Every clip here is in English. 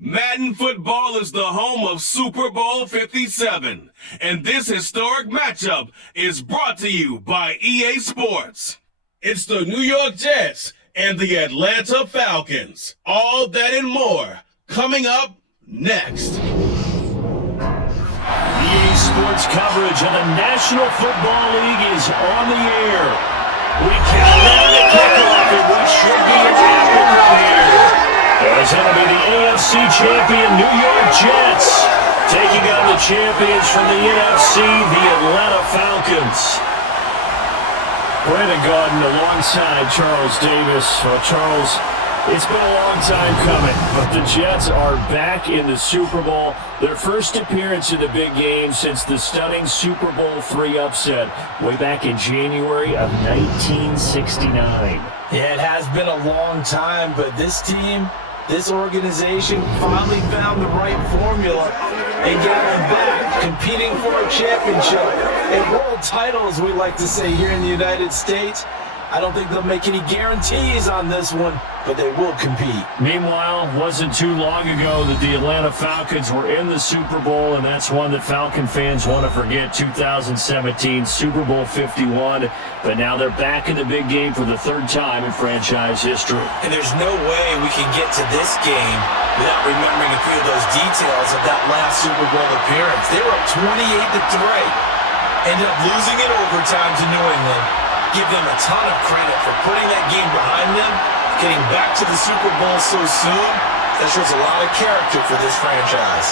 Madden football is the home of Super Bowl 57, and this historic matchup is brought to you by EA Sports. It's the New York Jets and the Atlanta Falcons. All that and more coming up next. EA Sports coverage of the National Football League is on the air. We count down the kickoff in what should be an epic here. As it'll be the AFC champion New York Jets taking on the champions from the NFC, the Atlanta Falcons. Brandon Gaudin alongside Charles Davis. Well, Charles, it's been a long time coming, but the Jets are back in the Super Bowl. Their first appearance in the big game since the stunning Super Bowl III upset way back in January of 1969. Yeah, it has been a long time, but this team, this organization finally found the right formula and got them back, competing for a championship, a world title, as we like to say here in the United States. I don't think they'll make any guarantees on this one, but they will compete. Meanwhile, wasn't too long ago that the Atlanta Falcons were in the Super Bowl, and that's one that Falcon fans want to forget, 2017 Super Bowl 51. But now they're back in the big game for the third time in franchise history. And there's no way we can get to this game without remembering a few of those details of that last Super Bowl appearance. They were up 28-3, ended up losing in overtime to New England. Give them a ton of credit for putting that game behind them, getting back to the Super Bowl so soon. That shows a lot of character for this franchise.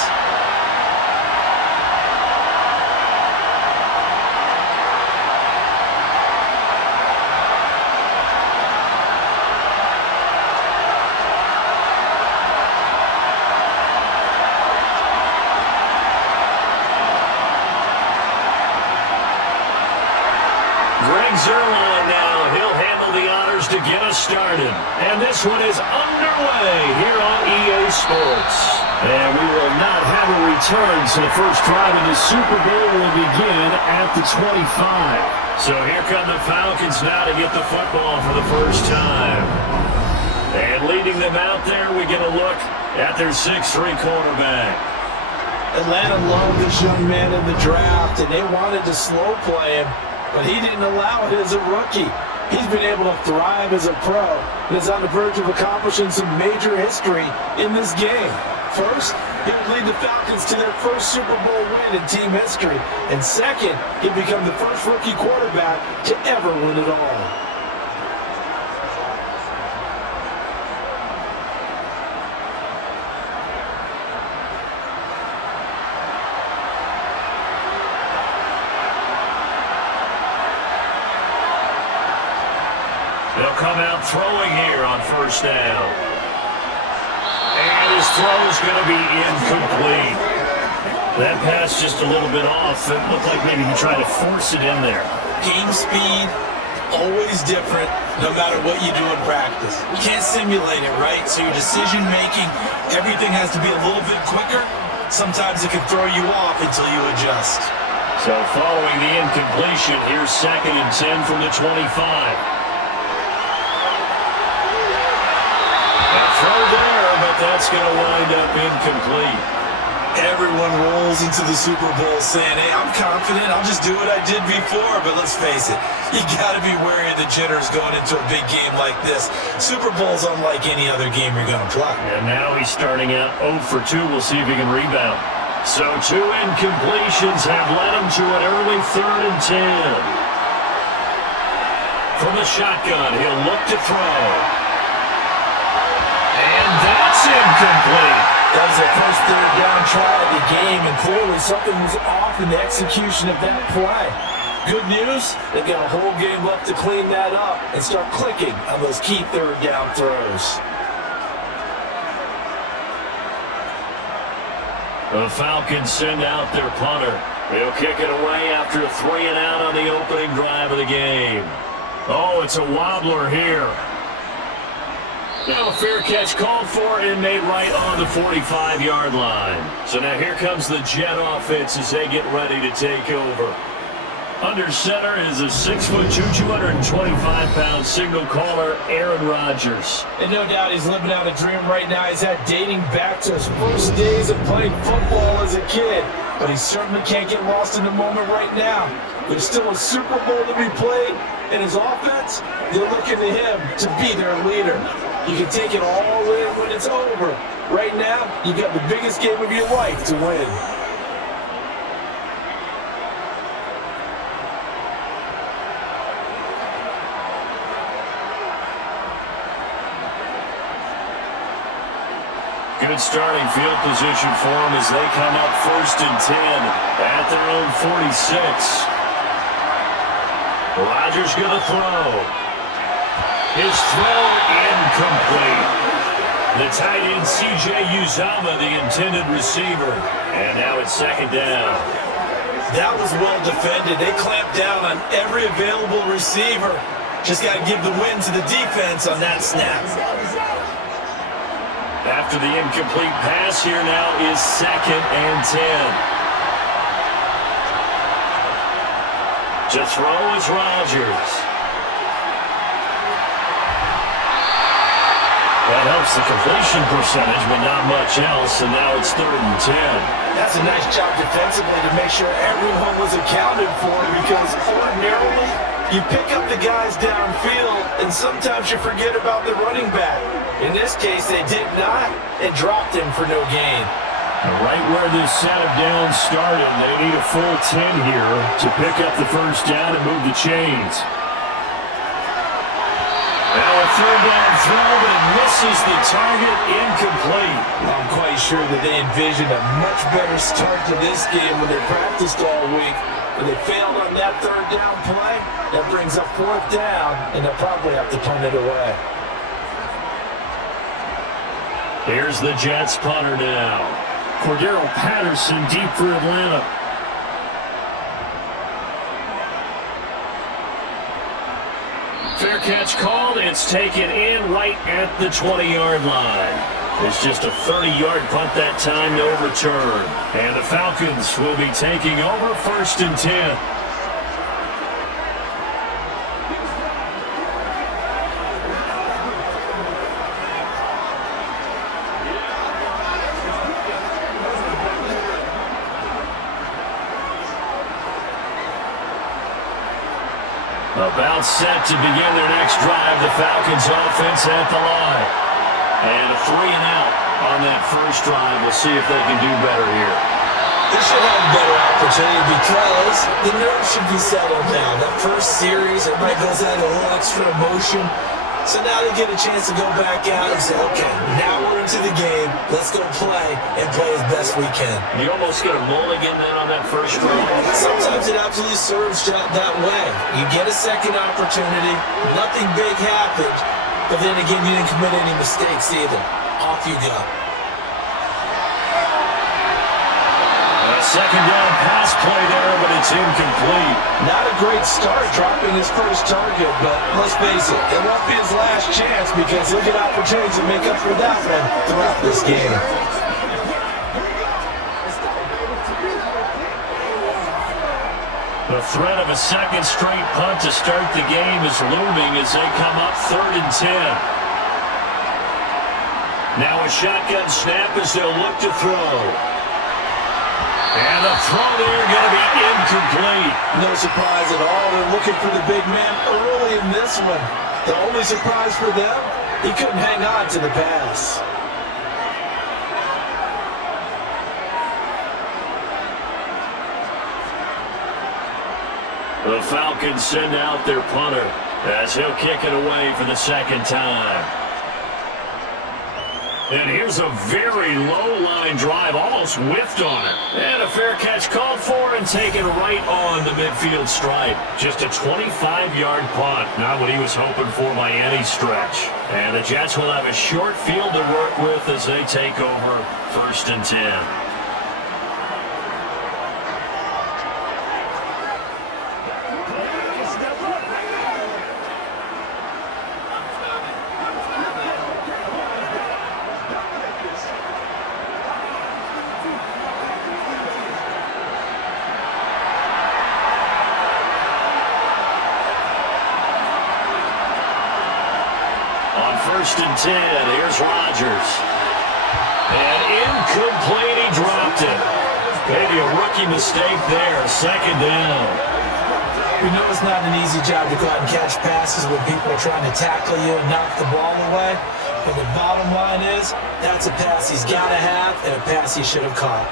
Zerline now, he'll handle the honors to get us started. And this one is underway here on EA Sports. And we will not have a return, so the first drive of the Super Bowl will begin at the 25. So here come the Falcons now to get the football for the first time. And leading them out there, we get a look at their 6'3" quarterback. Atlanta loved this young man in the draft, and they wanted to slow play him, but he didn't allow it as a rookie. He's been able to thrive as a pro and is on the verge of accomplishing some major history in this game. First, he would lead the Falcons to their first Super Bowl win in team history. And second, he'd become the first rookie quarterback to ever win it all. They'll come out throwing here on first down. And his throw's going to be incomplete. That pass just a little bit off. It looked like maybe he tried to force it in there. Game speed, always different, no matter what you do in practice. You can't simulate it, right? So your decision making, everything has to be a little bit quicker. Sometimes it can throw you off until you adjust. So following the incompletion, here's 2nd and 10 from the 25. Throw there, but that's going to wind up incomplete. Everyone rolls into the Super Bowl saying, hey, I'm confident, I'll just do what I did before. But let's face it, you got to be wary of the jitters going into a big game like this. Super Bowl's unlike any other game you're going to play. And now he's starting out 0 for 2. We'll see if he can rebound. So 2 incompletions have led him to an early 3rd and 10. From the shotgun, he'll look to throw. And that's incomplete. That was their first 3rd down try of the game, and clearly something was off in the execution of that play. Good news, they've got a whole game left to clean that up and start clicking on those key 3rd down throws. The Falcons send out their punter. He'll kick it away after a 3 and out on the opening drive of the game. Oh, it's a wobbler here. Now a fair catch called for and made right on the 45-yard line. So now here comes the Jet offense as they get ready to take over. Under center is a 6'2", 225-pound signal caller, Aaron Rodgers. And no doubt he's living out a dream right now. He's had dating back to his first days of playing football as a kid. But he certainly can't get lost in the moment right now. There's still a Super Bowl to be played, and his offense, they're looking to him to be their leader. You can take it all in when it's over. Right now, you got the biggest game of your life to win. Good starting field position for them as they come up 1st and 10 at their own 46. Rodgers going to throw. His throw incomplete. The tight end C.J. Uzomah, the intended receiver. And now it's 2nd down. That was well defended. They clamped down on every available receiver. Just got to give the win to the defense on that snap. After the incomplete pass, here now is 2nd and 10. To throw is Rodgers. That helps the completion percentage, but not much else, and now it's 3rd and 10. That's a nice job defensively to make sure everyone was accounted for, because ordinarily you pick up the guys downfield and sometimes you forget about the running back. In this case, they did not and dropped him for no gain. Right where this set of downs started, they need a full 10 here to pick up the 1st down and move the chains. Now a 3rd down throw, but it misses the target, incomplete. I'm quite sure that they envisioned a much better start to this game when they practiced all week. But they failed on that 3rd down play. That brings up 4th down, and they'll probably have to punt it away. Here's the Jets punter now. Cordero Patterson deep for Atlanta. Fair catch called. It's taken in right at the 20-yard line. It's just a 30-yard punt that time, no return. And the Falcons will be taking over 1st and 10. About set to begin their next drive, the Falcons offense at the line. And a 3-and-out on that first drive. We'll see if they can do better here. They should have a better opportunity because the nerves should be settled now. That first series, everybody goes out a little extra emotion. So now they get a chance to go back out and say, okay, now we're into the game. Let's go play and play as best we can. You almost get a mulligan then on that first drive. Sometimes it absolutely serves that way. You get a second opportunity, nothing big happened, but then again, you didn't commit any mistakes either. Off you go. Second down pass play there, but it's incomplete. Not a great start dropping his first target, but let's face it, it won't be his last chance because he'll get opportunities to make up for that one throughout this game. The threat of a second straight punt to start the game is looming as they come up 3rd and 10. Now a shotgun snap as they'll look to throw. And the throw there going to be incomplete. No surprise at all. They're looking for the big man early in this one. The only surprise for them, he couldn't hang on to the pass. The Falcons send out their punter as he'll kick it away for the 2nd time. And here's a very low-line drive, almost whiffed on it. And a fair catch called for and taken right on the midfield stripe. Just a 25-yard punt, not what he was hoping for by any stretch. And the Jets will have a short field to work with as they take over 1st and 10. first and 10. Here's Rodgers. And incomplete, he dropped it. Maybe a rookie mistake there, second down. We know it's not an easy job to go out and catch passes when people are trying to tackle you and knock the ball away. But the bottom line is, that's a pass he's got to have and a pass he should have caught.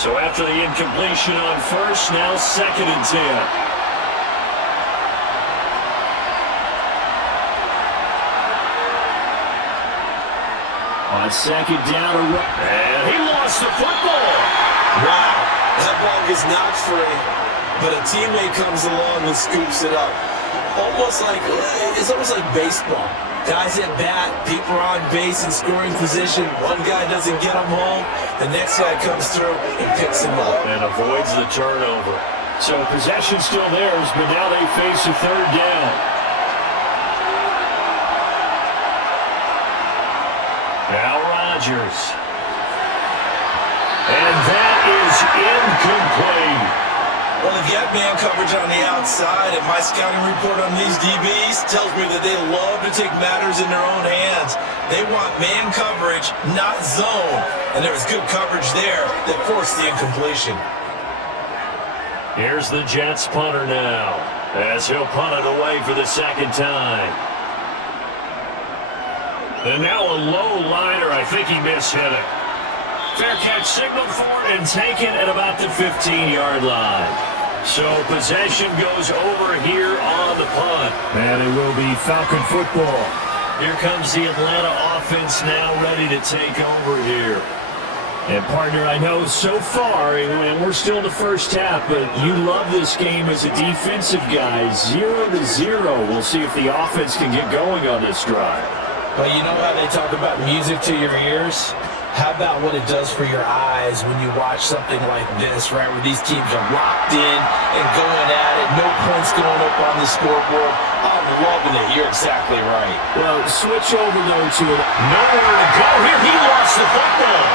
So after the incompletion on first, now second and 10. On second down, and he lost the football. Wow, that ball gets knocked free, but a teammate comes along and scoops it up. It's almost like baseball. Guys at bat, people are on base in scoring position. One guy doesn't get him home, the next guy comes through and picks him up. And avoids the turnover. So possession still theirs, but now they face a third down. Now Rodgers. And that is incomplete. Well, if you have man coverage on the outside, and my scouting report on these DBs tells me that they love to take matters in their own hands. They want man coverage, not zone. And there was good coverage there that forced the incompletion. Here's the Jets punter now, as he'll punt it away for the second time. And now a low liner. I think he mishit it. Fair catch signaled for and taken at about the 15-yard line. So possession goes over here on the punt. And it will be Falcon football. Here comes the Atlanta offense now ready to take over here. And partner, I know so far, and we're still in the first half, but you love this game as a defensive guy. 0-0. We'll see if the offense can get going on this drive. Well, you know how they talk about music to your ears? How about what it does for your eyes when you watch something like this, right, where these teams are locked in and going at it, no points going up on the scoreboard? I'm loving it. You're exactly right. Well, switch over, though, to it. Nowhere to go here. He lost the football.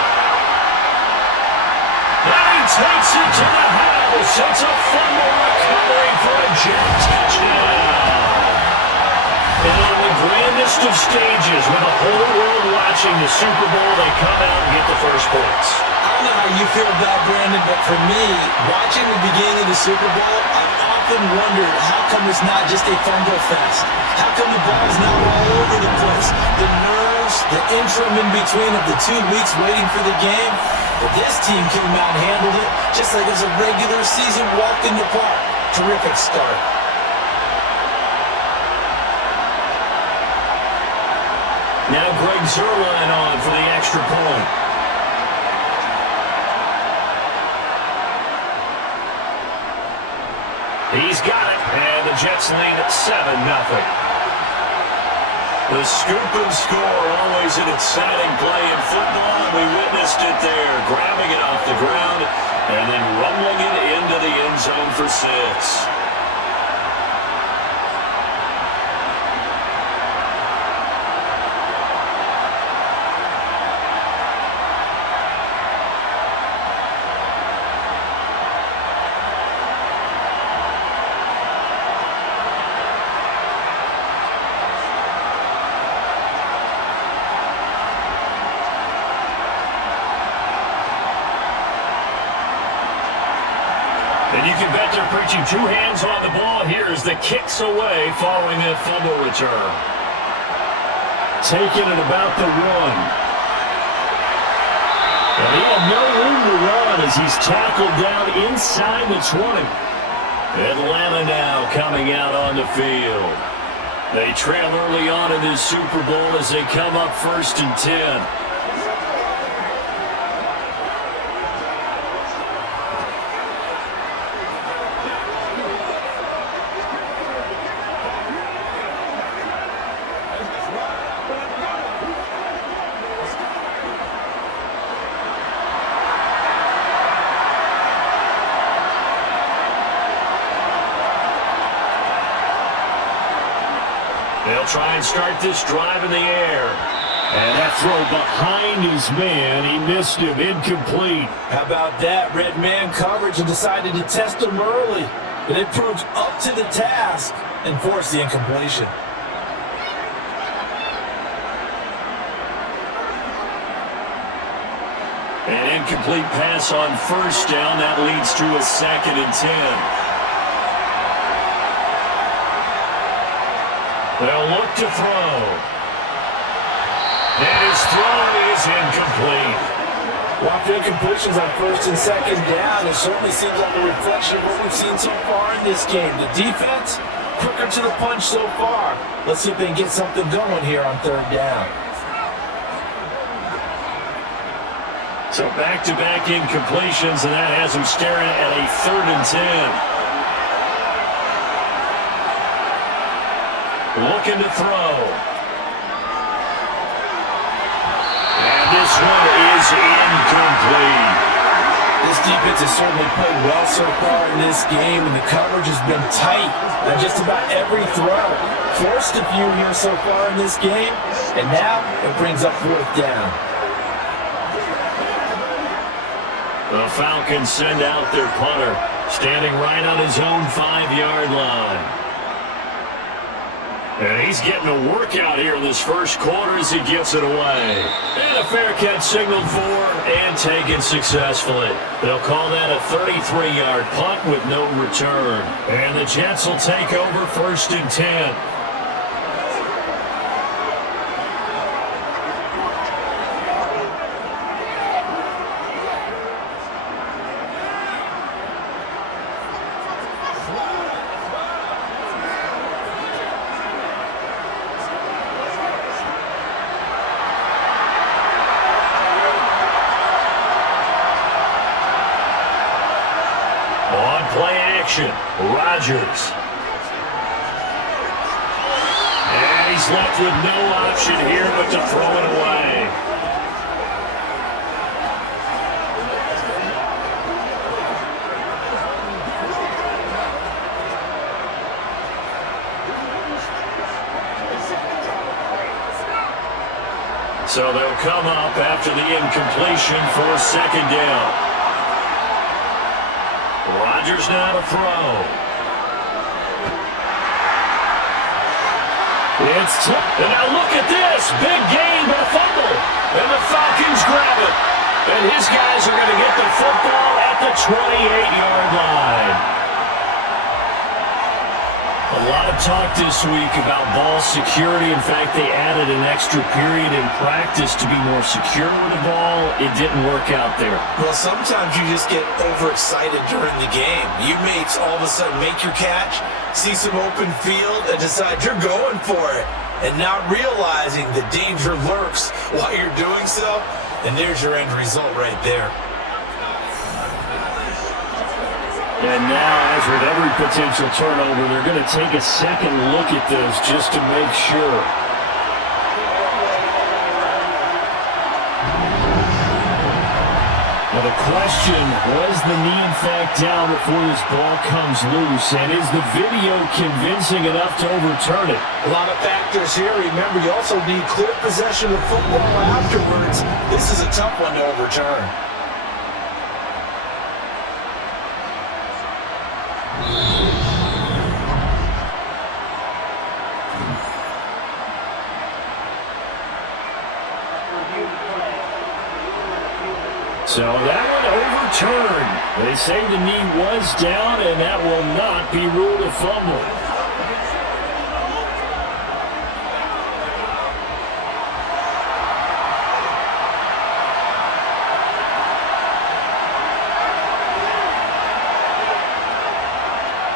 Now he takes it to the house. It's a fumble recovery for a Jet touchdown. And on the grandest of stages, with the whole world watching the Super Bowl, they come out and get the first points. I don't know how you feel about Brandon, but for me, watching the beginning of the Super Bowl, I've often wondered how come it's not just a fumble fest? How come the ball's not all over the place? The nerves, the interim in between of the 2 weeks waiting for the game. But this team came out and handled it just like it was a regular season walk in the park. Terrific start. Now Greg Zuerlein on for the extra point. He's got it, and the Jets lead at 7-0. The scoop and score, always an exciting play in football, and we witnessed it there, grabbing it off the ground and then rumbling it into the end zone for 6. And you can bet they're preaching 2 hands on the ball here as the kick's away following that fumble return. Taken at about the 1. And he had no room to run as he's tackled down inside the 20. Atlanta now coming out on the field. They trail early on in this Super Bowl as they come up 1st and 10. They'll try and start this drive in the air. And that throw behind his man, he missed him, incomplete. How about that? Red man coverage and decided to test him early. But it proved up to the task and forced the incompletion. An incomplete pass on first down. That leads to a 2nd and 10. They'll look to throw. And his throw is incomplete. Well, after incompletions on 1st and 2nd down, it certainly seems like a reflection of what we've seen so far in this game. The defense, quicker to the punch so far. Let's see if they can get something going here on 3rd down. So back-to-back incompletions, and that has him staring at a 3rd and 10. Looking to throw. And this one is incomplete. This defense has certainly played well so far in this game, and the coverage has been tight on just about every throw. Forced a few here so far in this game, and now it brings up 4th down. The Falcons send out their punter, standing right on his own 5-yard line. And he's getting a workout here in this first quarter as he gets it away. And a fair catch signaled for and taken successfully. They'll call that a 33-yard punt with no return. And the Jets will take over 1st and 10. Rodgers. And he's left with no option here but to throw it away. So they'll come up after the incompletion for 2nd down. Rodgers now to throw. It's tough. And now look at this. Big gain, but a fumble. And the Falcons grab it. And his guys are going to get the football at the 28-yard line. A lot of talk this week about ball security. In fact, they added an extra period in practice to be more secure with the ball. It didn't work out there. Well, sometimes you just get overexcited during the game. You may all of a sudden make your catch, see some open field, and decide you're going for it, and not realizing the danger lurks while you're doing so. And there's your end result right there. And now, as with every potential turnover, they're going to take a second look at this just to make sure. Well, the question, was the knee in fact down before this ball comes loose? And is the video convincing enough to overturn it? A lot of factors here. Remember, you also need clear possession of the football afterwards. This is a tough one to overturn. So that one overturned. They say the knee was down, and that will not be ruled a fumble.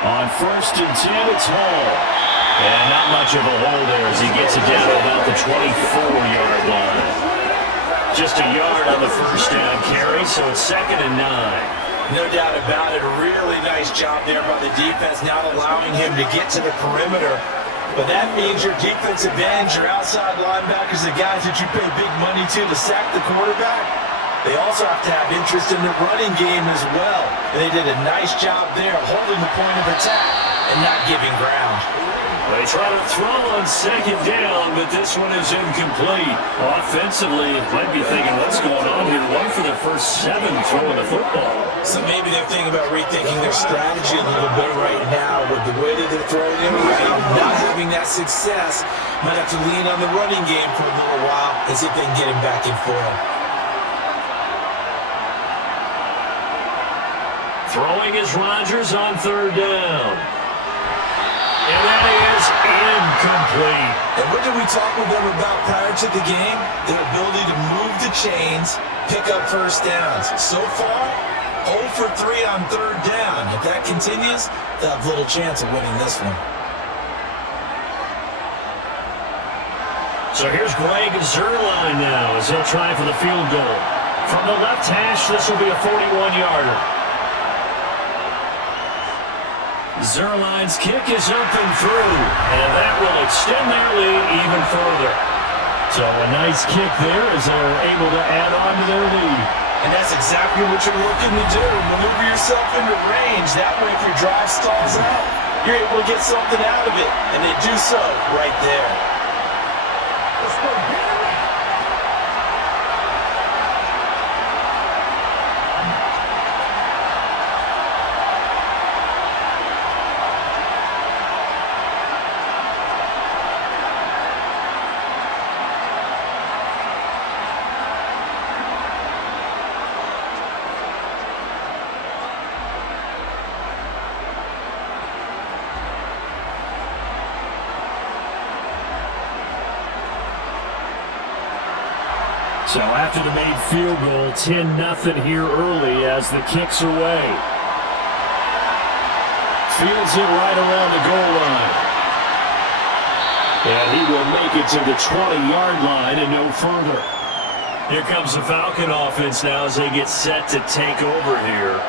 On 1st and 10, it's Hall. And not much of a hole there as he gets it down to about the 24-yard line. Just a yard on the first down carry, so it's 2nd and 9. No doubt about it. A really nice job there by the defense, not allowing him to get to the perimeter. But that means your defensive ends, your outside linebackers, the guys that you pay big money to sack the quarterback, they also have to have interest in the running game as well. And they did a nice job there, holding the point of attack and not giving ground. They try to throw on 2nd down, but this one is incomplete. Offensively, might be thinking, what's going on here? One for the first 7 throwing the football. So maybe they're thinking about rethinking their strategy a little bit right now with the way that they're throwing it around, not having that success. Might have to lean on the running game for a little while and see if they can get him back in form. Throwing is Rodgers on 3rd down. And that is incomplete. And what did we talk with them about prior to the game? Their ability to move the chains, pick up first downs. So far, 0 for 3 on 3rd down. If that continues, they'll have little chance of winning this one. So here's Greg Zuerlein now as he'll try for the field goal. From the left hash, this will be a 41-yarder. Zuerlein's kick is up and through, and that will extend their lead even further. So a nice kick there as they're able to add on to their lead. And that's exactly what you're looking to do. Maneuver yourself into range. That way, if your drive stalls out, you're able to get something out of it. And they do so right there. Let's go, So after the made field goal, 10-0 here early as the kick's away. Fields it right around the goal line. And he will make it to the 20-yard line and no further. Here comes the Falcon offense now as they get set to take over here.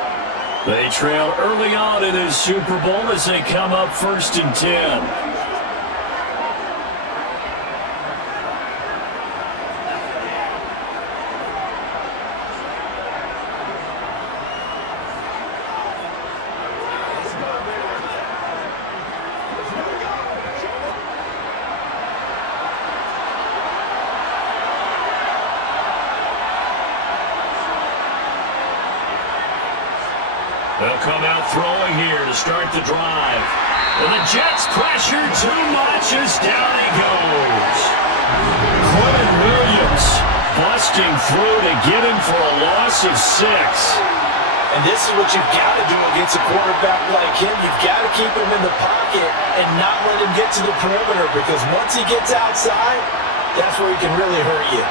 They trail early on in this Super Bowl as they come up 1st and 10. They'll come out throwing here to start the drive. And the Jets pressure too much as down he goes. Quentin Williams busting through to get him for a loss of 6. And this is what you've got to do against a quarterback like him. You've got to keep him in the pocket and not let him get to the perimeter, because once he gets outside, that's where he can really hurt you.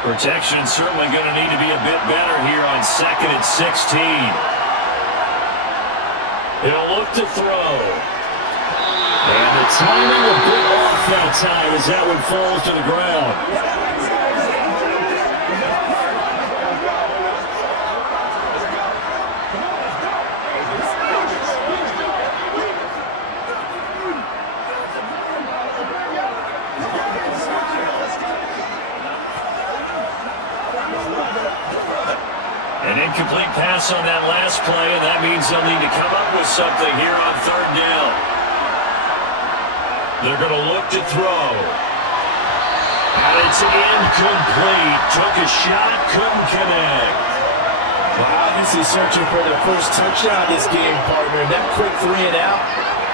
Protection's certainly going to need to be a bit better here on 2nd and 16. He'll look to throw. And the timing a bit off that time as that one falls to the ground. An incomplete pass on that last play, and that means they'll need to come up with something here on 3rd down. They're going to look to throw. And it's incomplete. Took a shot, couldn't connect. Wow, this is searching for their first touchdown this game, partner. That quick 3 and out,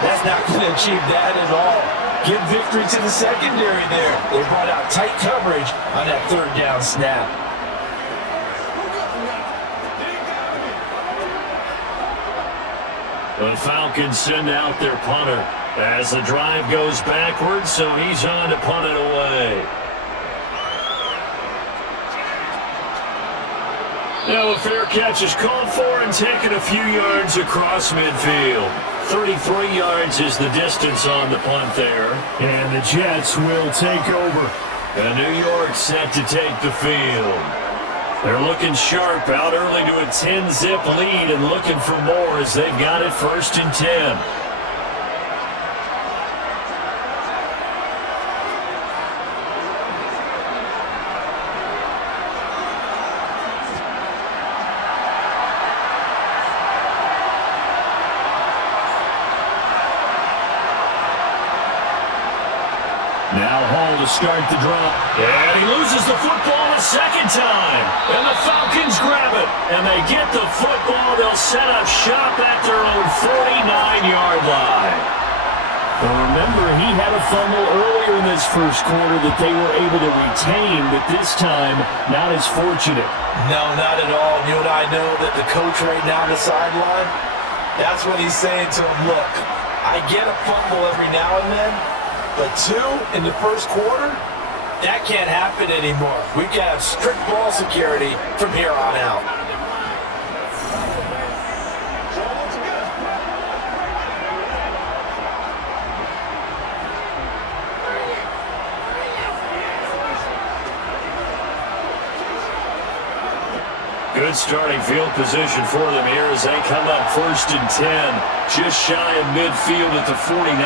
that's not going to achieve that at all. Give victory to the secondary there. They brought out tight coverage on that 3rd down snap. The Falcons send out their punter as the drive goes backwards, so he's on to punt it away. Now a fair catch is called for and taken a few yards across midfield. 33 yards is the distance on the punt there. And the Jets will take over. And New York set to take the field. They're looking sharp out early to a 10-zip lead and looking for more as they've got it 1st and 10. Now Hall to start the drop. And he loses the football a second time. And the Falcons grab it. And they get the football. They'll set up shop at their own 49-yard line. Well, remember, he had a fumble earlier in this first quarter that they were able to retain, but this time, not as fortunate. No, not at all. You and I know that the coach right now on the sideline, that's what he's saying to him. Look, I get a fumble every now and then, but 2 in the first quarter, that can't happen anymore. We've got to have strict ball security from here on out. Good starting field position for them here as they come up 1st and 10, just shy of midfield at the 49.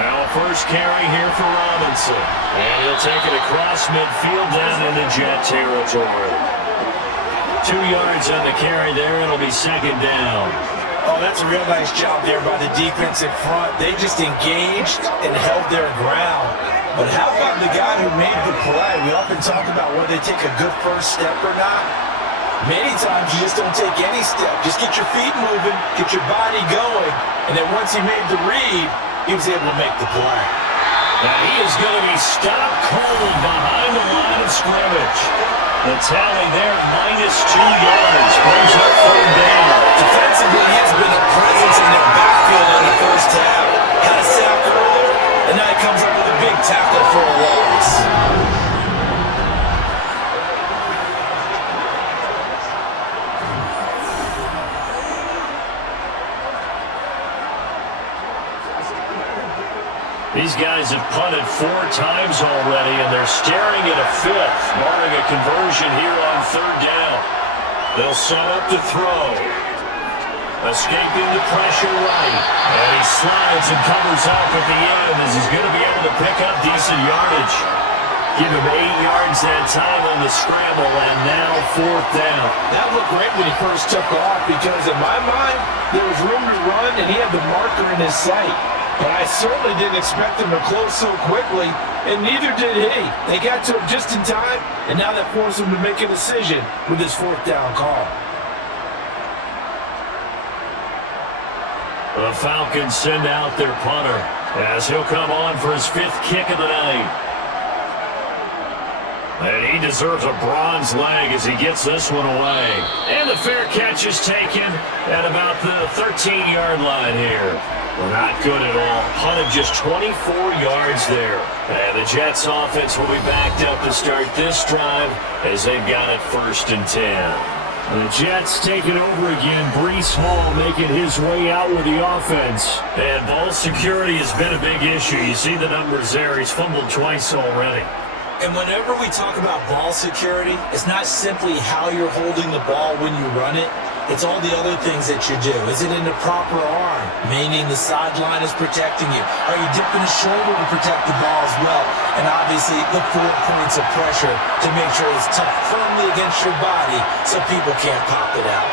Now first carry here for Robinson. And he'll take it across midfield down into Jet territory. 2 yards on the carry there. It'll be 2nd down. Oh, that's a real nice job there by the defense in front. They just engaged and held their ground. But how about the guy who made the play? We often talk about whether they take a good first step or not. Many times you just don't take any step. Just get your feet moving, get your body going, and then once he made the read, he was able to make the play. Now he is going to be stopped cold behind the line of scrimmage. The tally there, -2 yards, brings up 3rd down. Defensively, he has been a presence in their backfield in the first half. Had a sack earlier, and now he comes up with a big tackle for a loss. These guys have punted 4 times already, and they're staring at a 5th, barring a conversion here on 3rd down. They'll set up to throw. Escaping the pressure right. And he slides and covers up at the end as he's going to be able to pick up decent yardage. Give him 8 yards that time on the scramble, and now 4th down. That looked great when he first took off because in my mind, there was room to run, and he had the marker in his sight. But I certainly didn't expect him to close so quickly, and neither did he. They got to him just in time, and now that forced him to make a decision with his 4th down call. The Falcons send out their punter as he'll come on for his 5th kick of the night. And he deserves a bronze leg as he gets this one away. And the fair catch is taken at about the 13-yard line here. Well, not good at all. Punted just 24 yards there. And the Jets offense will be backed up to start this drive as they've got it 1st and 10. The Jets taking over again. Breece Hall making his way out with the offense. And ball security has been a big issue. You see the numbers there. He's fumbled twice already. And whenever we talk about ball security, it's not simply how you're holding the ball when you run it. It's all the other things that you do. Is it in the proper arm? Meaning the sideline is protecting you. Are you dipping a shoulder to protect the ball as well? And obviously the 4 points of pressure to make sure it's tucked firmly against your body so people can't pop it out.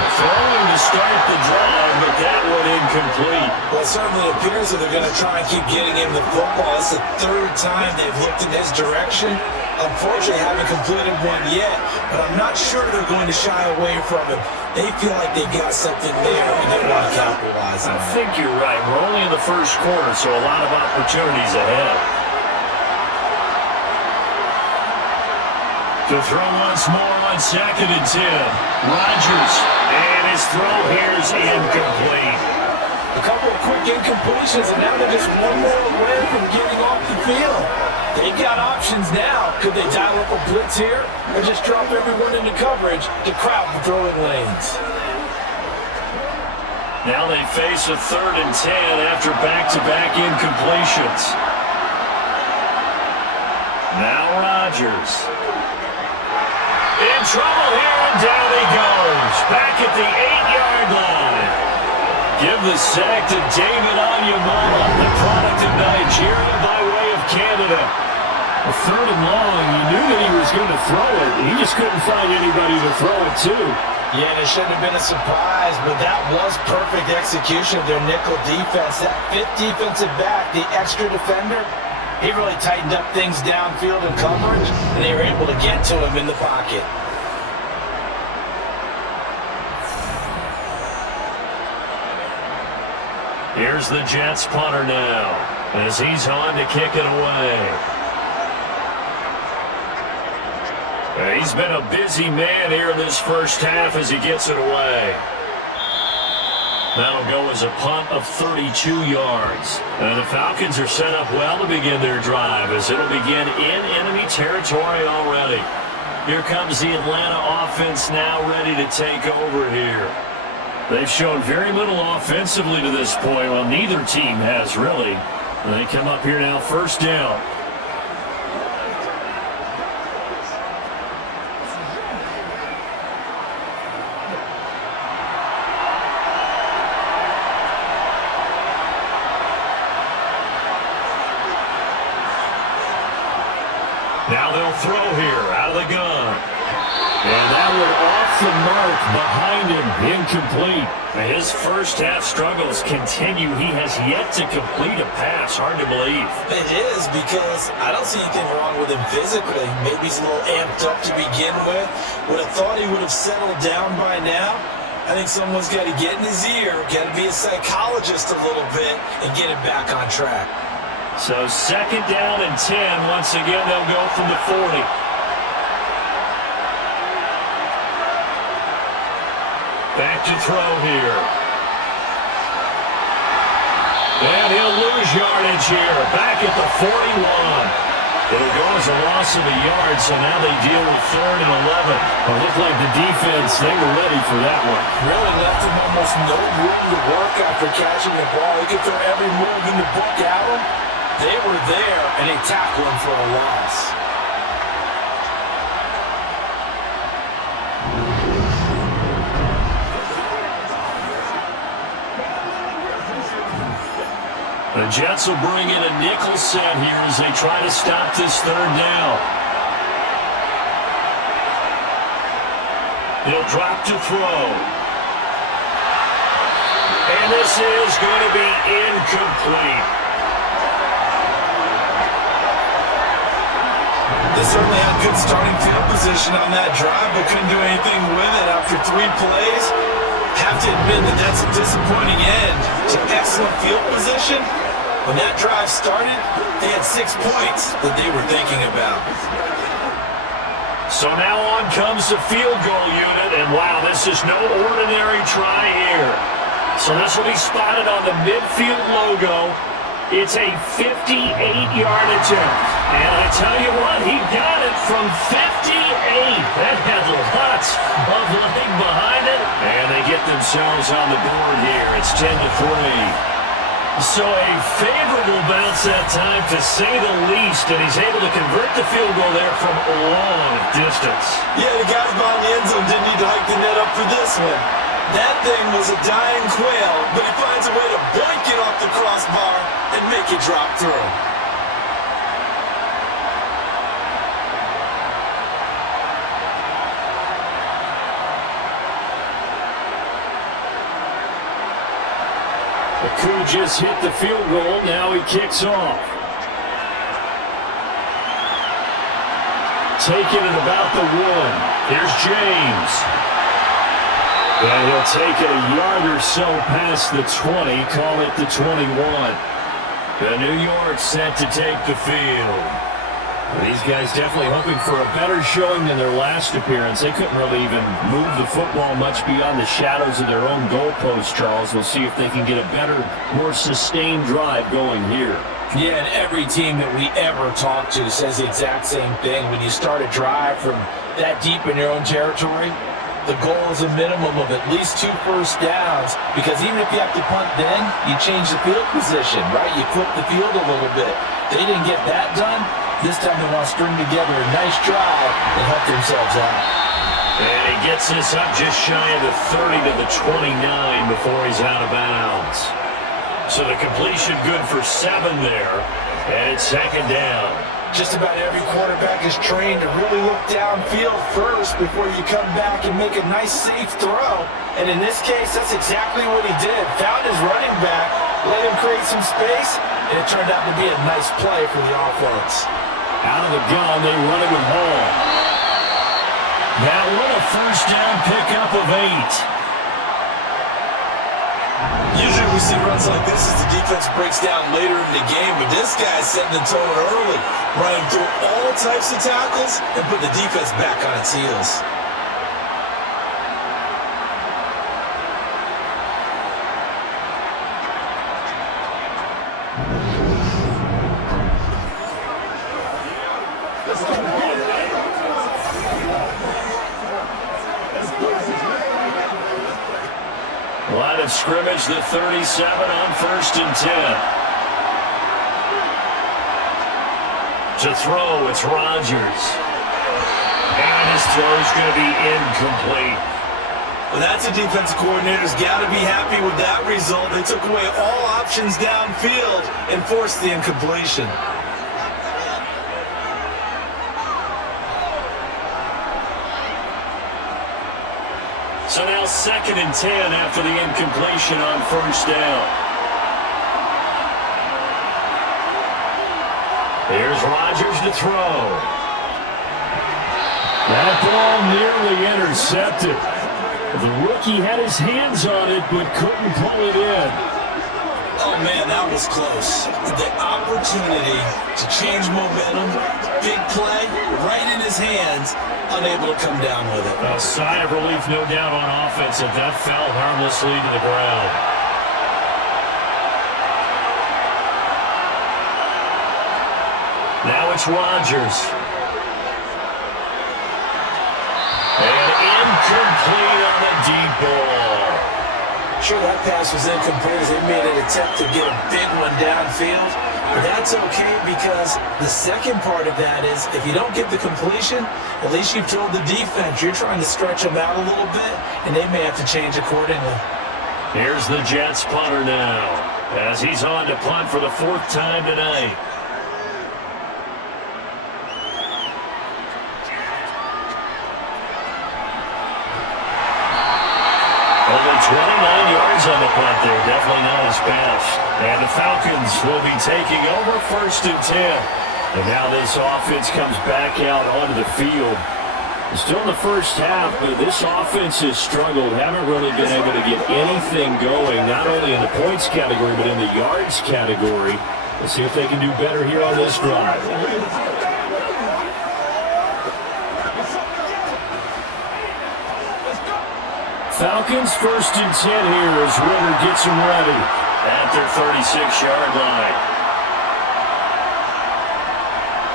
Throwing to start the drive, but that one incomplete. Well, it certainly appears that they're going to try and keep getting him the football. It's the 3rd time they've looked in his direction. Unfortunately, haven't completed one yet, but I'm not sure they're going to shy away from him. They feel like they've got something there and they want to capitalize on it. I think you're right. We're only in the first quarter, so a lot of opportunities ahead. To throw once more on 2nd and 10. Rodgers, and his throw here is incomplete. A couple of quick incompletions, and now they're just one more away from getting off the field. They've got options now. Could they dial up a blitz here or just drop everyone into coverage to crowd the throwing lanes? Now they face a 3rd and 10 after back-to-back incompletions. Now Rodgers. In trouble here, and down he goes. Back at the 8-yard line. Give the sack to David Onyemata, the product of Nigeria by way of Canada. A third and long, you knew that he was going to throw it. He just couldn't find anybody to throw it to. Yeah, and it shouldn't have been a surprise, but that was perfect execution of their nickel defense. That fifth defensive back, the extra defender, he really tightened up things downfield in coverage, and they were able to get to him in the pocket. Here's the Jets punter now, as he's on to kick it away. He's been a busy man here in this first half as he gets it away. That'll go as a punt of 32 yards. And the Falcons are set up well to begin their drive as it'll begin in enemy territory already. Here comes the Atlanta offense now ready to take over here. They've shown very little offensively to this point. Well, neither team has really. They come up here now, first down. Now they'll throw here, out of the gun. And that one off the mark behind him, incomplete. His first half struggles continue. He has yet to complete a pass. Hard to believe. It is, because I don't see anything wrong with him physically. Maybe he's a little amped up to begin with. Would have thought he would have settled down by now. I think someone's got to get in his ear, got to be a psychologist a little bit, and get him back on track. So second down and 10. Once again, they'll go from the 40. Back to throw here. And he'll lose yardage here. Back at the 41. It'll go as a loss of a yard, so now they deal with third and 11. It looked like the defense, they were ready for that one. Really left him almost no room to work after catching the ball. He could throw every move in the book at him. They were there, and they tackled him for a loss. The Jets will bring in a nickel set here as they try to stop this third down. He'll drop to throw. And this is going to be incomplete. They certainly had good starting field position on that drive, but couldn't do anything with it after 3 plays. Have to admit that that's a disappointing end to excellent field position. When that drive started, they had 6 points that they were thinking about. So now on comes the field goal unit, and wow, this is no ordinary try here. So this will be spotted on the midfield logo. It's a 58-yard attempt. And I tell you what, he got it from 58. That had lots of leg behind it. And they get themselves on the board here. It's 10-3. So a favorable bounce that time, to say the least. And he's able to convert the field goal there from a long distance. Yeah, the guys behind the end zone didn't need to hike the net up for this one. That thing was a dying quail, but he finds a way to boink it off the crossbar and make it drop through. The Coup just hit the field goal. Now he kicks off. Taking it about the 1. Here's James. And he'll take it a yard or so past the 20, call it the 21. The New York set to take the field. These guys definitely hoping for a better showing than their last appearance. They couldn't really even move the football much beyond the shadows of their own goalpost, Charles. We'll see if they can get a better, more sustained drive going here. Yeah, and every team that we ever talk to says the exact same thing. When you start a drive from that deep in your own territory, the goal is a minimum of at least 2 first downs, because even if you have to punt then, you change the field position, right? You flip the field a little bit. They didn't get that done. This time they want to string together a nice drive and help themselves out. And he gets this up just shy of the 30 to the 29 before he's out of bounds. So the completion good for 7 there, and it's second down. Just about every quarterback is trained to really look downfield first before you come back and make a nice, safe throw. And in this case, that's exactly what he did. Found his running back, let him create some space, and it turned out to be a nice play for the offense. Out of the gun, they run it with Hall. That one a first down pickup of 8. Usually we see runs like this as the defense breaks down later in the game, but this guy's setting the tone early, running through all types of tackles and put the defense back on its heels. Line of scrimmage, the 37 on 1st and 10. To throw, it's Rodgers. And his throw's going to be incomplete. Well, that's a defensive coordinator's got to be happy with that result. They took away all options downfield and forced the incompletion. So now 2nd and 10 after the incompletion on 1st down. Here's Rodgers to throw. That ball nearly intercepted. The rookie had his hands on it but couldn't pull it in. Oh, man, that was close. The opportunity to change momentum, big play, right in his hands, unable to come down with it. A sigh of relief, no doubt, on offense, and that fell harmlessly to the ground. Now it's Rodgers. And incomplete on the deep ball. Sure, that pass was incomplete as they made an attempt to get a big one downfield. But that's okay because the second part of that is if you don't get the completion, at least you've told the defense you're trying to stretch them out a little bit, and they may have to change accordingly. Here's the Jets punter now as he's on to punt for the 4th time tonight. Only 29 yards on the punt there. Definitely not his best. And the Falcons will be taking over 1st and 10. And now this offense comes back out onto the field. Still in the first half, but this offense has struggled. Haven't really been able to get anything going, not only in the points category, but in the yards category. Let's see if they can do better here on this drive. Falcons 1st and 10 here as Ritter gets them ready at their 36-yard line.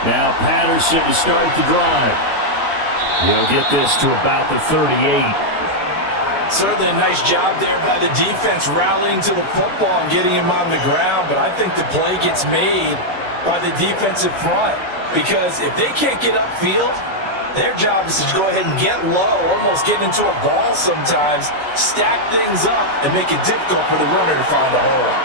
Now Patterson to start the drive. He'll get this to about the 38. Certainly a nice job there by the defense rallying to the football and getting him on the ground, but I think the play gets made by the defensive front because if they can't get upfield, their job is to go ahead and get low, almost get into a ball sometimes, stack things up, and make it difficult for the runner to find a hole.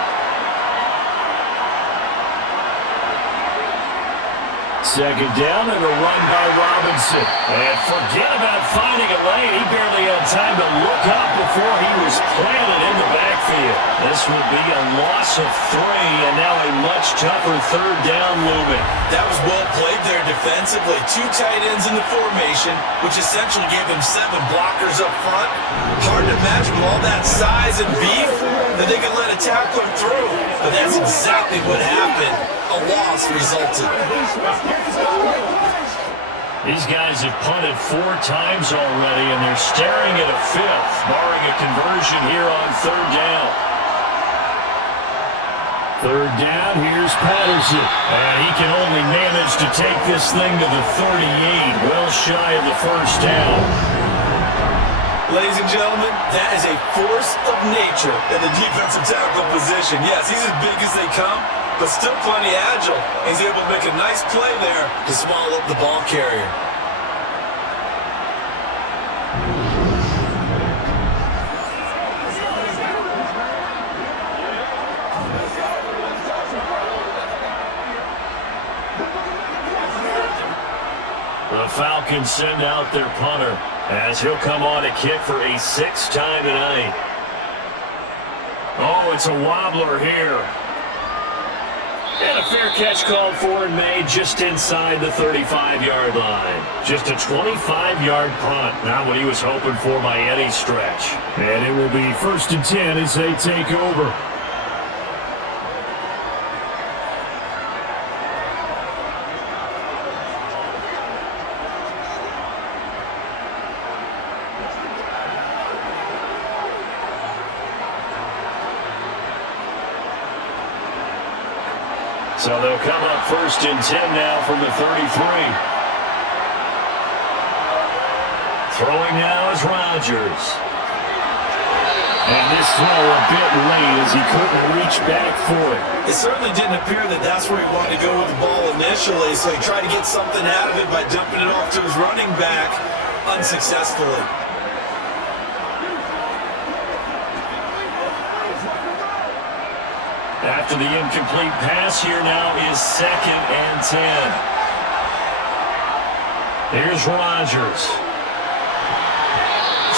Second down and a run by Robinson. And forget about finding a lane. He barely had time to look up before he was planted in the backfield. This will be a loss of 3, and now a much tougher 3rd down looming. That was well played there defensively. 2 tight ends in the formation, which essentially gave them 7 blockers up front. Hard to imagine with all that size and beef that they could let a tackler through. But that's exactly what happened. A loss resulted. These guys have punted 4 times already, and they're staring at a 5th, barring a conversion here on 3rd down. 3rd down, here's Patterson. And he can only manage to take this thing to the 38, well shy of the 1st down. Ladies and gentlemen, that is a force of nature in the defensive tackle position. Yes, he's as big as they come, but still plenty agile. He's able to make a nice play there to swallow up the ball carrier. Falcons send out their punter as he'll come on to kick for a sixth time tonight. Oh, it's a wobbler here. And a fair catch called for and made just inside the 35-yard line. Just a 25-yard punt, not what he was hoping for by any stretch. And it will be 1st and 10 as they take over. So they'll come up 1st and 10 now from the 33. Throwing now is Rodgers. And this throw a bit late as he couldn't reach back for it. It certainly didn't appear that that's where he wanted to go with the ball initially, so he tried to get something out of it by dumping it off to his running back unsuccessfully. After the incomplete pass, here now is 2nd and 10. Here's Rodgers.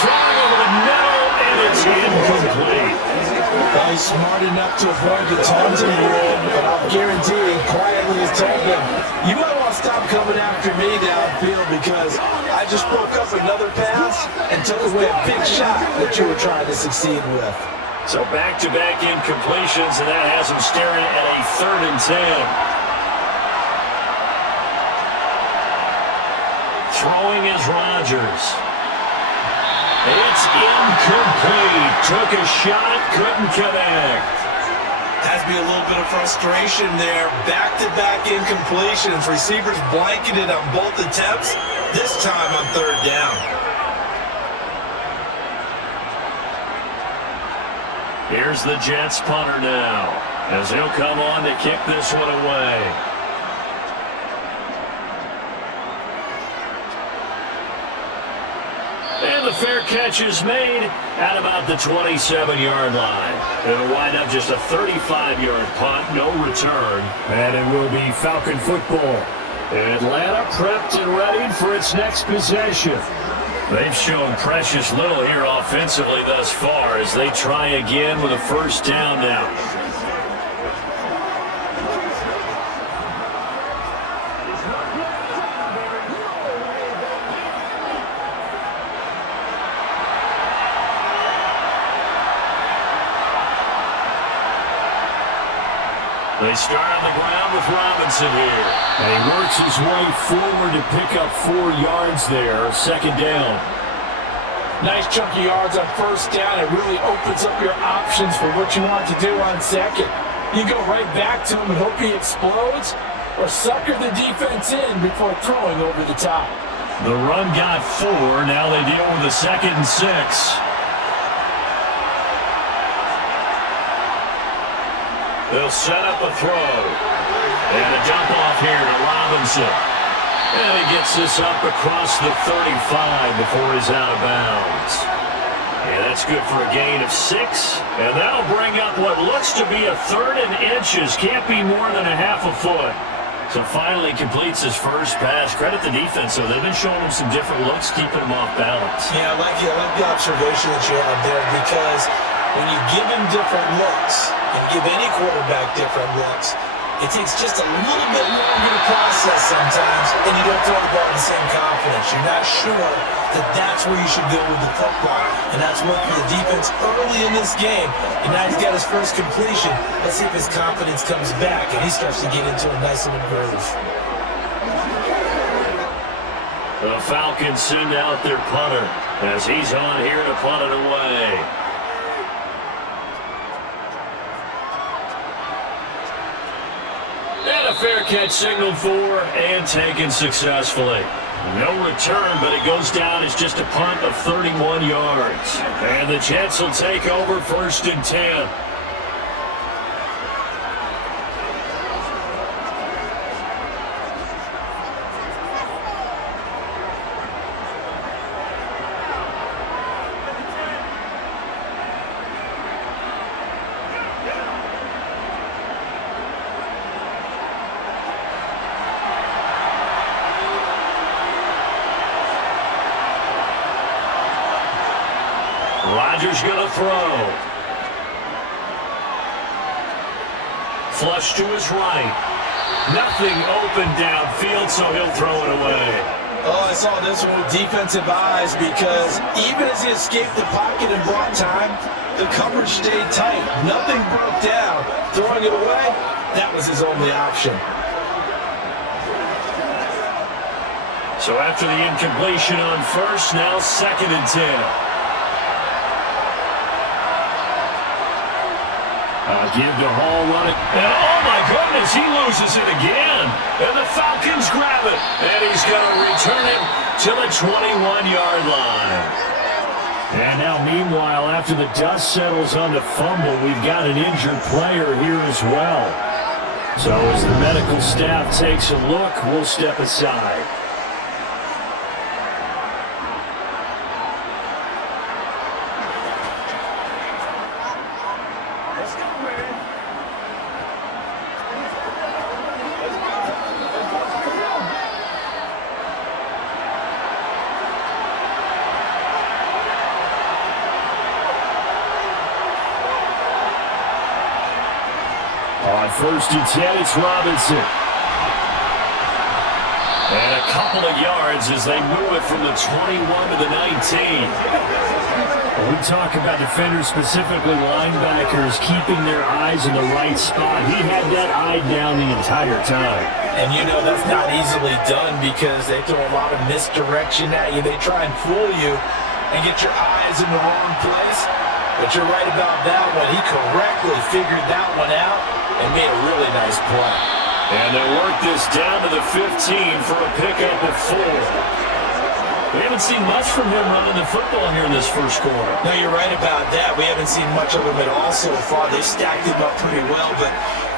Throwing over the middle, and it's incomplete. Well, he's smart enough to avoid the taunting rule, but I'll guarantee quietly has told him, you might want to stop coming after me downfield because I just broke up another pass and took away a big shot that you were trying to succeed with. So back-to-back incompletions, and that has him staring at a 3rd and 10. Throwing is Rodgers. It's incomplete. Took a shot, couldn't connect. Has to be a little bit of frustration there. Back-to-back incompletions. Receivers blanketed on both attempts, this time on 3rd down. Here's the Jets punter now, as he'll come on to kick this one away. And the fair catch is made at about the 27-yard line. It'll wind up just a 35-yard punt, no return. And it will be Falcon football. Atlanta prepped and ready for its next possession. They've shown precious little here offensively thus far as they try again with a 1st down now. They start on the ground with Robinson here. And he works his way forward to pick up 4 yards there, 2nd down. Nice chunky yards on 1st down. It really opens up your options for what you want to do on 2nd. You go right back to him and hope he explodes, or sucker the defense in before throwing over the top. The run got 4. Now they deal with a 2nd and 6. They'll set up a throw. And a dump off here to Robinson. And he gets this up across the 35 before he's out of bounds. And that's good for a gain of 6. And that'll bring up what looks to be a 3rd and inches. Can't be more than a half a foot. So finally completes his first pass. Credit the defense, though. They've been showing him some different looks, keeping him off balance. Yeah, I like the observation that you had there, because when you give him different looks, and give any quarterback different looks, it takes just a little bit longer to process sometimes, and you don't throw the ball with the same confidence. You're not sure that that's where you should go with the football, and that's worked for the defense early in this game, and now he's got his first completion. Let's see if his confidence comes back, and he starts to get into a nice little groove. The Falcons send out their punter as he's on here to punt it away. And a fair catch signaled for and taken successfully. No return, but it goes down as just a punt of 31 yards. And the Jets will take over 1st and 10. flush to his right. Nothing open downfield, so he'll throw it away. Oh, I saw this one with defensive eyes because even as he escaped the pocket and brought time, the coverage stayed tight. Nothing broke down. Throwing it away, that was his only option. So after the incompletion on first, now 2nd and 10. Give to Hall running. And oh my goodness, he loses it again. And the Falcons grab it. And he's going to return it to the 21-yard line. And now meanwhile, after the dust settles on the fumble, we've got an injured player here as well. So as the medical staff takes a look, we'll step aside. On 1st and 10, it's Robinson. And a couple of yards as they move it from the 21 to the 19. When we talk about defenders, specifically linebackers, keeping their eyes in the right spot, he had that eye down the entire time. And you know that's not easily done because they throw a lot of misdirection at you. They try and fool you and get your eyes in the wrong place. But you're right about that one. He correctly figured that one out and made a really nice play. And they work this down to the 15 for a pickup of 4. We haven't seen much from him running the football here in this first quarter. No, you're right about that. We haven't seen much of him at all so far. They've stacked him up pretty well, but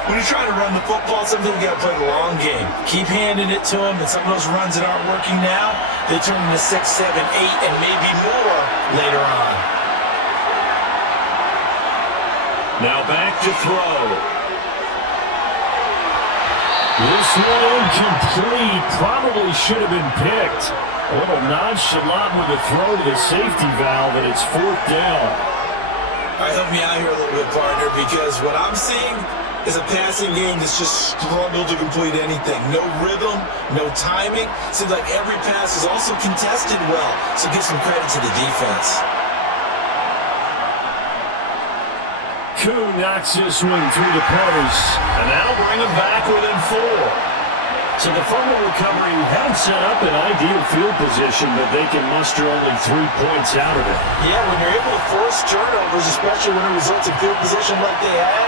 when you're trying to run the football, sometimes you got to play the long game. Keep handing it to him, and some of those runs that aren't working now, they turn into 6, 7, 8, and maybe more later on. Now back to throw. This one incomplete. Probably should have been picked. A little nonchalant with a throw to the safety valve, and it's 4th down. All right, help me out here a little bit, partner, because what I'm seeing is a passing game that's just struggled to complete anything. No rhythm, no timing. Seems like every pass is also contested well, so give some credit to the defense. Koo knocks this one through the post, and that'll bring him back within 4. So the fumble recovery had set up an ideal field position, but they can muster only 3 points out of it. Yeah, when you're able to force turnovers, especially when it results in field position like they had,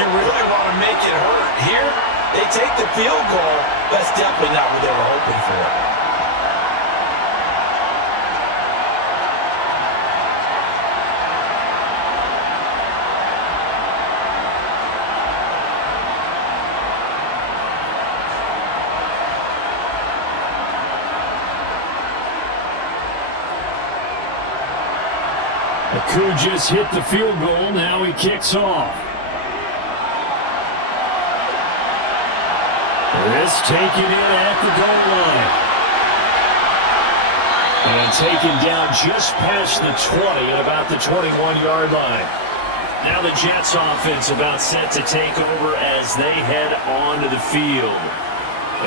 you really want to make it hurt. Here, they take the field goal. That's definitely not what they were hoping for. Koo just hit the field goal. Now he kicks off. This taken in at the goal line. And taken down just past the 20 at about the 21-yard line. Now the Jets offense about set to take over as they head onto the field.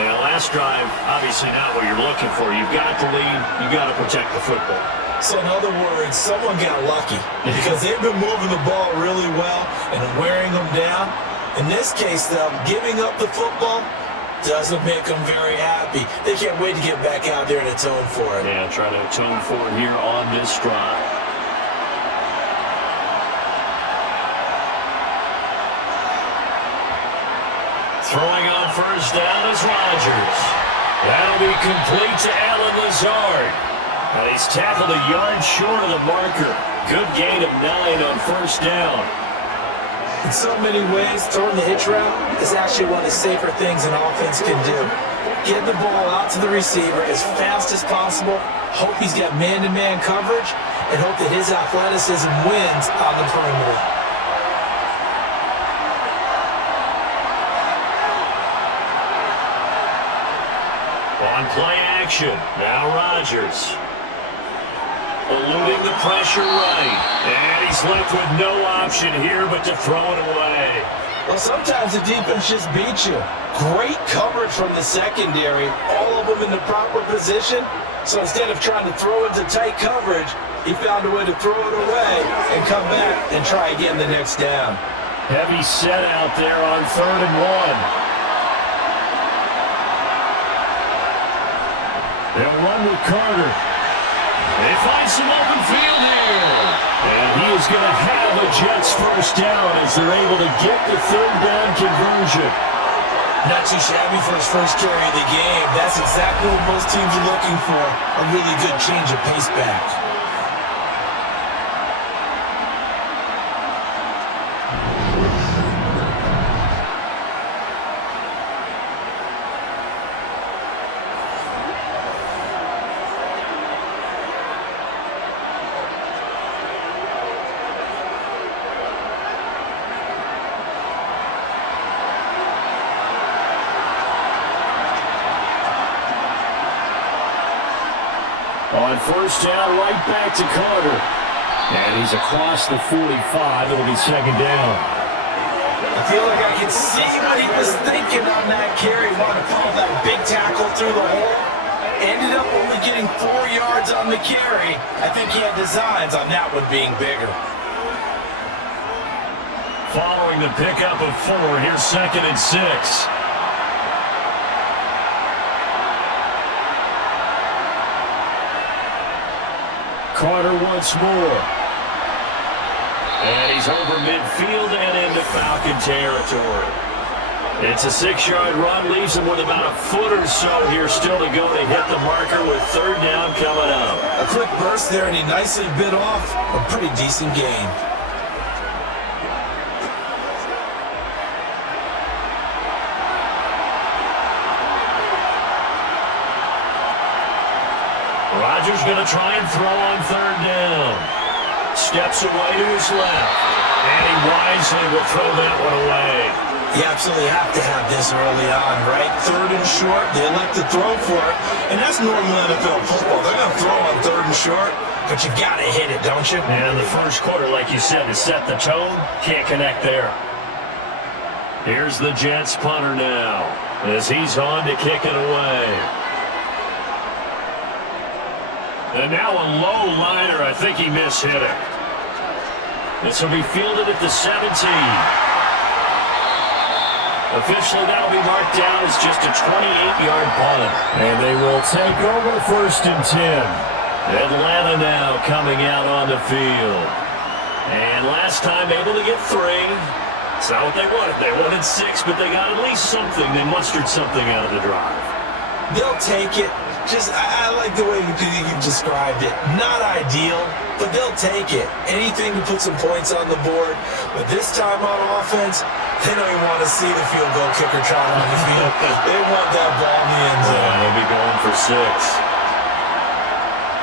And last drive, obviously not what you're looking for. You've got the lead. You've got to protect the football. So in other words, someone got lucky because they've been moving the ball really well and wearing them down. In this case, though, giving up the football doesn't make them very happy. They can't wait to get back out there and atone for it. Yeah, try to atone for it here on this drive. Throwing on 1st down is Rodgers. That'll be complete to Allen Lazard. And he's tackled a yard short of the marker. Good gain of 9 on 1st down. In so many ways, throwing the hitch route is actually one of the safer things an offense can do. Get the ball out to the receiver as fast as possible, hope he's got man-to-man coverage, and hope that his athleticism wins on the perimeter. On play action, now Rodgers. Eluding the pressure right. And he's left with no option here but to throw it away. Well, sometimes the defense just beats you. Great coverage from the secondary, all of them in the proper position. So instead of trying to throw into tight coverage, he found a way to throw it away and come back and try again the next down. Heavy set out there on 3rd and 1. They'll run with Carter. They find some open field here. And he is going to have a Jets first down as they're able to get the 3rd down conversion. Not too shabby for his first carry of the game. That's exactly what most teams are looking for. A really good change of pace back. On first down, right back to Carter. And he's across the 45. It'll be 2nd down. I feel like I can see what he was thinking on that carry. Wanted to pull that big tackle through the hole. Ended up only getting 4 yards on the carry. I think he had designs on that one being bigger. Following the pickup of 4, here's 2nd and 6. Carter once more. And he's over midfield and into Falcon territory. It's a 6-yard run, leaves him with about a foot or so here still to go to hit the marker with 3rd down coming up. A quick burst there, and he nicely bit off a pretty decent gain. Rodgers going to try and throw on 3rd down. Steps away to his left. And he wisely will throw that one away. You absolutely have to have this early on, right? 3rd and short, they elect to throw for it. And that's normal NFL football. They're going to throw on 3rd and short, but you got to hit it, don't you? And in the first quarter, like you said, to set the tone, can't connect there. Here's the Jets punter now as he's on to kick it away. And now a low liner. I think he mishit it. This will be fielded at the 17. Officially, that'll be marked down as just a 28-yard punt. And they will take over 1st and 10. Atlanta now coming out on the field. And last time able to get 3. It's not what they wanted. They wanted 6, but they got at least something. They mustered something out of the drive. They'll take it. I like the way you described it. Not ideal, but they'll take it. Anything to put some points on the board. But this time on offense, they don't even want to see the field goal kicker trotting on the field. They want that ball in the end zone. They'll be going for 6.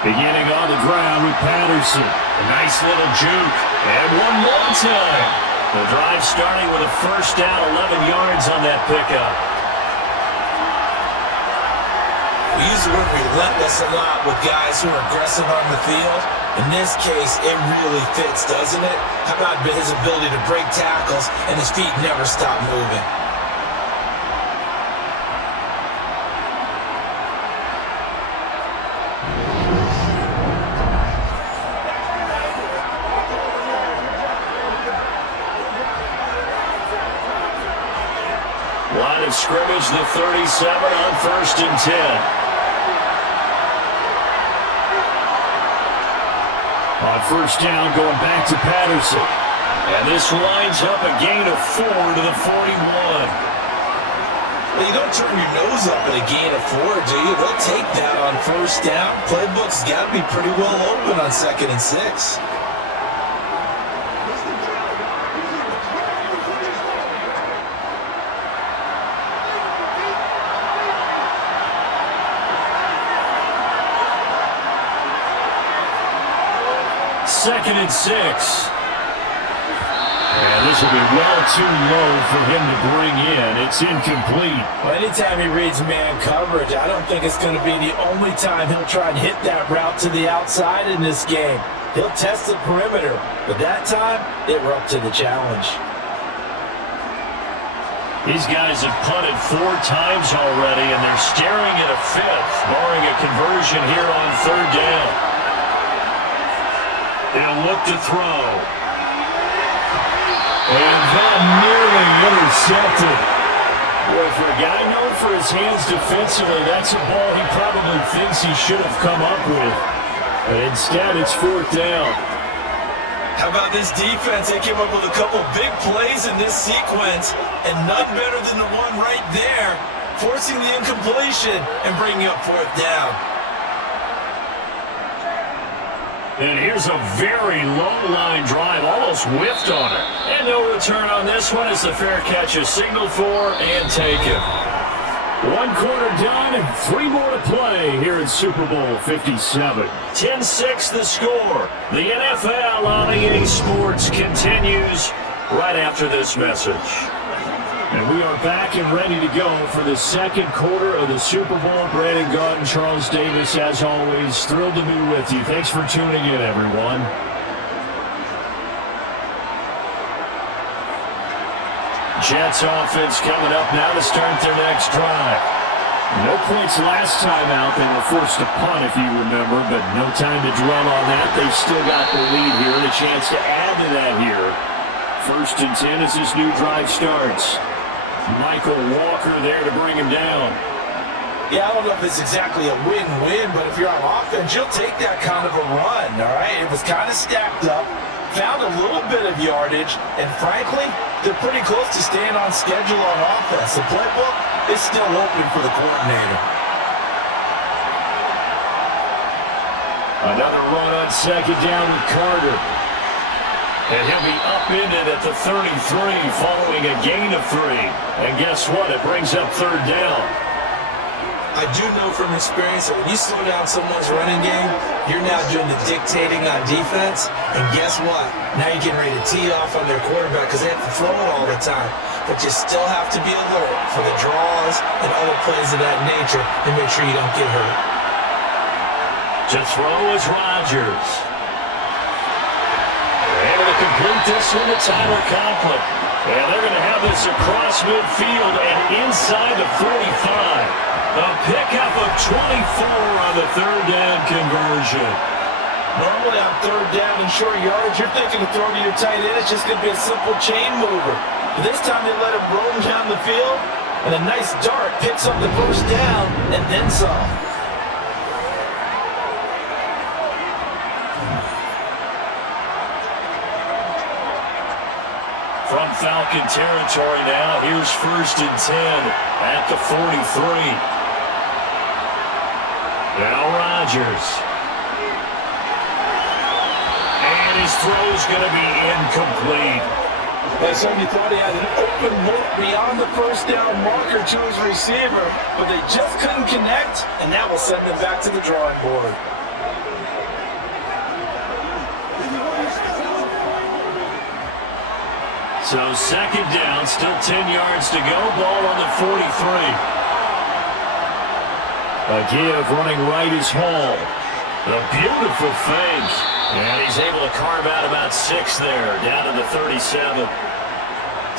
Beginning on the ground with Patterson. A nice little juke. And one more time. The drive starting with a first down, 11 yards on that pickup. We use the word relentless a lot with guys who are aggressive on the field. In this case, it really fits, doesn't it? How about his ability to break tackles and his feet never stop moving? Line of scrimmage, the 37 on 1st and 10. On first down, going back to Patterson. And this lines up a gain of 4 to the 41. Well, you don't turn your nose up at a gain of 4, do you? They'll take that on first down. Playbook's got to be pretty well open on 2nd and 6. Second and 6. And this will be well too low for him to bring in. It's incomplete. Well, anytime he reads man coverage, I don't think it's going to be the only time he'll try and hit that route to the outside in this game. He'll test the perimeter, but that time, they were up to the challenge. These guys have punted 4 times already, and they're staring at a 5th, barring a conversion here on 3rd down. They'll look to throw. And that nearly intercepted. Boy, for a guy known for his hands defensively, that's a ball he probably thinks he should have come up with. But instead, it's 4th down. How about this defense? They came up with a couple big plays in this sequence, and none better than the one right there, forcing the incompletion and bringing up 4th down. And here's a very long line drive, almost whiffed on it. And no return on this one as the fair catch is signaled for and taken. 1 quarter done, 3 more to play here in Super Bowl 57. 10-6 the score. The NFL on EA Sports continues right after this message. And we are back and ready to go for the 2nd quarter of the Super Bowl. Brandon Gaudin, Charles Davis, as always, thrilled to be with you. Thanks for tuning in, everyone. Jets offense coming up now to start their next drive. No points last time out. They were forced to punt, if you remember, but no time to dwell on that. They've still got the lead here and a chance to add to that here. 1st and 10 as this new drive starts. Michael Walker there to bring him down. Yeah, I don't know if it's exactly a win-win, but if you're on offense, you'll take that kind of a run, all right? It was kind of stacked up, found a little bit of yardage, and frankly, they're pretty close to staying on schedule on offense. The playbook is still open for the coordinator. Another run on 2nd down with Carter. And he'll be upended at the 33 following a gain of 3. And guess what? It brings up 3rd down. I do know from experience that when you slow down someone's running game, you're now doing the dictating on defense. And guess what? Now you're getting ready to tee off on their quarterback because they have to throw it all the time. But you still have to be alert for the draws and other plays of that nature and make sure you don't get hurt. To throw is Rodgers. Able to complete this one to Tyler Conklin. And they're going to have this across midfield and inside the 45. A pickup of 24 on the 3rd down conversion. Normally on 3rd down and short yardage, you're thinking to throw to your tight end. It's just going to be a simple chain mover. But this time they let him roam down the field, and a nice dart picks up the 1st down and then some. From Falcon territory now, here's 1st and 10 at the 43. Now Rodgers. And his throw's going to be incomplete. And somebody thought he had an open look beyond the 1st down marker to his receiver, but they just couldn't connect, and that will send them back to the drawing board. So 2nd down, still 10 yards to go, ball on the 43. A give running right is Hall. A beautiful fake. And he's able to carve out about 6 there, down to the 37.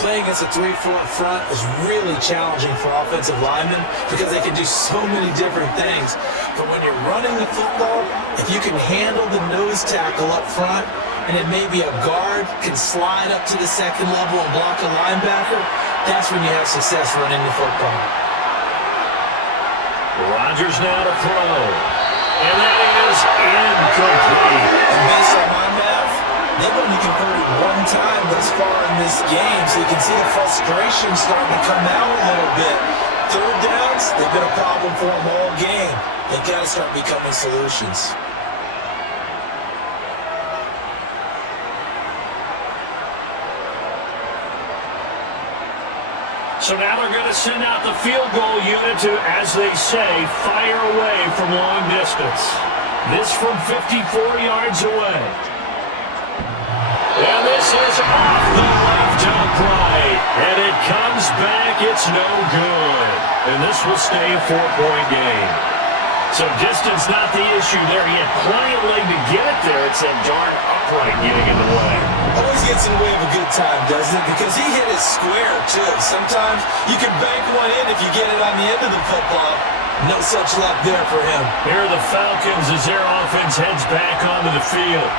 Playing against a 3-4 front is really challenging for offensive linemen because they can do so many different things. But when you're running the football, if you can handle the nose tackle up front, and it may be a guard can slide up to the 2nd level and block a linebacker, that's when you have success running the football. Rodgers now to throw. And that is incomplete. And based on my math, they've only converted 1 time thus far in this game, so you can see the frustration starting to come out a little bit. 3rd downs, they've been a problem for them all game. They've got to start becoming solutions. So now they're going to send out the field goal unit to, as they say, fire away from long distance. This from 54 yards away. And this is off the left upright. And it comes back. It's no good. And this will stay a 4-point game. So distance not the issue there. He had plenty of leg to get it there. It's that darn upright getting in the way. Always gets in the way of a good time, doesn't it? Because he hit it square, too. Sometimes you can bank one in if you get it on the end of the football. No such luck there for him. Here are the Falcons as their offense heads back onto the field.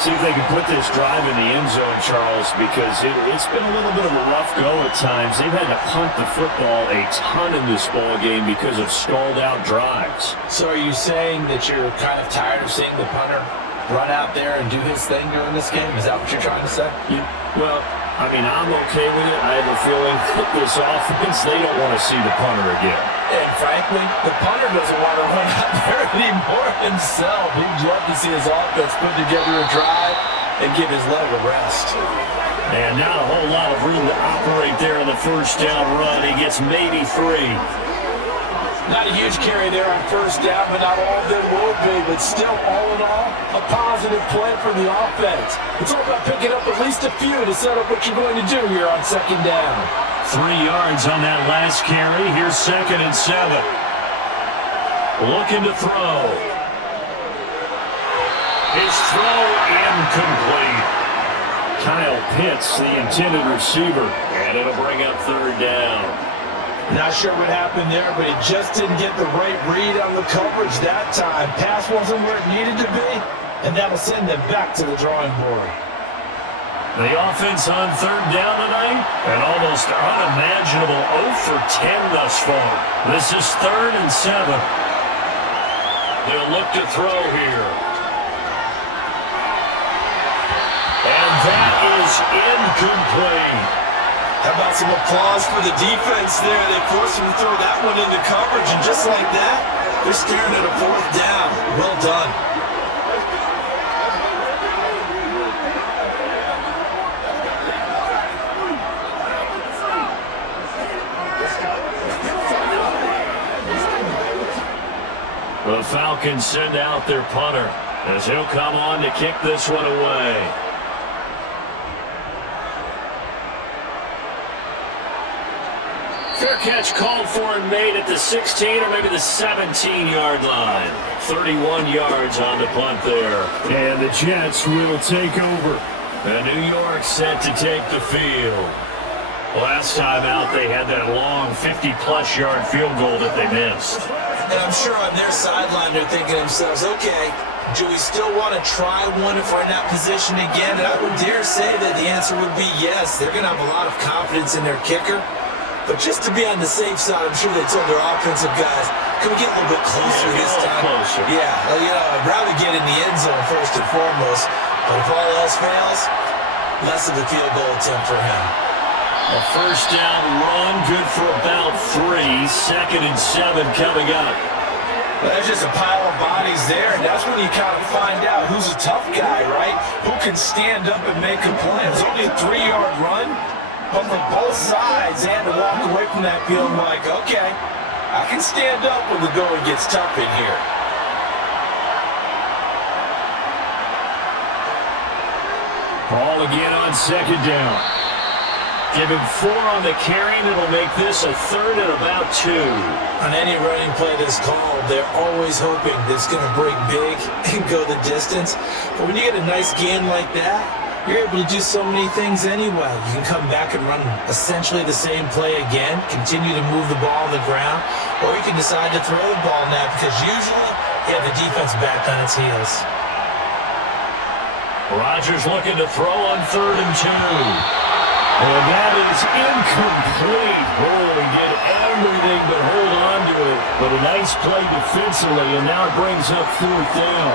See if they can put this drive in the end zone, Charles, because it's been a little bit of a rough go at times. They've had to punt the football a ton in this ball game because of stalled-out drives. So are you saying that you're kind of tired of seeing the punter run out there and do his thing during this game? Is that what you're trying to say? Well, I mean, I'm okay with it. I have a feeling that this offense, they don't want to see the punter again. And frankly, the punter doesn't want to run out there anymore himself. He'd love to see his offense put together a drive and give his leg a rest. And not a whole lot of room to operate there in the first down run. He gets maybe 3. Not a huge carry there on first down, but not all of it will be. But still, all in all, a positive play for the offense. It's all about picking up at least a few to set up what you're going to do here on second down. 3 yards on that last carry. Here's 2nd and 7. Looking to throw. His throw incomplete. Kyle Pitts, the intended receiver, and it'll bring up 3rd down. Not sure what happened there, but he just didn't get the right read on the coverage that time. Pass wasn't where it needed to be, and that'll send them back to the drawing board. The offense on 3rd down tonight, an almost unimaginable 0 for 10 thus far. This is 3rd and 7. They'll look to throw here. And that is incomplete. How about some applause for the defense there? They forced him to throw that one into coverage, and just like that, they're staring at a 4th down. Well done. The Falcons send out their punter as he'll come on to kick this one away. Fair catch called for and made at the 16 or maybe the 17-yard line. 31 yards on the punt there. And the Jets will take over. And New York set to take the field. Last time out, they had that long 50-plus yard field goal that they missed. And I'm sure on their sideline they're thinking to themselves, okay, do we still want to try one if we're in that position again? And I would dare say that the answer would be yes. They're going to have a lot of confidence in their kicker. But just to be on the safe side, I'm sure they told their offensive guys, can we get a little bit closer this time? Closer. Yeah, I'd rather get in the end zone first and foremost. But if all else fails, less of a field goal attempt for him. A first down run, good for about 3. 2nd and 7 coming up. Well, there's just a pile of bodies there, and that's when you kind of find out who's a tough guy, right? Who can stand up and make a play. It's only a 3-yard run, but for both sides, they had to walk away from that feeling like, okay, I can stand up when the going gets tough in here. Ball again on 2nd down. Give him 4 on the carry, and it'll make this a 3rd and about 2. On any running play that's called, they're always hoping that it's going to break big and go the distance. But when you get a nice gain like that, you're able to do so many things anyway. You can come back and run essentially the same play again, continue to move the ball on the ground, or you can decide to throw the ball now because usually you have the defense back on its heels. Rodgers looking to throw on 3rd and 2. And that is incomplete. Oh, he did everything but hold on to it. But a nice play defensively, and now it brings up 4th down.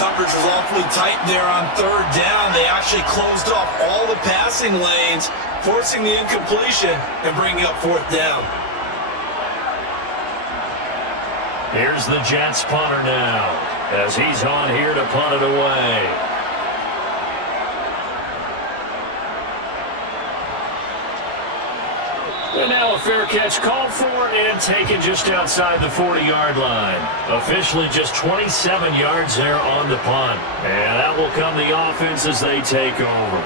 Coverage was awfully tight there on 3rd down. They actually closed off all the passing lanes, forcing the incompletion and bringing up 4th down. Here's the Jets punter now, as he's on here to punt it away. And now a fair catch called for and taken just outside the 40-yard line. Officially just 27 yards there on the punt. And that will come the offense as they take over.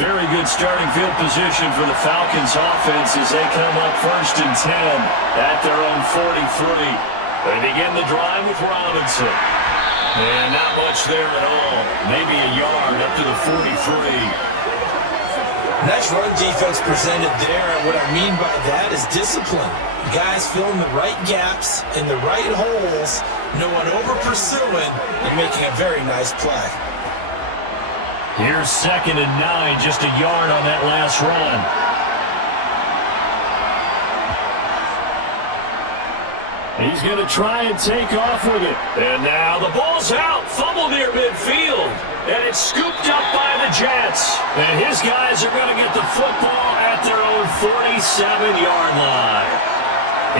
Very good starting field position for the Falcons offense as they come up 1st and 10 at their own 43. They begin the drive with Robinson. And not much there at all. Maybe a yard up to the 43. Nice run defense presented there, and what I mean by that is discipline. Guys filling the right gaps in the right holes, no one over-pursuing, and making a very nice play. Here's 2nd and 9, just a yard on that last run. He's going to try and take off with it. And now the ball's out, fumble near midfield. And it's scooped up by the Jets. And his guys are going to get the football at their own 47-yard line.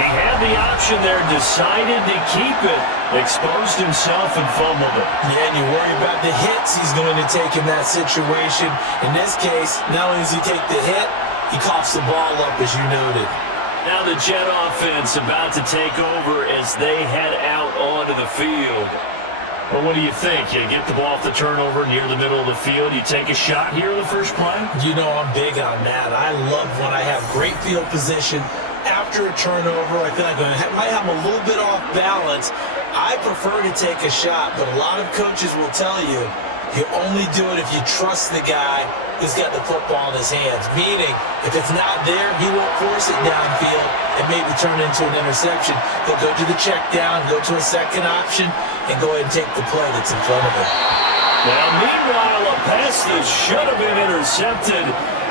He had the option there, decided to keep it, exposed himself and fumbled it. Yeah, and you worry about the hits he's going to take in that situation. In this case, not only does he take the hit, he coughs the ball up, as you noted. Now the Jet offense about to take over as they head out onto the field. Well, what do you think? You get the ball off the turnover near the middle of the field. You take a shot here in the first play? You know I'm big on that. I love when I have great field position. After a turnover, I feel like I might have a little bit off balance. I prefer to take a shot, but a lot of coaches will tell you only do it if you trust the guy who's got the football in his hands. Meaning, if it's not there, he won't force it downfield and maybe turn it into an interception. He'll go to the check down, go to a second option, and go ahead and take the play that's in front of him. Now, meanwhile, a pass that should have been intercepted,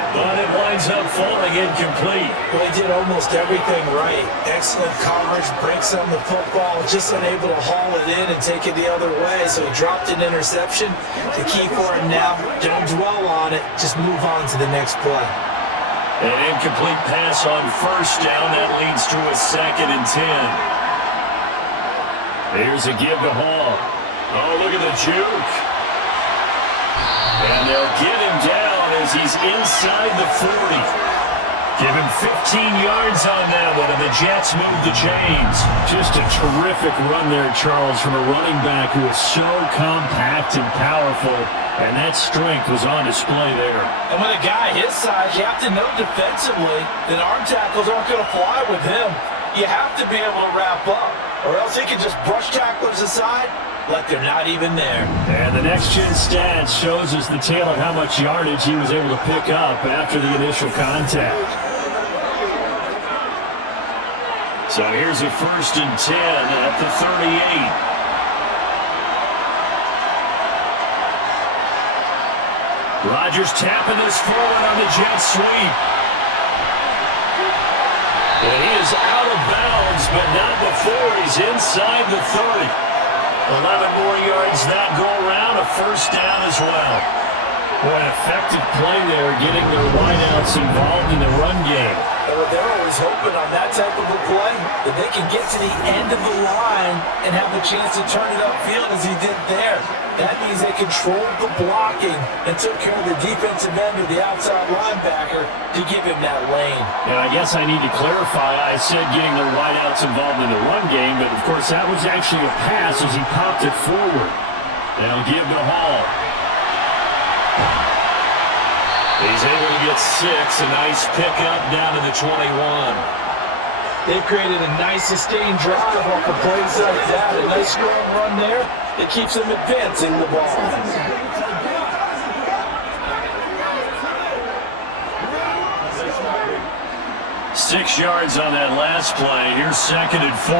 but it winds up falling incomplete. Well, he did almost everything right. Excellent coverage, breaks on the football, just unable to haul it in and take it the other way, so he dropped an interception. The key for him now, don't dwell on it, just move on to the next play. An incomplete pass on 1st down, that leads to a 2nd and 10. Here's a give to Hall. Oh, look at the juke. And they'll get him down as he's inside the 40. Give him 15 yards on that one, and the Jets move the chains. Just a terrific run there, Charles, from a running back who is so compact and powerful, and that strength was on display there. And with a guy his size, you have to know defensively that arm tackles aren't going to fly with him. You have to be able to wrap up, or else he can just brush tacklers aside like they're not even there. And the next-gen stats shows us the tale of how much yardage he was able to pick up after the initial contact. So here's a 1st and 10 at the 38. Rodgers tapping this forward on the jet sweep. And he is out of bounds, but not before he's inside the 30. 11 more yards that go around, a 1st down as well. Boy, an effective play there, getting their wideouts involved in the run game. They're always hoping on that type of a play that they can get to the end of the line and have a chance to turn it upfield as he did there. That means they controlled the blocking and took care of the defensive end of the outside linebacker to give him that lane. And I guess I need to clarify, I said getting their wideouts involved in the run game, but of course that was actually a pass as he popped it forward. They'll give to Hall. He's able to get 6, a nice pickup down to the 21. They've created a nice sustained drive off the plays like that. A nice strong run there that keeps them advancing the ball. 6 yards on that last play. Here's 2nd and 4.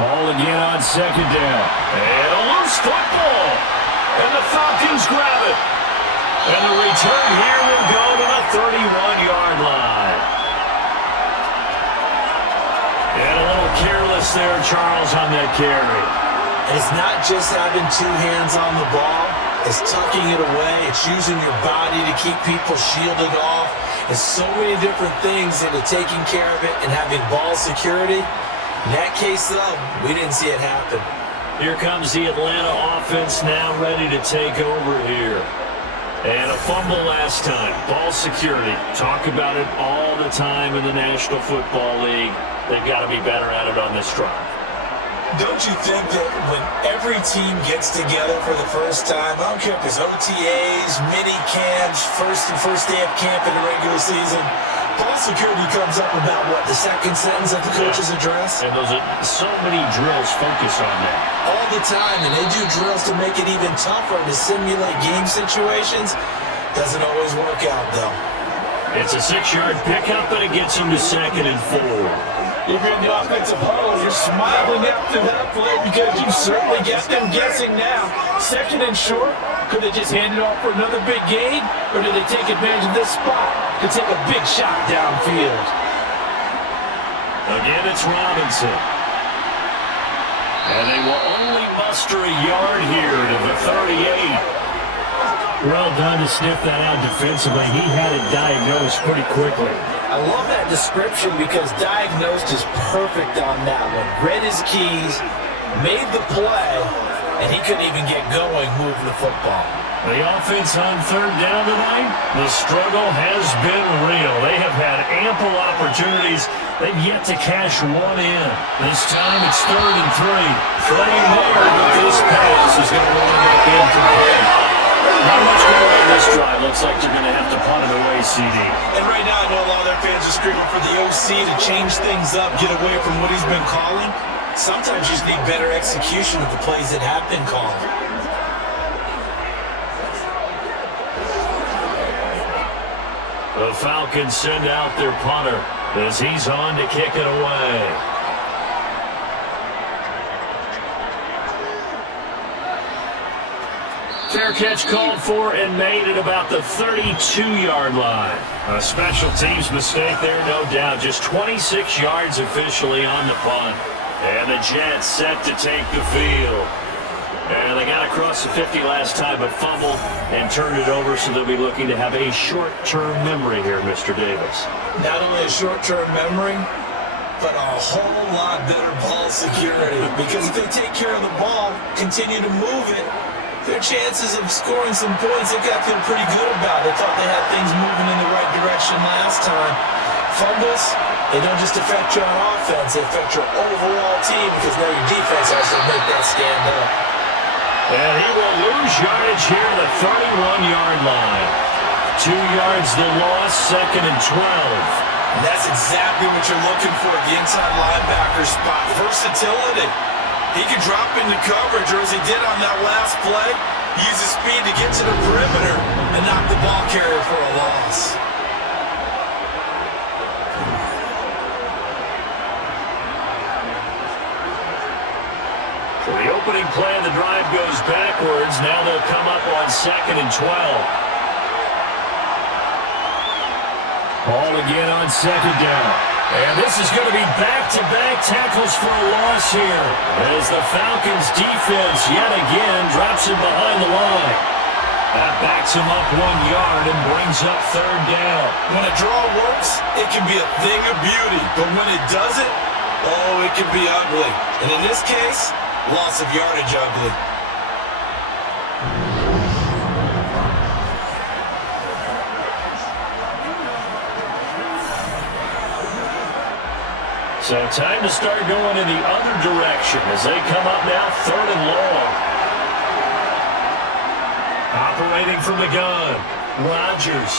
Ball again on 2nd down. And a loose football. And the Falcons grab it. And the return here will go to the 31-yard line. And a little careless there, Charles, on that carry. And it's not just having 2 hands on the ball. It's tucking it away. It's using your body to keep people shielded off. There's so many different things into taking care of it and having ball security. In that case, though, we didn't see it happen. Here comes the Atlanta offense now ready to take over here. And a fumble last time. Ball security. Talk about it all the time in the National Football League. They've got to be better at it on this drive. Don't you think that when every team gets together for the first time, I don't care if it's OTAs, mini camps, first day of camp in the regular season, ball security comes up about what, the second sentence of the coach's address? And those are so many drills focus on that. All the time, and they do drills to make it even tougher to simulate game situations. Doesn't always work out, though. It's a 6-yard pickup, but it gets him to 2nd and 4. If you're in the offensive huddle, you're smiling after that play because you certainly got them guessing now. 2nd and short, could they just hand it off for another big gain? Or do they take advantage of this spot to take a big shot downfield? Again, it's Robinson. And they will only muster a yard here to the 38. Well done to sniff that out defensively. He had it diagnosed pretty quickly. I love that description because diagnosed is perfect on that one. Read his keys, made the play, and he couldn't even get going moving the football. The offense on 3rd down tonight, the struggle has been real. They have had ample opportunities. They've yet to cash one in. This time it's 3rd and 3. Playing there, but this pass is going to run back incomplete. Not much going on this drive. Looks like they're going to have to punt it away, CD. And right now, I know a lot of their fans are screaming for the OC to change things up, get away from what he's been calling. Sometimes you just need better execution of the plays that have been called. The Falcons send out their punter as he's on to kick it away. Fair catch called for and made at about the 32-yard line. A special teams mistake there, no doubt. Just 26 yards officially on the punt. And the Jets set to take the field. And they got across the 50 last time, but fumbled and turned it over, so they'll be looking to have a short-term memory here, Mr. Davis. Not only a short-term memory, but a whole lot better ball security. Because if they take care of the ball, continue to move it, their chances of scoring some points, they've got to feel pretty good about. They thought they had things moving in the right direction last time. Fumbles, they don't just affect you on offense, they affect your overall team because now your defense has to make that stand up. And he will lose yardage here at the 31-yard line. 2 yards the loss, 2nd and 12. And that's exactly what you're looking for at the inside linebacker spot. Versatility. He can drop into coverage, or as he did on that last play, use his speed to get to the perimeter and knock the ball carrier for a loss. For the opening play, the drive goes backwards. Now they'll come up on 2nd and 12. Ball again on 2nd down. And this is going to be back-to-back tackles for a loss here as the Falcons defense yet again drops him behind the line. That backs him up 1 yard and brings up 3rd down. When a draw works, it can be a thing of beauty. But when it doesn't, oh, it can be ugly. And in this case, loss of yardage ugly. So time to start going in the other direction as they come up now 3rd and long. Operating from the gun, Rodgers.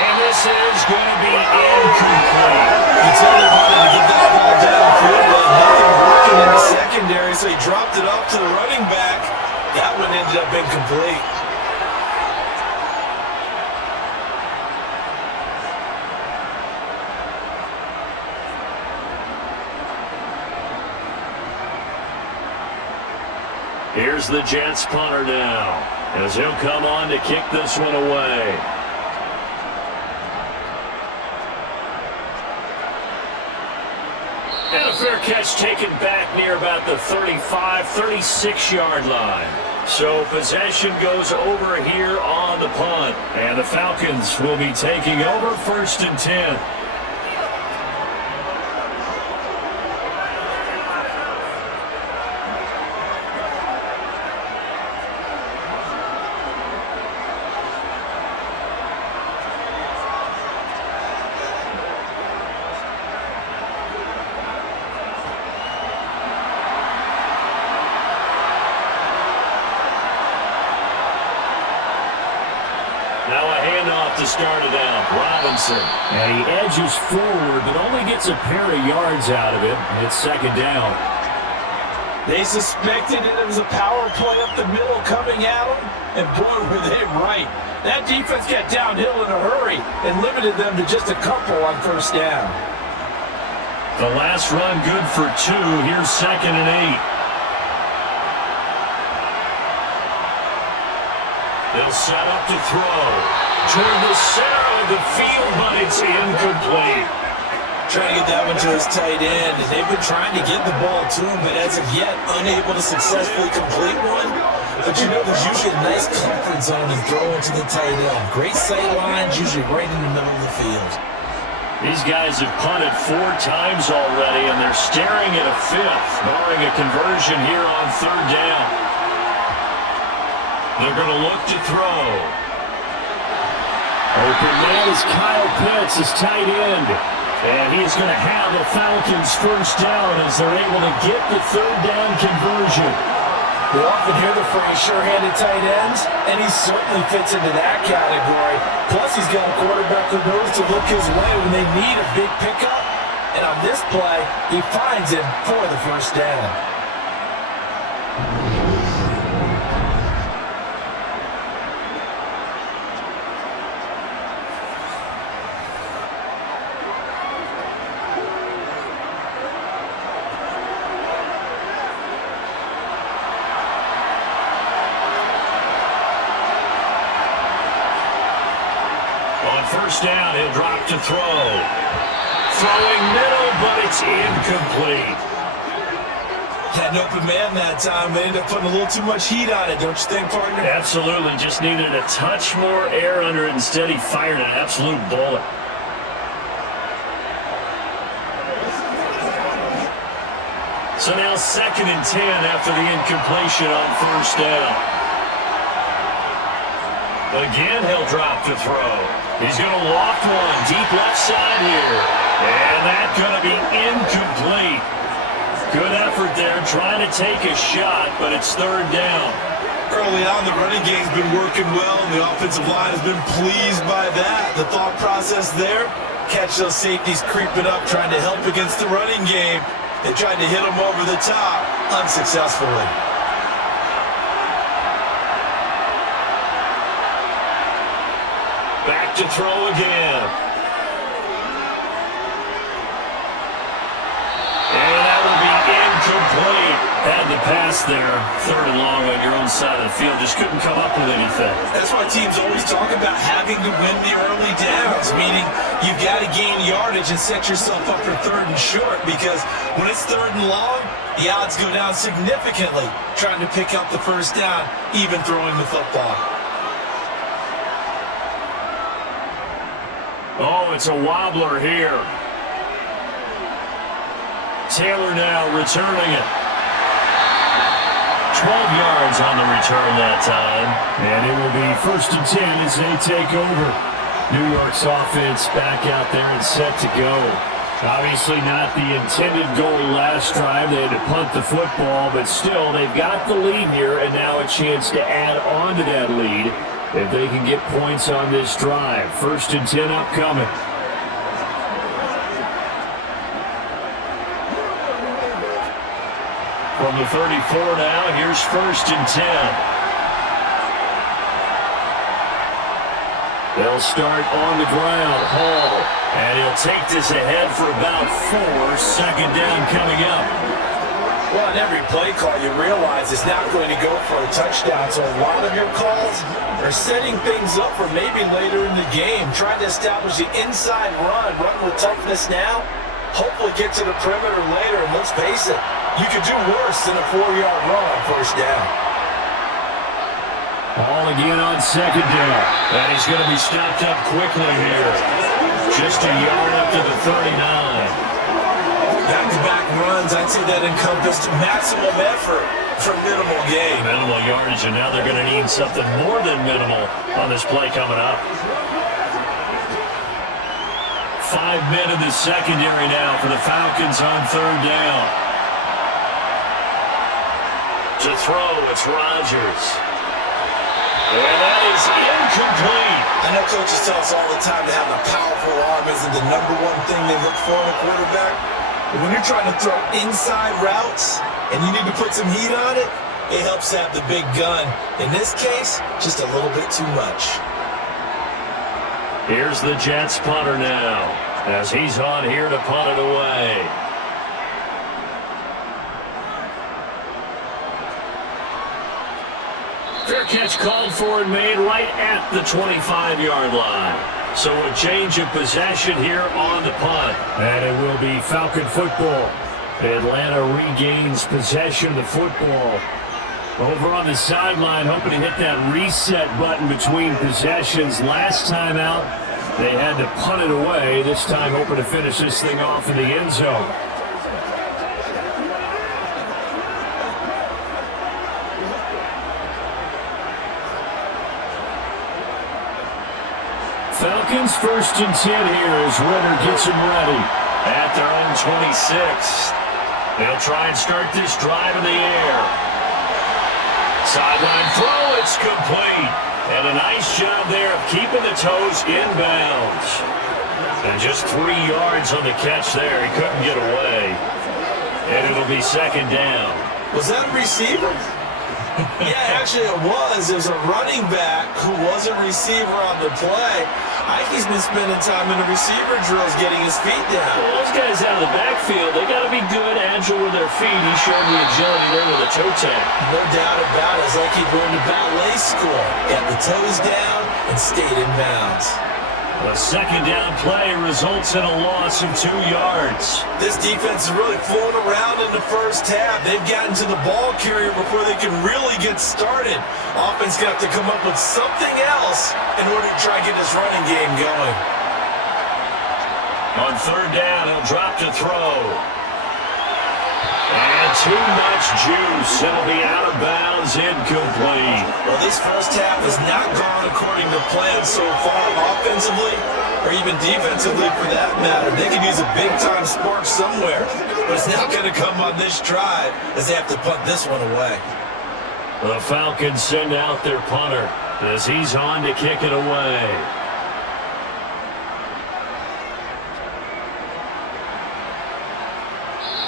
And this is going to be incomplete. You tell him wanted to get that ball downfield, but nothing working in the secondary, so he dropped it off to the running back. That one ended up incomplete. Here's the Jets punter now as he'll come on to kick this one away. And a fair catch taken back near about the 35, 36-yard line. So possession goes over here on the punt. And the Falcons will be taking over 1st and 10. the start of down. Robinson. And he edges forward, but only gets a pair of yards out of it. It's second down. They suspected it was a power play up the middle coming at them, and boy, were they right. That defense got downhill in a hurry and limited them to just a couple on first down. The last run good for 2. Here's 2nd and 8. They'll set up to throw. Toward the center of the field, but it's incomplete. Trying to get that one to his tight end, and they've been trying to get the ball to him, but as of yet, unable to successfully complete one. But you know, there's usually a nice comfort zone and throw into the tight end. Great sight lines, usually right in the middle of the field. These guys have punted 4 times already, and they're staring at a 5th, barring a conversion here on 3rd down. They're going to look to throw. Open man is Kyle Pitts, his tight end. And he's going to have the Falcons first down as they're able to get the 3rd down conversion. We often hear the phrase sure-handed tight ends, and he certainly fits into that category. Plus, he's got a quarterback who knows to look his way when they need a big pickup. And on this play, he finds him for the first down. First down, he'll drop to throw. Throwing middle, but it's incomplete. Had an open man that time. They ended up putting a little too much heat on it, don't you think, partner? Absolutely. Just needed a touch more air under it. Instead, he fired an absolute bullet. So now 2nd and 10 after the incompletion on first down. Again, he'll drop to throw. He's going to loft one deep left side here. And that's going to be incomplete. Good effort there, trying to take a shot, but it's 3rd down. Early on, the running game's been working well, and the offensive line has been pleased by that. The thought process there, catch those safeties creeping up, trying to help against the running game. They tried to hit them over the top, unsuccessfully. Back to throw again. And that will be incomplete. Had the pass there. 3rd and long on your own side of the field. Just couldn't come up with anything. That's why teams always talk about having to win the early downs, meaning you've got to gain yardage and set yourself up for 3rd and short, because when it's 3rd and long, the odds go down significantly trying to pick up the first down, even throwing the football. Oh, it's a wobbler here. Taylor now returning it. 12 yards on the return that time. And it will be 1st and 10 as they take over. New York's offense back out there and set to go. Obviously not the intended goal last drive. They had to punt the football, but still they've got the lead here and now a chance to add on to that lead if they can get points on this drive. 1st and 10 upcoming. From the 34 now, here's 1st and 10. They'll start on the ground. Hall. And he'll take this ahead for about 4. 2nd down coming up. Well, in every play call, you realize it's not going to go for a touchdown. So a lot of your calls are setting things up for maybe later in the game, trying to establish the inside run with toughness now. Hopefully get to the perimeter later, and let's face it, you could do worse than a 4-yard run on first down. Ball again on 2nd down. And he's going to be stopped up quickly here. Just a yard up to the 39. Back-to-back runs, I'd say that encompassed maximum effort for minimal gain. Minimal yardage, and now they're going to need something more than minimal on this play coming up. 5 men in the secondary now for the Falcons on 3rd down. To throw, it's Rodgers. And that is is incomplete. I know coaches tell us all the time that having a powerful arm isn't the number one thing they look for in a quarterback. But when you're trying to throw inside routes and you need to put some heat on it, it helps have the big gun. In this case, just a little bit too much. Here's the Jets punter now, as he's on here to punt it away. Fair catch called for and made right at the 25-yard line. So a change of possession here on the punt. And it will be Falcon football. Atlanta regains possession of the football. Over on the sideline, hoping to hit that reset button between possessions. Last time out, they had to punt it away. This time, hoping to finish this thing off in the end zone. Falcons 1st and 10 here as Renner gets them ready at their own 26. They'll try and start this drive in the air. Sideline throw, it's complete. And a nice job there of keeping the toes inbounds. And just 3 yards on the catch there. He couldn't get away. And it'll be 2nd down. Was that a receiver? Yeah, actually it was. It was a running back who was a receiver on the play. Ike's been spending time in the receiver drills getting his feet down. Well, those guys out of the backfield, they got to be good, agile with their feet. He showed the agility there with a toe tag. No doubt about it. It's like he going to ballet school. Got the toes down and stayed in bounds. A 2nd down play results in a loss of 2 yards. This defense is really flown around in the first half. They've gotten to the ball carrier before they can really get started. Offense going to have to come up with something else in order to try and get this running game going. On 3rd down, he'll drop to throw. And too much juice. It'll be out of bounds, incomplete. Well, this first half has not gone according to plan so far, offensively or even defensively for that matter. They could use a big-time spark somewhere, but it's not going to come on this drive as they have to punt this one away. The Falcons send out their punter as he's on to kick it away.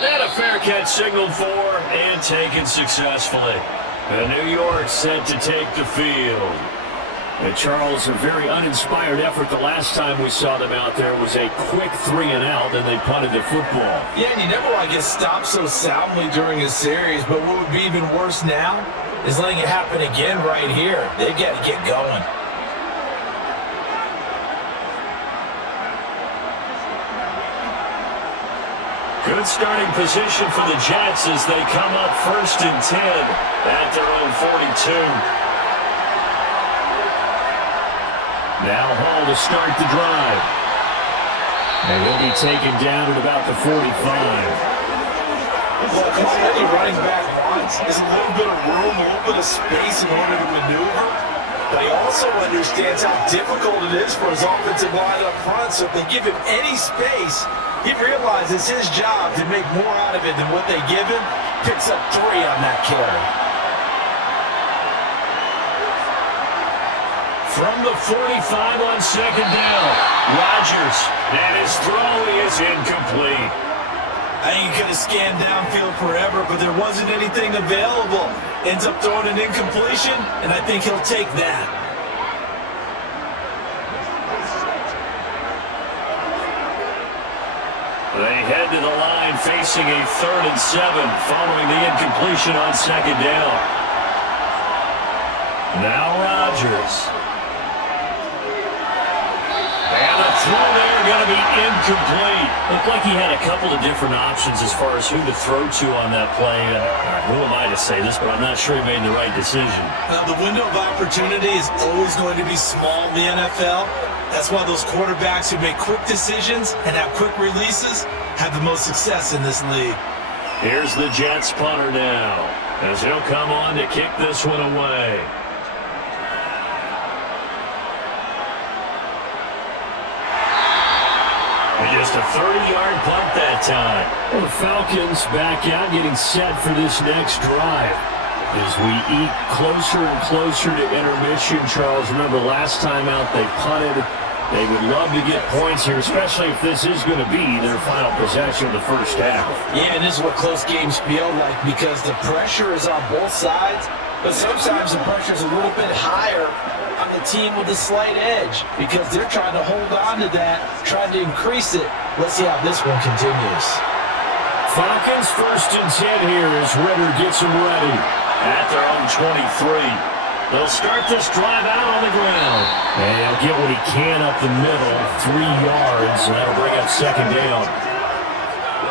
And a fair catch signaled for and taken successfully. And New York set to take the field. And Charles, a very uninspired effort. The last time we saw them out there was a quick 3-and-out, and they punted the football. Yeah, and you never want to get stopped so soundly during a series, but what would be even worse now is letting it happen again right here. They've got to get going. Good starting position for the Jets as they come up 1st and 10 at their own 42. Now Hall to start the drive. And he'll be taken down at about the 45. Look, all any running back wants is a little bit of room, a little bit of space in order to maneuver. But he also understands how difficult it is for his offensive line up front. So if they give him any space, he realizes his job to make more out of it than what they give him. Picks up 3 on that carry. From the 45 on 2nd down, Rodgers, and his throw is incomplete. I think he could have scanned downfield forever, but there wasn't anything available. Ends up throwing an incompletion, and I think he'll take that. They head to the line facing a 3rd and 7 following the incompletion on 2nd down. Now Rodgers. And a throw there going to be incomplete. Looked like he had a couple of different options as far as who to throw to on that play. And who am I to say this, but I'm not sure he made the right decision. Now, the window of opportunity is always going to be small in the NFL. That's why those quarterbacks who make quick decisions and have quick releases have the most success in this league. Here's the Jets punter now as he'll come on to kick this one away. And just a 30-yard punt that time. Well, the Falcons back out getting set for this next drive. As we eke closer and closer to intermission, Charles, remember last time out they punted. They would love to get points here, especially if this is going to be their final possession of the first half. Yeah, and this is what close games feel like because the pressure is on both sides, but sometimes the pressure is a little bit higher on the team with a slight edge because they're trying to hold on to that, trying to increase it. Let's see how this one continues. Falcons 1st and 10 here as Ritter gets them ready at their own 23. They'll start this drive out on the ground. And he'll get what he can up the middle, 3 yards, and that'll bring up 2nd down.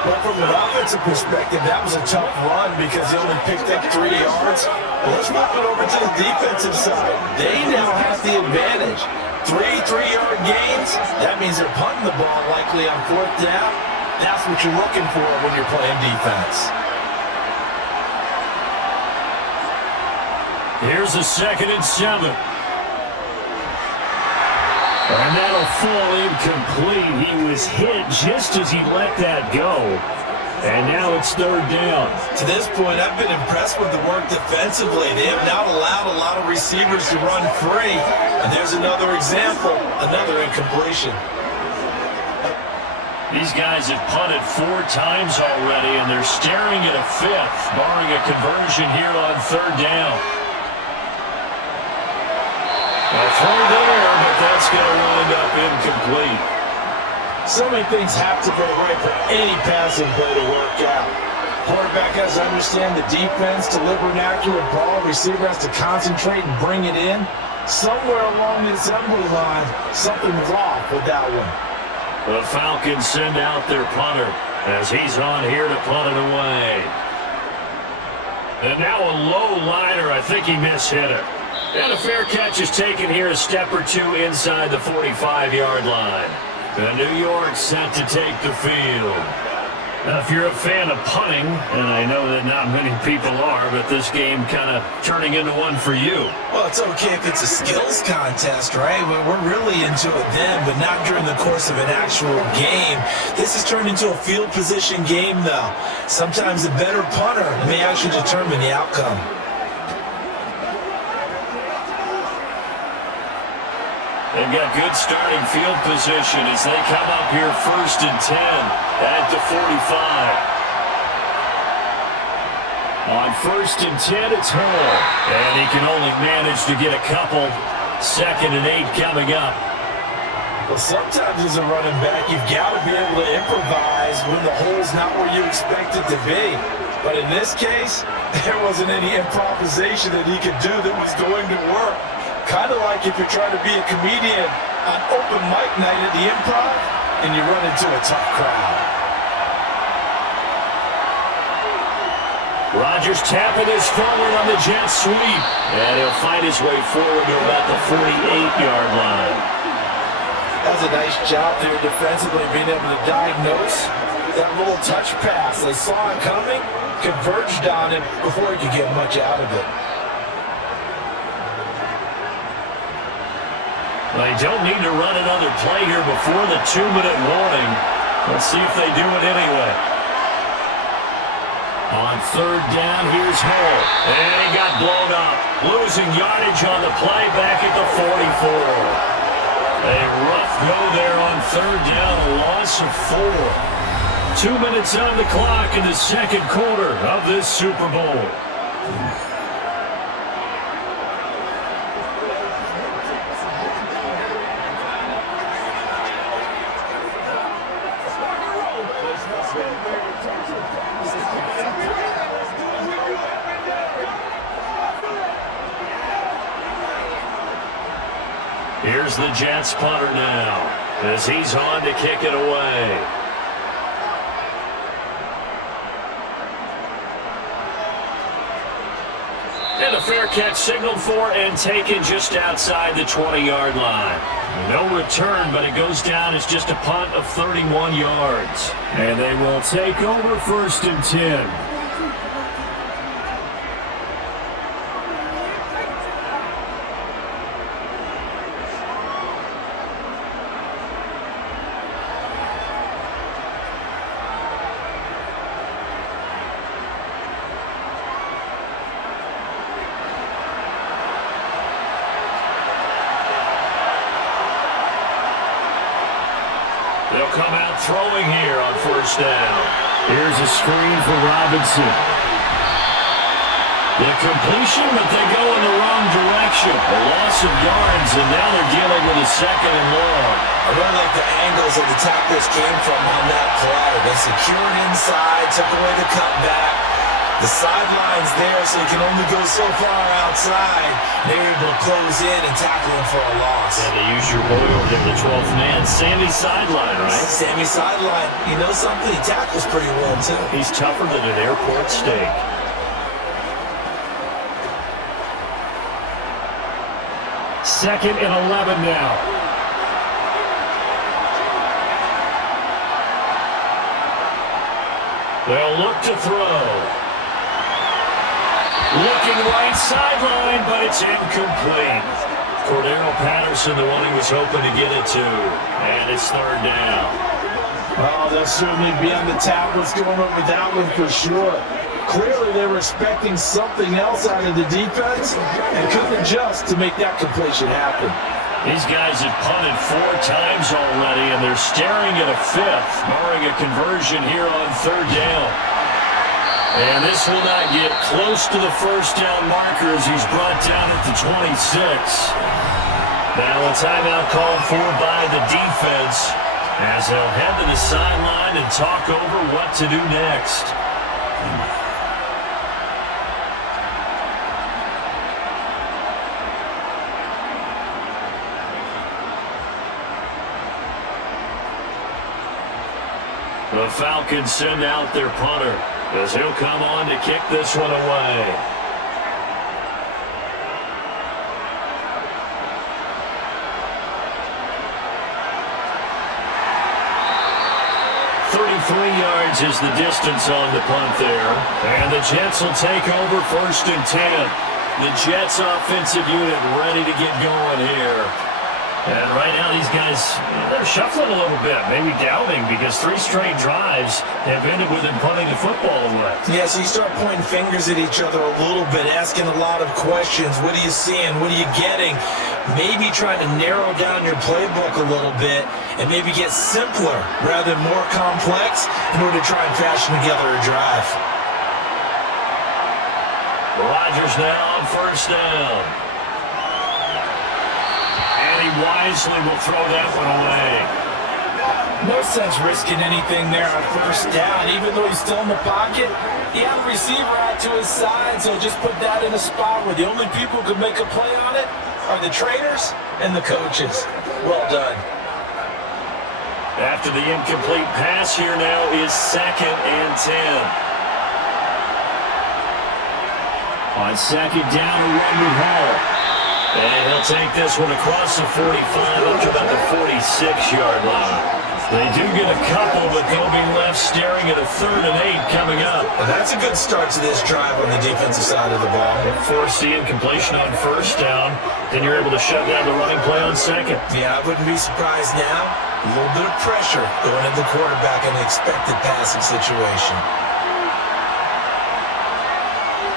But from an offensive perspective, that was a tough run because he only picked up 3 yards. Well, let's move it over to the defensive side. They now have the advantage. 3 3-yard gains, that means they're punting the ball likely on 4th down. That's what you're looking for when you're playing defense. Here's a 2nd and 7. And that'll fall incomplete. He was hit just as he let that go. And now it's 3rd down. To this point, I've been impressed with the work defensively. They have not allowed a lot of receivers to run free. And there's another example, another incompletion. These guys have punted 4 times already, and they're staring at a 5th, barring a conversion here on 3rd down. A throw there, but that's going to wind up incomplete. So many things have to go right for any passing play to work out. Quarterback has to understand the defense, deliver an accurate ball. Receiver has to concentrate and bring it in. Somewhere along the assembly line, something's off with that one. The Falcons send out their punter as he's on here to punt it away. And now a low liner. I think he mishit it. And a fair catch is taken here a step or 2 inside the 45-yard line. The New York set to take the field. Now, if you're a fan of punting, and I know that not many people are, but this game kind of turning into one for you. Well, it's okay if it's a skills contest, right? We're really into it then, but not during the course of an actual game. This has turned into a field position game, though. Sometimes the better punter may actually determine the outcome. They've got good starting field position as they come up here 1st and 10 at the 45. On 1st and 10, it's Hall. And he can only manage to get a couple. 2nd and 8 coming up. Well, sometimes as a running back, you've got to be able to improvise when the hole's not where you expect it to be. But in this case, there wasn't any improvisation that he could do that was going to work. Kind of like if you're trying to be a comedian on open mic night at the Improv and you run into a tough crowd. Rodgers tapping his forward on the jet sweep. And he'll find his way forward to about the 48-yard line. That's a nice job there defensively, being able to diagnose that little touch pass. They saw it coming, converged on it before he could get much out of it. They don't need to run another play here before the 2-minute warning. Let's see if they do it anyway. On 3rd down, here's Hall. And he got blown up. Losing yardage on the play back at the 44. A rough go there on 3rd down, a loss of 4. 2 minutes on the clock in the 2nd quarter of this Super Bowl. Here's the Jets punter now as he's on to kick it away. And a fair catch signaled for and taken just outside the 20-yard line. No return, but it goes down as just a punt of 31 yards. And they will take over 1st and 10. throwing here on first down. Here's a screen for Robinson. The completion, but they go in the wrong direction. A loss of yards, and now they're dealing with a second and long. I really like the angles that the tacklers came from on that play. They secured inside, took away the cutback. The sideline's there, so he can only go so far outside. They were able to close in and tackle him for a loss. And they use your boy over there, the 12th man. Sammy Sideline, right? Sammy Sideline. You know something? He tackles pretty well, too. He's tougher than an airport steak. Second and 11 now. They'll look to throw. Looking right sideline, but it's incomplete. Cordero Patterson, the one he was hoping to get it to. And it's third down. Oh, they'll certainly be on the tablets going over that one for sure. Clearly, they were expecting something else out of the defense and couldn't adjust to make that completion happen. These guys have punted 4 times already, and they're staring at a fifth, barring a conversion here on third down. And this will not get close to the first down marker as he's brought down at the 26. Now a timeout called for by the defense as they'll head to the sideline and talk over what to do next. The Falcons send out their punter as he'll come on to kick this one away. Yards is the distance on the punt there. And the Jets will take over first and 10. The Jets offensive unit ready to get going here. And right now these guys, they're shuffling a little bit, maybe doubting because 3 straight drives have ended with them punting the football away. Yeah, so you start pointing fingers at each other a little bit, asking a lot of questions. What are you seeing? What are you getting? Maybe trying to narrow down your playbook a little bit and maybe get simpler rather than more complex in order to try and fashion together a drive. Rodgers now on first down. And he wisely will throw that one away. No sense risking anything there on first down. Even though he's still in the pocket, he had a receiver out to his side, so just put that in a spot where the only people who could make a play on it are the trainers and the coaches. Well done. After the incomplete pass, here now is second and 10. On second down, a run with Hall. And he'll take this one across the 45 up to about the 46-yard line. They do get a couple, but they'll be left staring at a 3rd and 8 coming up. Well, that's a good start to this drive on the defensive side of the ball. Force the incompletion on first down, then you're able to shut down the running play on second. Yeah, I wouldn't be surprised now. A little bit of pressure going at the quarterback in an expected passing situation.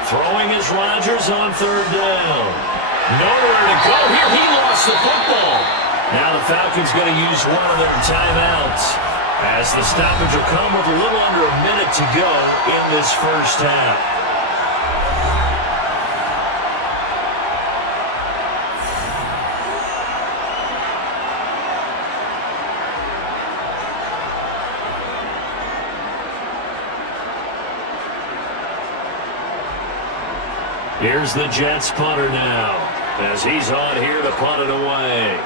Throwing is Rodgers on 3rd down. Nowhere to go here. He lost the football. Now the Falcons going to use one of their timeouts as the stoppage will come with a little under a minute to go in this first half. Here's the Jets punter now as he's on here to punt it away.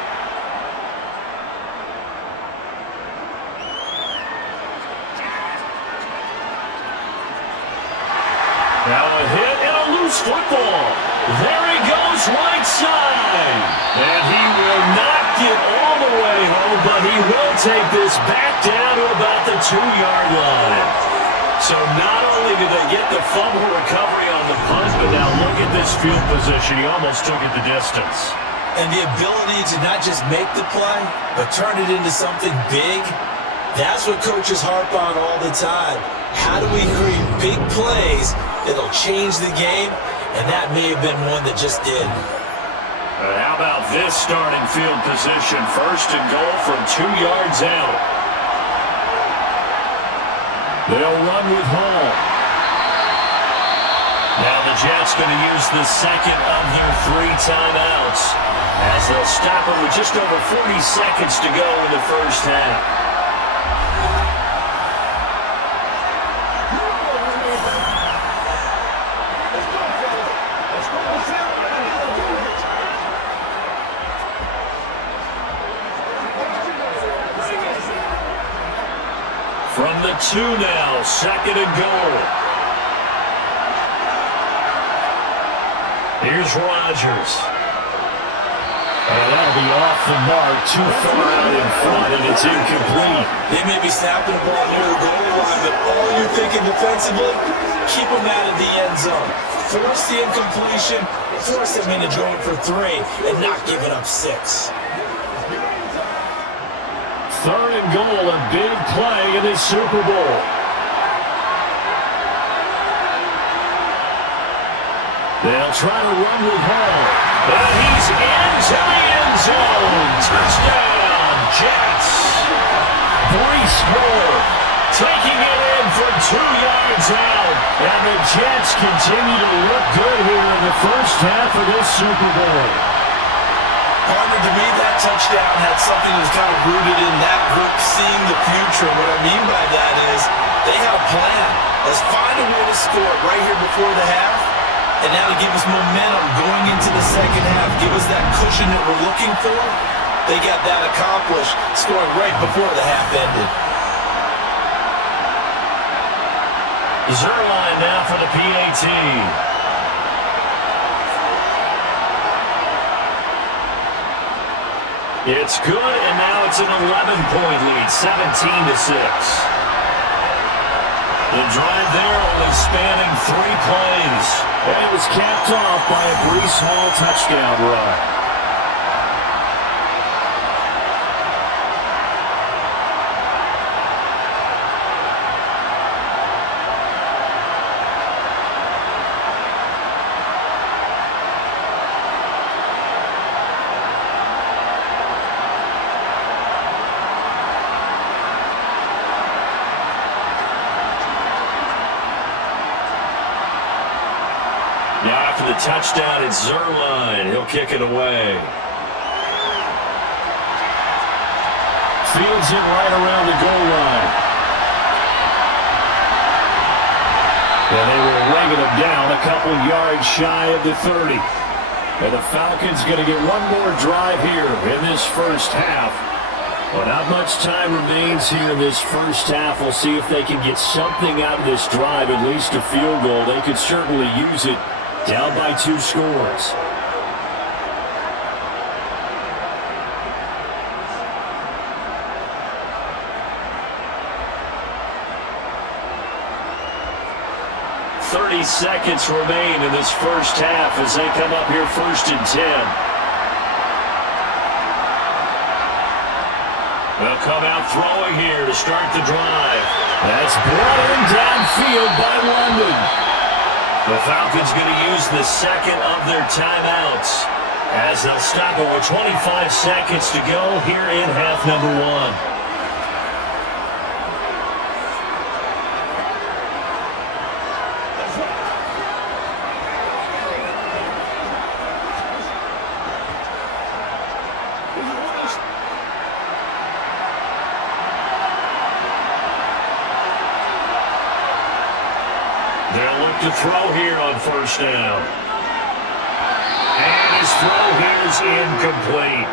Now a hit and a loose football. There he goes right side. And he will not get all the way home, but he will take this back down to about the 2-yard line. So not only did they get the fumble recovery on the punt, but now look at this field position. He almost took it the distance. And the ability to not just make the play, but turn it into something big, that's what coaches harp on all the time. How do we create big plays that'll change the game? And that may have been one that just did. But how about this starting field position? 1st and goal from 2 yards out. They'll run with Hall. Now the Jets going to use the second of their 3 timeouts as they'll stop it with just over 40 seconds to go in the first half. From the 2 now, second and goal. Here's Rodgers. And that'll be off the mark, too far out in front, and it's incomplete. They may be snapping the ball near the goal line, but all you're thinking defensively, keep them out of the end zone. Force the incompletion, force them into going for 3, and not giving up 6. Third and goal, a big play in the Super Bowl. They'll try to run with Hall. And he's into the end zone. Touchdown, Jets. Breece Hall taking it in for 2 yards out. And the Jets continue to look good here in the first half of this Super Bowl. Partner, to me, that touchdown had something that was kind of rooted in that group seeing the future. What I mean by that is they had a plan. Let's find a way to score right here before the half, and now to give us momentum going into the second half, give us that cushion that we're looking for. They got that accomplished, scoring right before the half ended. Zerline now for the PAT. It's good, and now it's an 11-point lead, 17-6. The drive there only spanning 3 plays. And it was capped off by a Breece Hall touchdown run. After the touchdown, it's Zerline. He'll kick it away. Fields it right around the goal line. And they were legging him down a couple yards shy of the 30. And the Falcons going to get one more drive here in this first half. Well, not much time remains here in this first half. We'll see if they can get something out of this drive, at least a field goal. They could certainly use it. Down by 2 scores. Seconds remain in this first half as they come up here first and 10. They'll come out throwing here to start the drive. That's brought in downfield by London. The Falcons going to use the second of their timeouts as they'll stop it with 25 seconds to go here in half number 1. To throw here on first down. And his throw here is incomplete.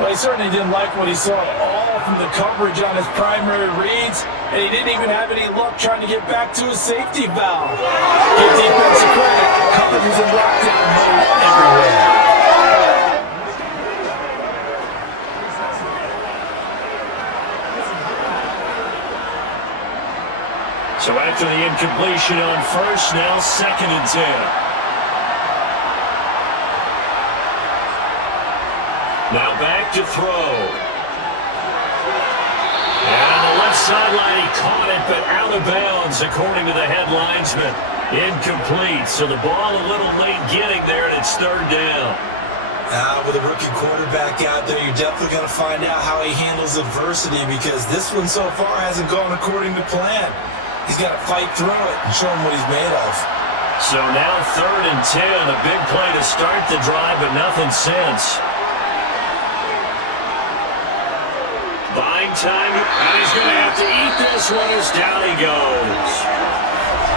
Well, he certainly didn't like what he saw at all from the coverage on his primary reads, and he didn't even have any luck trying to get back to his safety valve. Give defensive credit. Coverage is in lockdown mode everywhere. So after the incompletion on first, now second and 10. Now back to throw. And on the left sideline, he caught it, but out of bounds, according to the head linesman. Incomplete, so the ball a little late getting there, and it's third down. With a rookie quarterback out there, you're definitely going to find out how he handles adversity, because this one so far hasn't gone according to plan. He's got to fight through it and show him what he's made of. So now 3rd and 10, a big play to start the drive, but nothing since. Buying time, and he's going to have to eat this one as down he goes.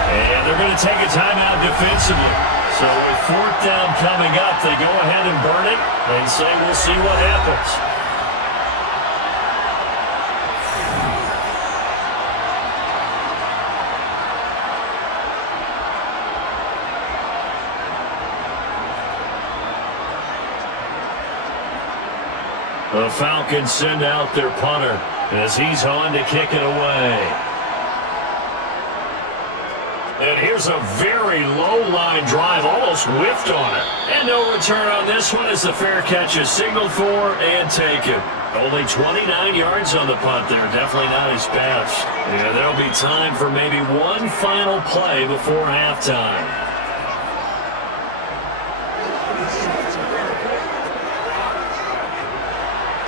And they're going to take a timeout defensively. So with 4th down coming up, they go ahead and burn it and say we'll see what happens. The Falcons send out their punter as he's on to kick it away. And here's a very low-line drive, almost whiffed on it. And no return on this one as the fair catch is signaled for and taken. Only 29 yards on the punt there, definitely not his best. Yeah, there'll be time for maybe one final play before halftime.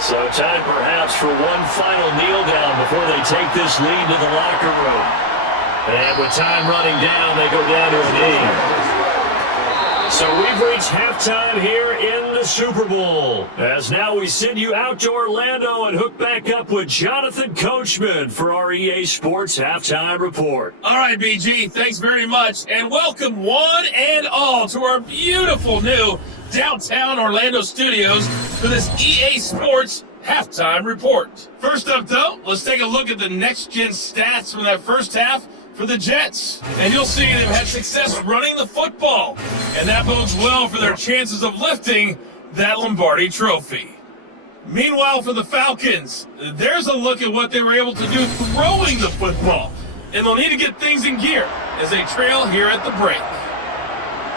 So time perhaps for one final kneel down before they take this lead to the locker room. And with time running down, they go down to a knee. So we've reached halftime here in the Super Bowl. As now we send you out to Orlando and hook back up with Jonathan Coachman for our EA Sports Halftime Report. All right, BG, thanks very much. And welcome one and all to our beautiful new downtown Orlando studios for this EA Sports Halftime Report. First up, though, let's take a look at the next-gen stats from that first half for the Jets. And you'll see they've had success running the football, and that bodes well for their chances of lifting that Lombardi trophy. Meanwhile, for the Falcons, there's a look at what they were able to do throwing the football, and they'll need to get things in gear as they trail here at the break.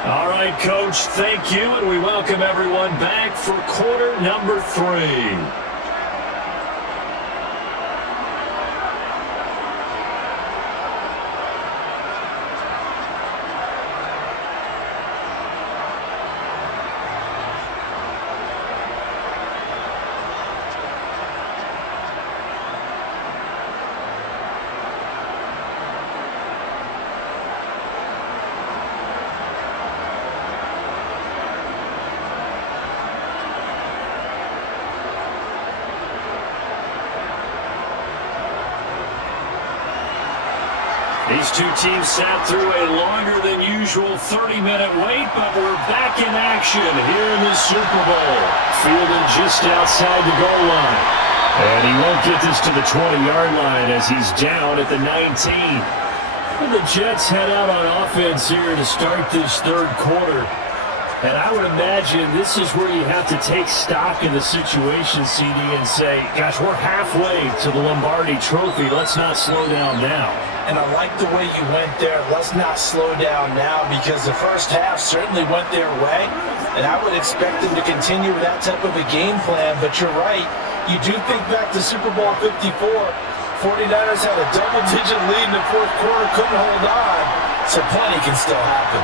All right, Coach, thank you, and we welcome everyone back for quarter number 3. These two teams sat through a longer than usual 30-minute wait, but we're back in action here in the Super Bowl. Fielded just outside the goal line. And he won't get this to the 20-yard line as he's down at the 19. And the Jets head out on offense here to start this third quarter. And I would imagine this is where you have to take stock in the situation, CD, and say, gosh, we're halfway to the Lombardi trophy. Let's not slow down now. And I like the way you went there. Let's not slow down now, because the first half certainly went their way. And I would expect them to continue with that type of a game plan. But you're right. You do think back to Super Bowl 54. 49ers had a double-digit lead in the fourth quarter, couldn't hold on. So plenty can still happen.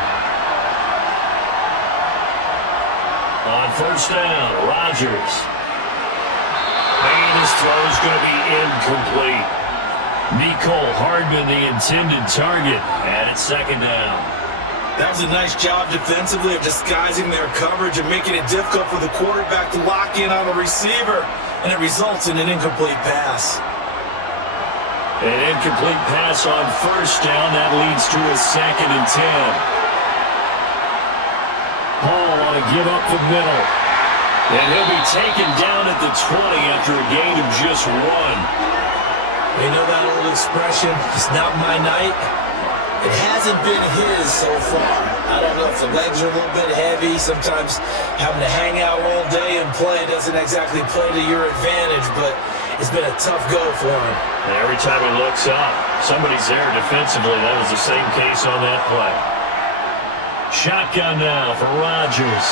On first down, Rodgers. And his throw is going to be incomplete. Nicole Hardman, the intended target, and it's second down. That was a nice job defensively of disguising their coverage and making it difficult for the quarterback to lock in on the receiver, and it results in an incomplete pass. An incomplete pass on first down. That leads to a 2nd and 10. Hall on a give up the middle. And he'll be taken down at the 20 after a gain of just 1. You know that old expression, it's not my night? It hasn't been his so far. I don't know if the legs are a little bit heavy. Sometimes having to hang out all day and play doesn't exactly play to your advantage, but it's been a tough go for him. And every time he looks up, somebody's there defensively. That was the same case on that play. Shotgun now for Rodgers.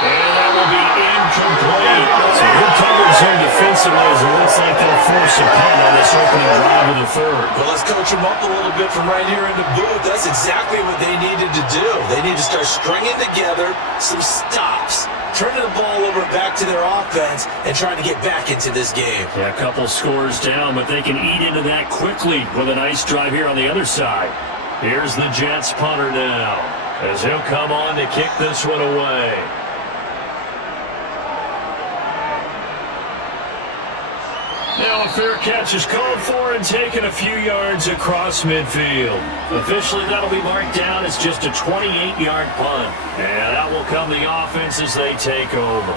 And that will be incomplete. So good coverage there defensively as it looks like they'll force a punt on this opening drive of the third. Well, let's coach them up a little bit from right here in the booth. That's exactly what they needed to do. They need to start stringing together some stops, turning the ball over back to their offense, and trying to get back into this game. Yeah, a couple scores down, but they can eat into that quickly with a nice drive here on the other side. Here's the Jets punter now, as he'll come on to kick this one away. Now a fair catch is called for and taken a few yards across midfield. Officially, that'll be marked down as just a 28-yard punt. And that will come the offense as they take over.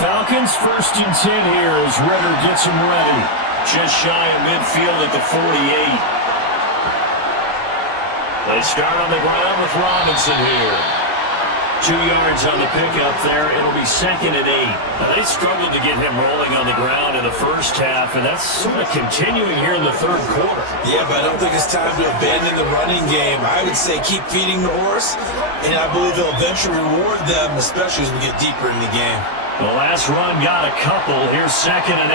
Falcons 1st and 10 here as Ritter gets them ready. Just shy of midfield at the 48. They start on the ground with Robinson here. 2 yards on the pickup there. It'll be 2nd and 8. Now, they struggled to get him rolling on the ground in the first half, and that's sort of continuing here in the third quarter. Yeah, but I don't think it's time to abandon the running game. I would say keep feeding the horse, and I believe they'll eventually reward them, especially as we get deeper in the game. The last run got a couple. Here's 2nd and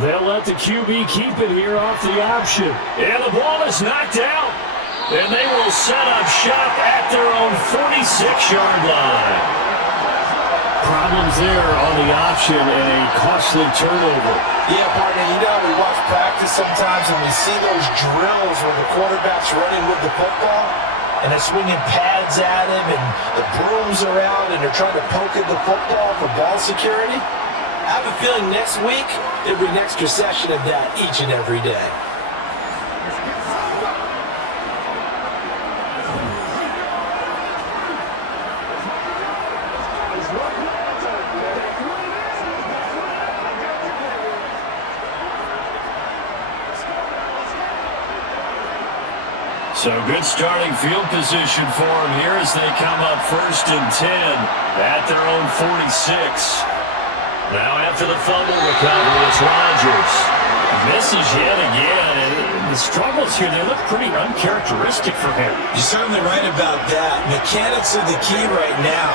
8. They'll let the QB keep it here off the option. And the ball is knocked out. And they will set up shop at their own 46-yard line. Problems there on the option and a costly turnover. Yeah, partner, we watch practice sometimes and we see those drills where the quarterback's running with the football and they're swinging pads at him and the brooms are out and they're trying to poke at the football for ball security. I have a feeling next week there'll be an extra session of that each and every day. So good starting field position for them here as they come up 1st and 10 at their own 46. Now after the fumble recovery, it's Rodgers. Misses yet again, and the struggles here, they look pretty uncharacteristic for him. You're certainly right about that. Mechanics are the key right now.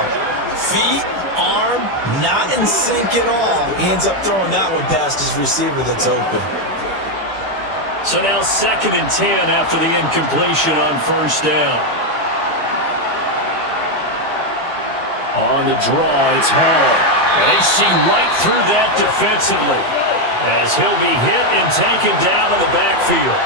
Feet, arm, not in sync at all. He ends up throwing that one past his receiver that's open. So now 2nd and 10 after the incompletion on 1st down. On the draw, it's Hall. They see right through that defensively as he'll be hit and taken down to the backfield.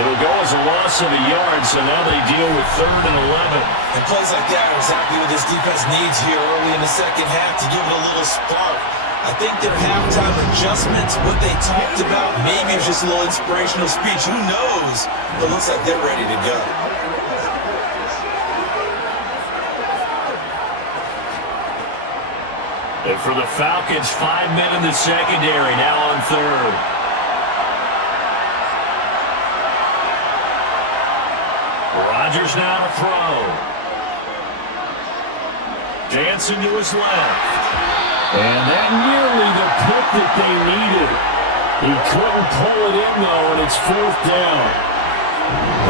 It'll go as a loss of a yard, so now they deal with 3rd and 11. And plays like that are exactly what this defense needs here early in the second half to give it a little spark. I think their halftime adjustments, what they talked about, maybe it was just a little inspirational speech. Who knows? But it looks like they're ready to go. And for the Falcons, 5 men in the secondary, now on 3rd. Rodgers now to throw. Dancing to his left. And that nearly the pick that they needed. He couldn't pull it in, though, and it's 4th down.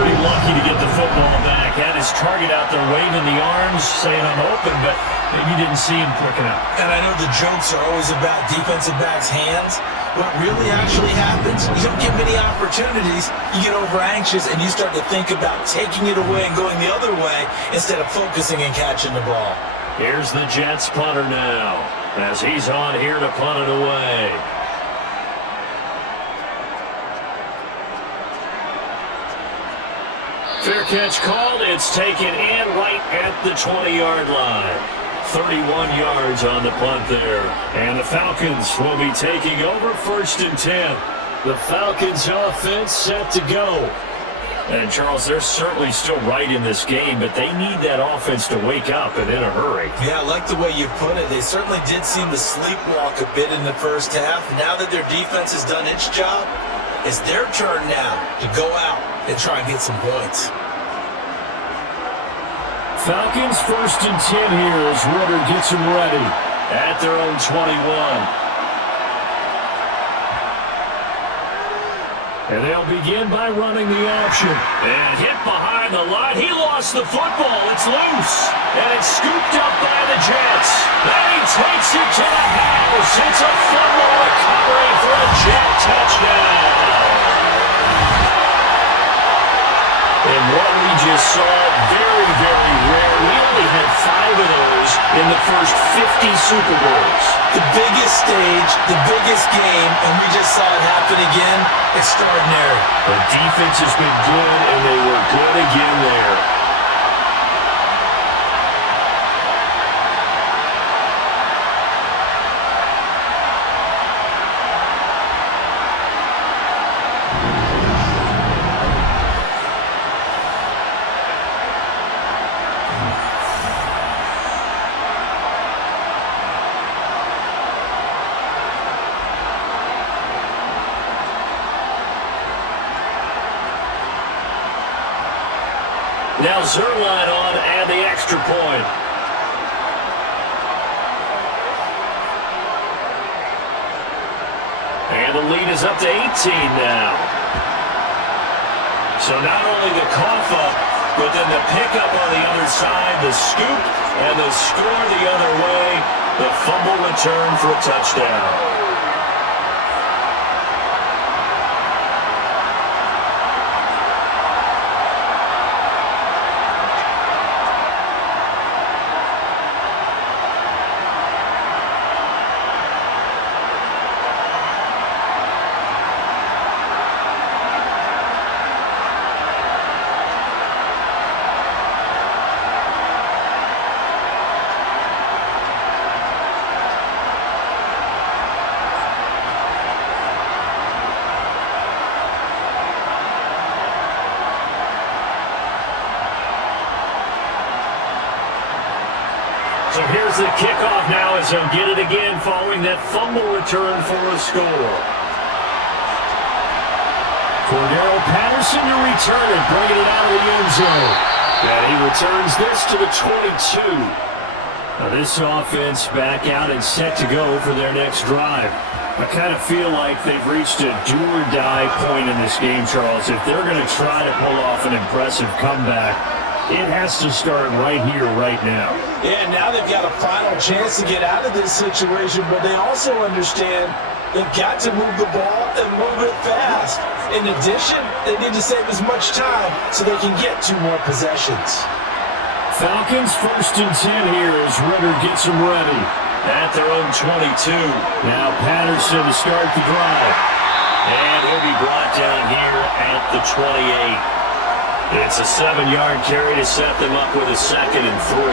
Pretty lucky to get the football back. Had his target out there waving the arms, saying I'm open, but maybe didn't see him quick enough. And I know the jokes are always about defensive backs' hands. What really actually happens, you don't get many opportunities, you get over anxious, and you start to think about taking it away and going the other way instead of focusing and catching the ball. Here's the Jets punter now, as he's on here to punt it away. Fair catch called. It's taken in right at the 20-yard line. 31 yards on the punt there. And the Falcons will be taking over 1st and 10. The Falcons offense set to go. And, Charles, they're certainly still right in this game, but they need that offense to wake up and in a hurry. Yeah, I like the way you put it. They certainly did seem to sleepwalk a bit in the first half. Now that their defense has done its job, it's their turn now to go out and try and get some points. Falcons 1st and 10 here as Ritter gets them ready at their own 21. And they'll begin by running the option. And hit behind the line. He lost the football. It's loose. And it's scooped up by the Jets. And he takes it to the house. It's a fumble recovery for a Jet touchdown. And what we just saw, very, very rare. We only had 5 of those in the first 50 Super Bowls. The biggest stage, the biggest game, and we just saw it happen again. Extraordinary. The defense has been good, and they were good again there. Now Zerline on and the extra point. And the lead is up to 18 now. So not only the cough up, but then the pickup on the other side, the scoop, and the score the other way. The fumble return for a touchdown. So here's the kickoff now as he'll get it again following that fumble return for a score. Cordero Patterson to return it, bringing it out of the end zone. And he returns this to the 22. Now this offense back out and set to go for their next drive. I kind of feel like they've reached a do-or-die point in this game, Charles. If they're going to try to pull off an impressive comeback, it has to start right here, right now. Yeah, now they've got a final chance to get out of this situation, but they also understand they've got to move the ball and move it fast. In addition, they need to save as much time so they can get 2 more possessions. Falcons 1st and 10 here as Ritter gets them ready at their own 22. Now Patterson to start the drive. And he'll be brought down here at the 28. It's a 7-yard carry to set them up with a 2nd and 3.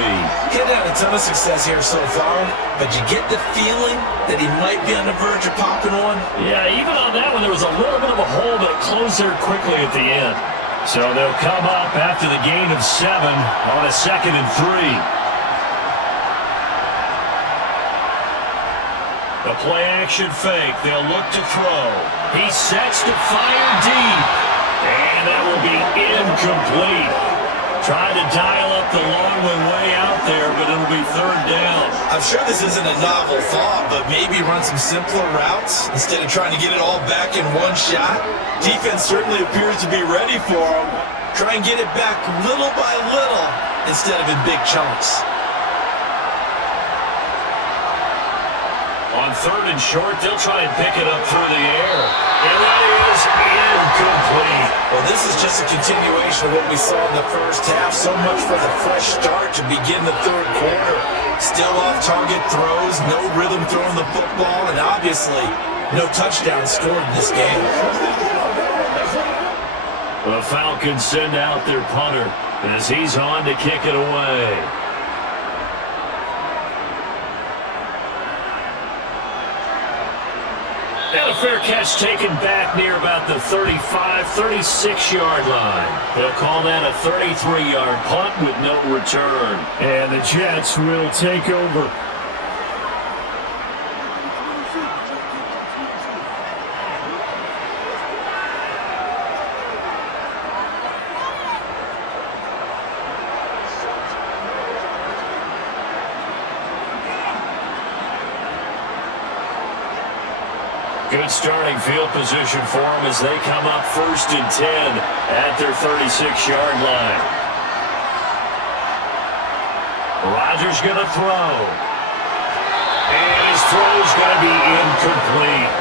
He's had a ton of success here so far, but you get the feeling that he might be on the verge of popping one. Yeah, even on that one, there was a little bit of a hole, but it closed there quickly at the end. So they'll come up after the gain of 7 on a 2nd and 3. The play-action fake. They'll look to throw. He sets to fire deep. And that will be incomplete. Trying to dial up the long way out there, but it'll be 3rd down. I'm sure this isn't a novel thought, but maybe run some simpler routes instead of trying to get it all back in one shot. Defense certainly appears to be ready for him. Try and get it back little by little instead of in big chunks. On 3rd and short, they'll try and pick it up through the air. And that is incomplete. Well, this is just a continuation of what we saw in the first half. So much for the fresh start to begin the 3rd quarter. Still off-target throws, no rhythm throwing the football, and obviously no touchdown scored in this game. The Falcons send out their punter as he's on to kick it away. And a fair catch taken back near about the 35, 36-yard line. They'll call that a 33-yard punt with no return. And the Jets will take over. Good starting field position for them as they come up 1st and 10 at their 36-yard line. Rodgers going to throw. And his throw's going to be incomplete.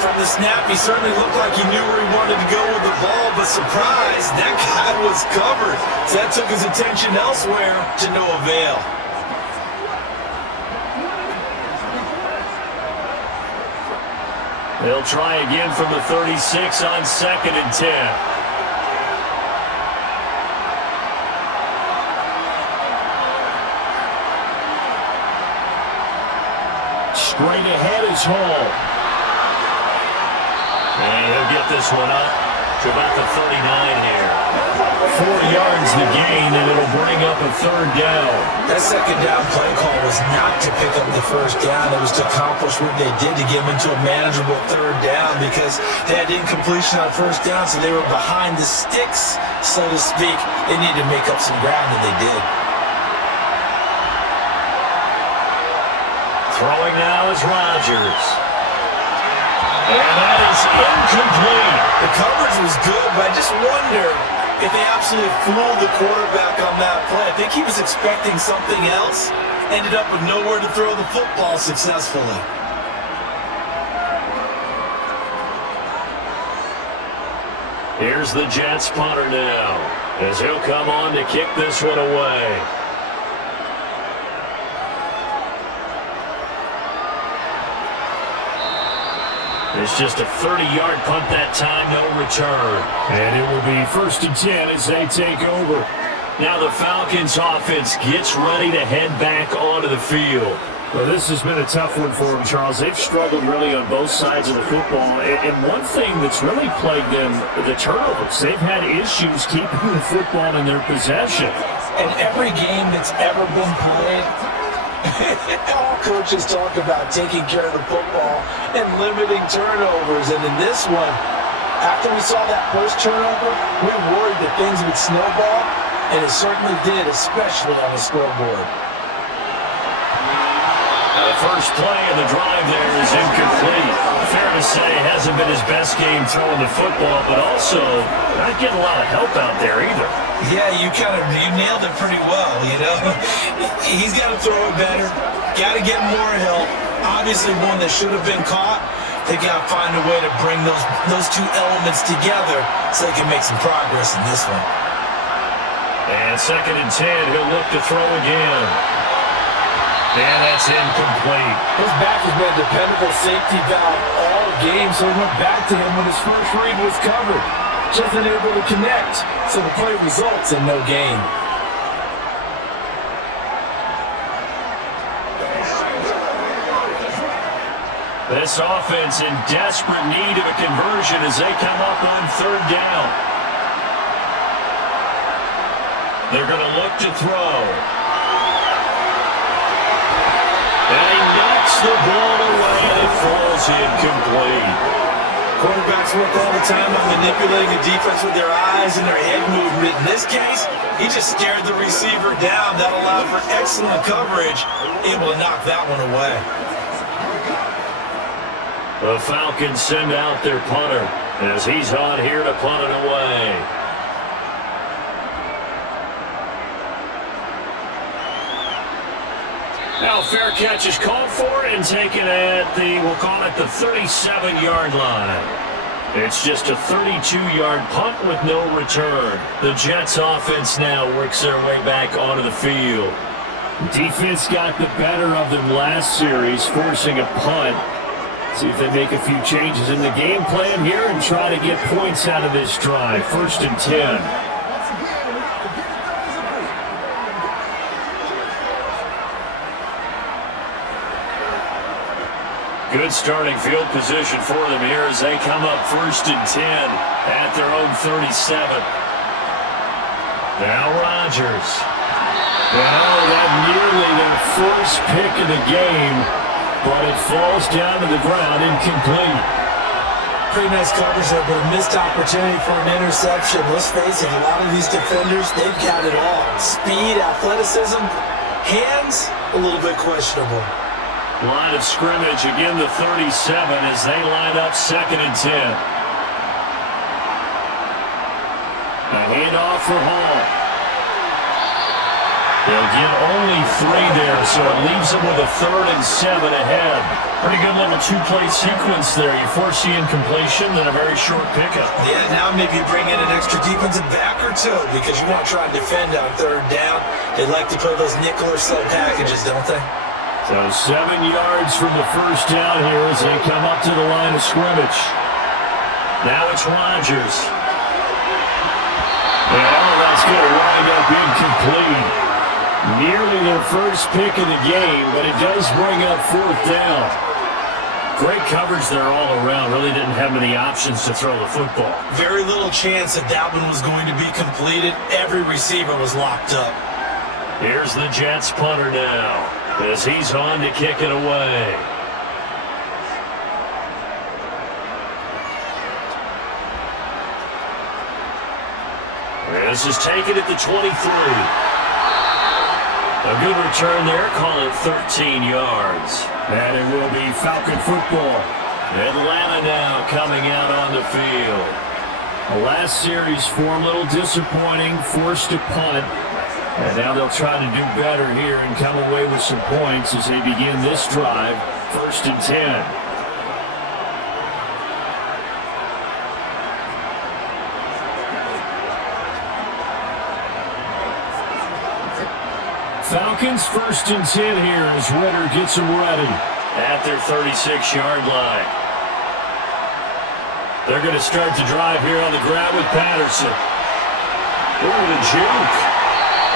From the snap, he certainly looked like he knew where he wanted to go with the ball, but surprise, that guy was covered. So that took his attention elsewhere to no avail. They'll try again from the 36 on 2nd and 10. Straight ahead is Hall. And he'll get this one up to about the 39 here. 4 yards the gain, and it'll bring up a 3rd down. That 2nd down play call was not to pick up the 1st down. It was to accomplish what they did to get them into a manageable 3rd down because they had incompletion on 1st down, so they were behind the sticks, so to speak. They needed to make up some ground, and they did. Throwing now is Rodgers. And that is incomplete. The coverage was good, but I just wonder if they absolutely fooled the quarterback on that play. I think he was expecting something else. Ended up with nowhere to throw the football successfully. Here's the Jets punter now, as he'll come on to kick this one away. It's just a 30-yard punt that time, no return. And it will be 1st and 10 as they take over. Now the Falcons offense gets ready to head back onto the field. Well, this has been a tough one for them, Charles. They've struggled really on both sides of the football. And one thing that's really plagued them, the turnovers. They've had issues keeping the football in their possession. And every game that's ever been played, all coaches talk about taking care of the football and limiting turnovers. And in this one, after we saw that first turnover, we were worried that things would snowball, and it certainly did, especially on the scoreboard. The first play of the drive there is incomplete. Fair to say, hasn't been his best game throwing the football, but also not getting a lot of help out there either. Yeah, you nailed it pretty well, you know. He's got to throw it better, got to get more help. Obviously one that should have been caught. They got to find a way to bring those two elements together so they can make some progress in this one. And 2nd and 10, he'll look to throw again. And that's incomplete. His back has been a dependable safety valve all game, so he went back to him when his first read was covered. Just unable to connect, so the play results in no gain. This offense in desperate need of a conversion as they come up on 3rd down. They're going to look to throw. And he knocks the ball away and it falls incomplete. Quarterbacks work all the time on manipulating the defense with their eyes and their head movement. In this case, he just scared the receiver down. That allowed for excellent coverage, able to knock that one away. The Falcons send out their punter as he's on here to punt it away. Now fair catch is called for and taken at we'll call it the 37-yard line. It's just a 32-yard punt with no return. The Jets offense now works their way back onto the field. Defense got the better of them last series, forcing a punt. See if they make a few changes in the game plan here and try to get points out of this drive. 1st and 10. Good starting field position for them here as they come up 1st and 10 at their own 37. Now Rodgers. Well, that nearly their first pick of the game, but it falls down to the ground incomplete. Pretty nice coverage there, but a missed opportunity for an interception. Let's face it, a lot of these defenders, they've got it all. Speed, athleticism, hands, a little bit questionable. Line of scrimmage, again the 37 as they line up 2nd and 10. A handoff for Hall. They'll get only 3 there, so it leaves them with a 3rd and 7 ahead. Pretty good little 2-play sequence there. You foresee incompletion, then a very short pickup. Yeah, now maybe you bring in an extra defensive back or two because you want to try and defend on 3rd down. They like to play those nickel or sub packages, don't they? So 7 yards from the first down here as they come up to the line of scrimmage. Now it's Rodgers. Well, that's going to wind up incomplete. Nearly their first pick of the game, but it does bring up 4th down. Great coverage there all around. Really didn't have many options to throw the football. Very little chance that one was going to be completed. Every receiver was locked up. Here's the Jets punter now as he's on to kick it away. This is taken at the 23. A good return there, call it 13 yards. And it will be Falcon football. Atlanta now coming out on the field. The last series for a little disappointing, forced to punt. And now they'll try to do better here and come away with some points as they begin this drive, 1st and 10. Falcons 1st and 10 here as Ritter gets them ready at their 36-yard line. They're going to start the drive here on the ground with Patterson. Ooh, the juke.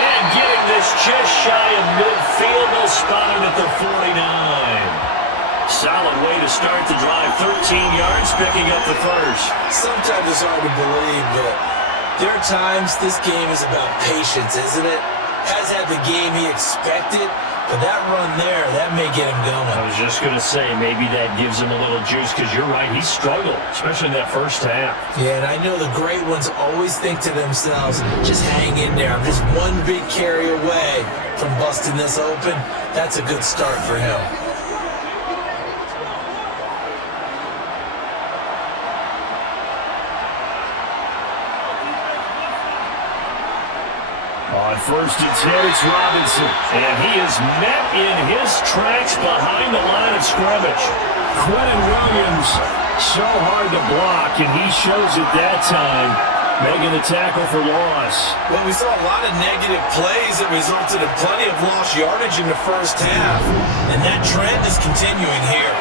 And getting this just shy of midfield, they'll spot it at the 49. Solid way to start the drive. 13 yards, picking up the first. Sometimes it's hard to believe, but there are times this game is about patience, isn't it? Has had the game he expected, but that run there, that may get him going. I was just going to say, maybe that gives him a little juice, because you're right, he struggled, especially in that first half. Yeah, and I know the great ones always think to themselves, just hang in there. I'm just one big carry away from busting this open. That's a good start for him. On 1st and 10, it's Robinson. And he is met in his tracks behind the line of scrimmage. Quentin Williams, so hard to block, and he shows it that time, making the tackle for loss. Well, we saw a lot of negative plays that resulted in plenty of lost yardage in the first half, and that trend is continuing here.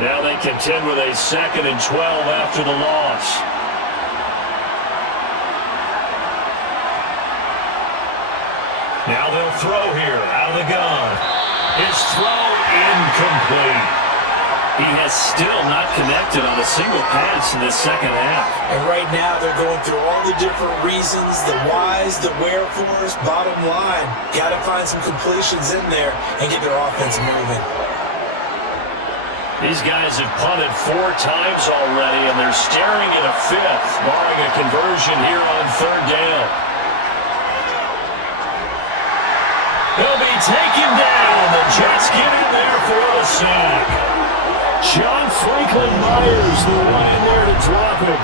Now they contend with a 2nd and 12 after the loss. Now they'll throw here out of the gun. His throw incomplete. He has still not connected on a single pass in this second half. And right now they're going through all the different reasons, the whys, the wherefores. Bottom line, got to find some completions in there and get their offense moving. These guys have punted 4 times already, and they're staring at a 5th, barring a conversion here on 3rd down. He'll be taken down. The Jets get in there for the sack. John Franklin Myers, the one in there to drop him.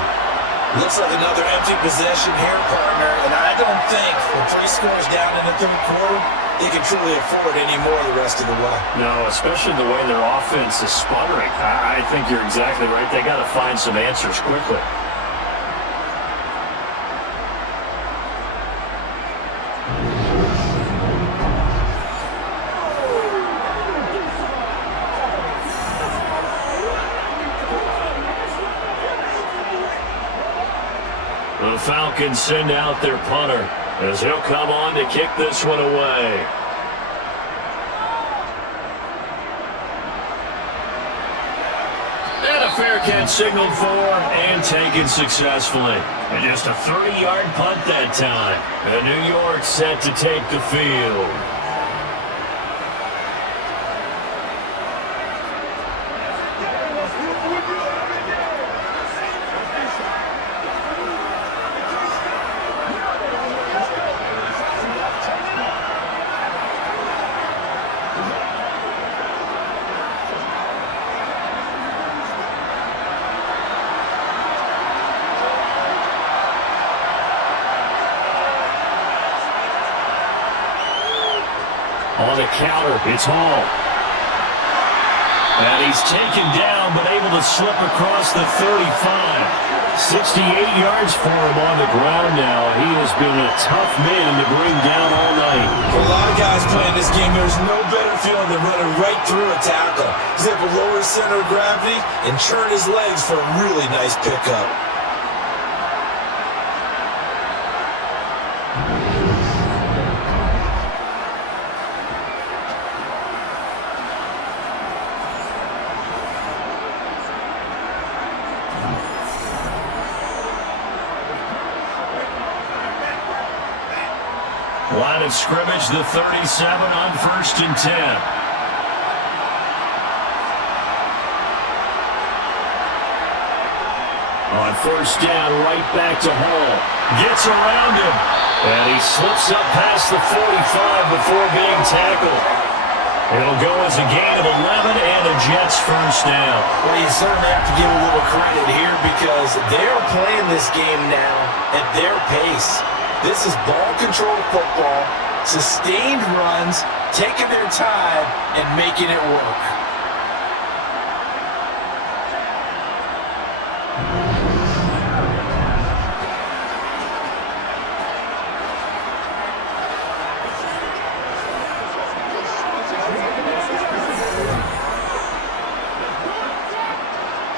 Looks like another empty possession here, partner, and I don't think with 3 scores down in the 3rd quarter, they can truly afford any more the rest of the way. No, especially the way their offense is sputtering. I think you're exactly right. They got to find some answers quickly. Falcons send out their punter as he'll come on to kick this one away. And a fair catch signaled for and taken successfully. And just a 30-yard punt that time. And New York set to take the field. On the counter, it's Hall. And he's taken down, but able to slip across the 35. 68 yards for him on the ground now. He has been a tough man to bring down all night. For a lot of guys playing this game, there's no better feeling than running right through a tackle. He's able to lower his center of gravity and turn his legs for a really nice pickup. Line of scrimmage, the 37 on 1st and 10. On 1st down, right back to Hall. Gets around him. And he slips up past the 45 before being tackled. It'll go as a gain of 11 and a Jets first down. Well, you certainly have to give a little credit here because they're playing this game now at their pace. This is ball-controlled football, sustained runs, taking their time, and making it work.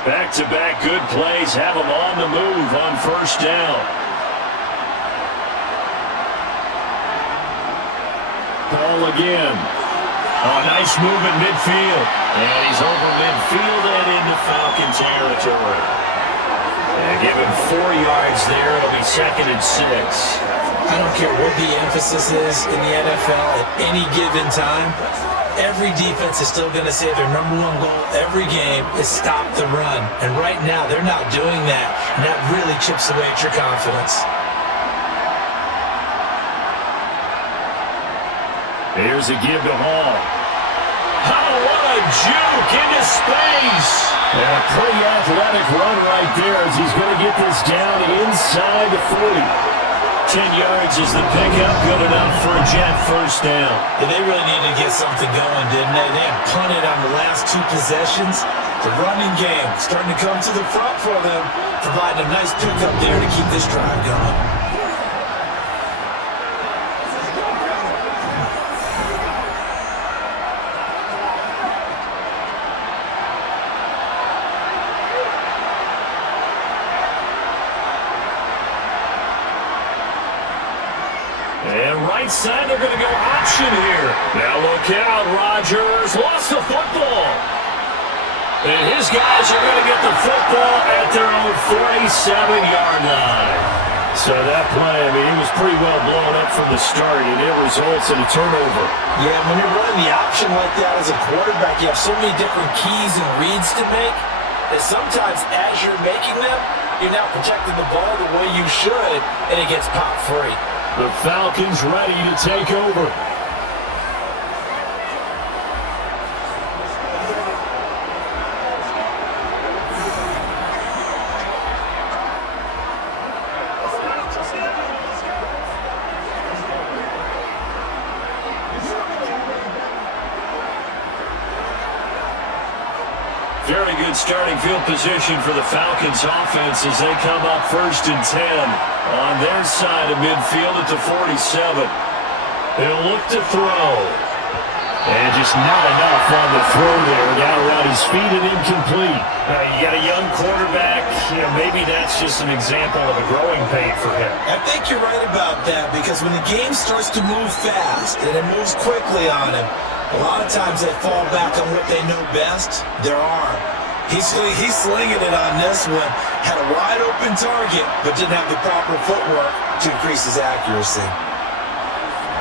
Back-to-back good plays have them on the move on 1st down. Ball again. Oh, nice move at midfield. And he's over midfield and into Falcon territory. And give him 4 yards there. It'll be 2nd and 6. I don't care what the emphasis is in the NFL at any given time. Every defense is still going to say their number one goal every game is stop the run. And right now, they're not doing that. And that really chips away at your confidence. Here's a give to Hall. Oh, what a juke into space. And a pretty athletic run right there as he's going to get this down inside the 40. 10 yards is the pickup, good enough for a Jet first down. Yeah, they really needed to get something going, didn't they? They had punted on the last 2 possessions. The running game starting to come to the front for them, providing a nice pickup there to keep this drive going. And right side, they're going to go option here. Now look out, Rodgers lost the football. And his guys are going to get the football at their own 47-yard line. So that play, I mean, he was pretty well blown up from the start, and it results in a turnover. Yeah, when you're running the option like that as a quarterback, you have so many different keys and reads to make that sometimes as you're making them, you're not protecting the ball the way you should, and it gets popped free. The Falcons ready to take over. Very good starting field position for the Falcons offense as they come up 1st and 10. On their side of midfield at the 47. They'll look to throw. And just not enough on the throw there. Down around his feet and incomplete. You got a young quarterback. Maybe that's just an example of a growing pain for him. I think you're right about that, because when the game starts to move fast and it moves quickly on him, a lot of times they fall back on what they know best, their arm. He's slinging it on this one. Had a wide open target, but didn't have the proper footwork to increase his accuracy.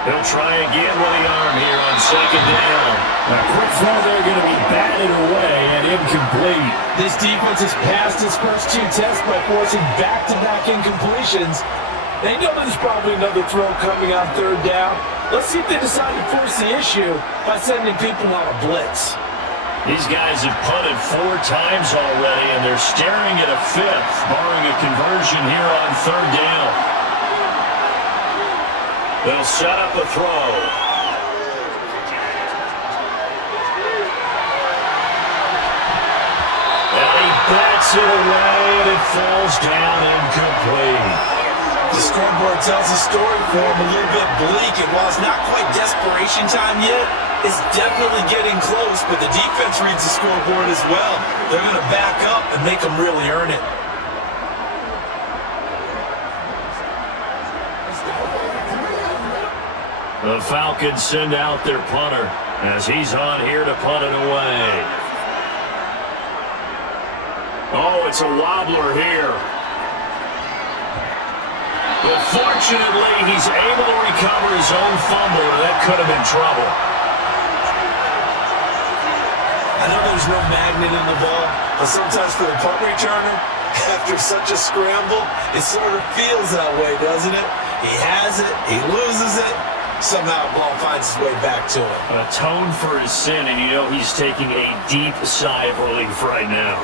They'll try again with the arm here on second down. A quick throw there going to be batted away and incomplete. This defense has passed its first two tests by forcing back-to-back incompletions. They know there's probably another throw coming on third down. Let's see if they decide to force the issue by sending people on a blitz. These guys have punted 4 times already, and they're staring at a fifth, barring a conversion here on third down. They'll set up a throw. And he bats it away, and it falls down incomplete. The scoreboard tells a story for him, a little bit bleak, and while it's not quite desperation time yet, it's definitely getting close, but the defense reads the scoreboard as well. They're going to back up and make them really earn it. The Falcons send out their punter as he's on here to punt it away. Oh, it's a wobbler here. But fortunately, he's able to recover his own fumble, and that could have been trouble. I know there's no magnet in the ball, but sometimes for the punt returner, after such a scramble, it sort of feels that way, doesn't it? He has it, he loses it. Somehow the ball finds its way back to him. Atone for his sin, and you know he's taking a deep sigh of relief right now.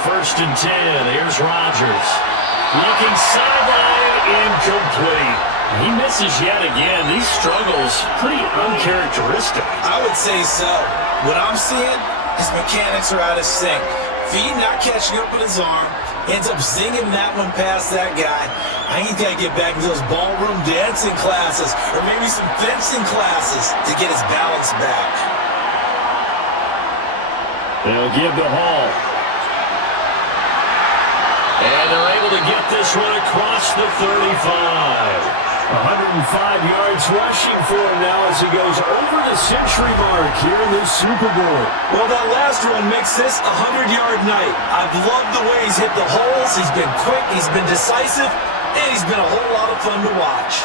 First and 10, here's Rodgers. Looking sideline, incomplete. He misses yet again. These struggles, pretty uncharacteristic. I would say so. What I'm seeing, his mechanics are out of sync. Feet not catching up with his arm. Ends up zinging that one past that guy. I think he's got to get back into those ballroom dancing classes, or maybe some fencing classes, to get his balance back. They'll give the Hall. And they're able to get this one across the 35. 105 yards rushing for him now as he goes over the century mark here in the Super Bowl. Well, that last one makes this a 100-yard night. I've loved the way he's hit the holes. He's been quick, he's been decisive, and he's been a whole lot of fun to watch.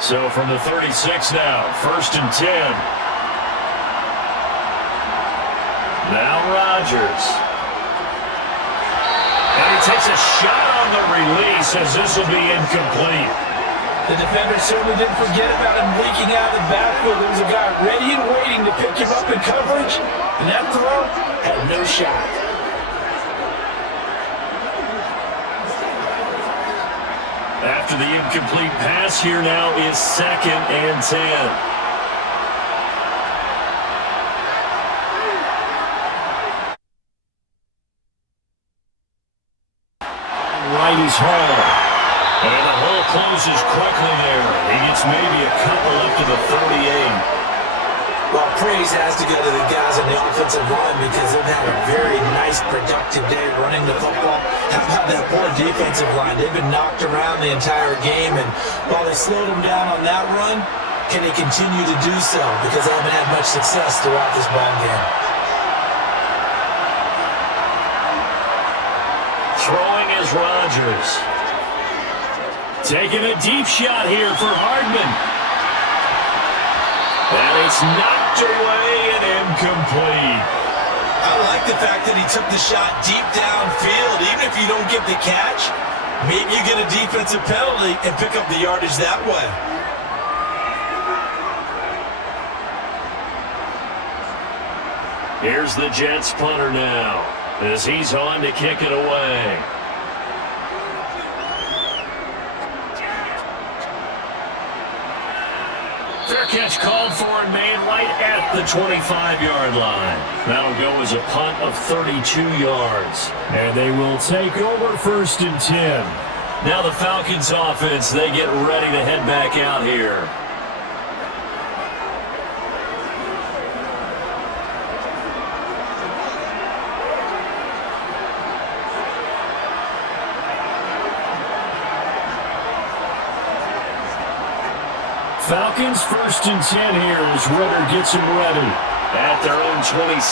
So from the 36 now, first and 10. Now Rodgers. And he takes a shot on the release as this will be incomplete. The defender certainly didn't forget about him leaking out of the backfield. There was a guy ready and waiting to pick him up in coverage, and that throw had no shot. After the incomplete pass, here now is second and 10. Right is Hall. And the hole closes quickly there. He gets maybe a couple up to the 38. Well, praise has to go to the guys on the offensive line because they've had a very nice, productive day running the football. How about that poor defensive line? They've been knocked around the entire game, and while they slowed them down on that run, can they continue to do so? Because they haven't had much success throughout this ball game. Throwing is Rodgers. Taking a deep shot here for Hardman. And it's knocked away and incomplete. I like the fact that he took the shot deep downfield. Even if you don't get the catch, Maybe you get a defensive penalty and pick up the yardage that way. Here's the Jets punter now as he's on to kick it away. Fair catch called for and made right at the 25-yard line. That'll go as a punt of 32 yards. And they will take over 1st and 10. Now the Falcons offense, they get ready to head back out here. Falcons 1st and 10 here as Ritter gets them ready at their own 26.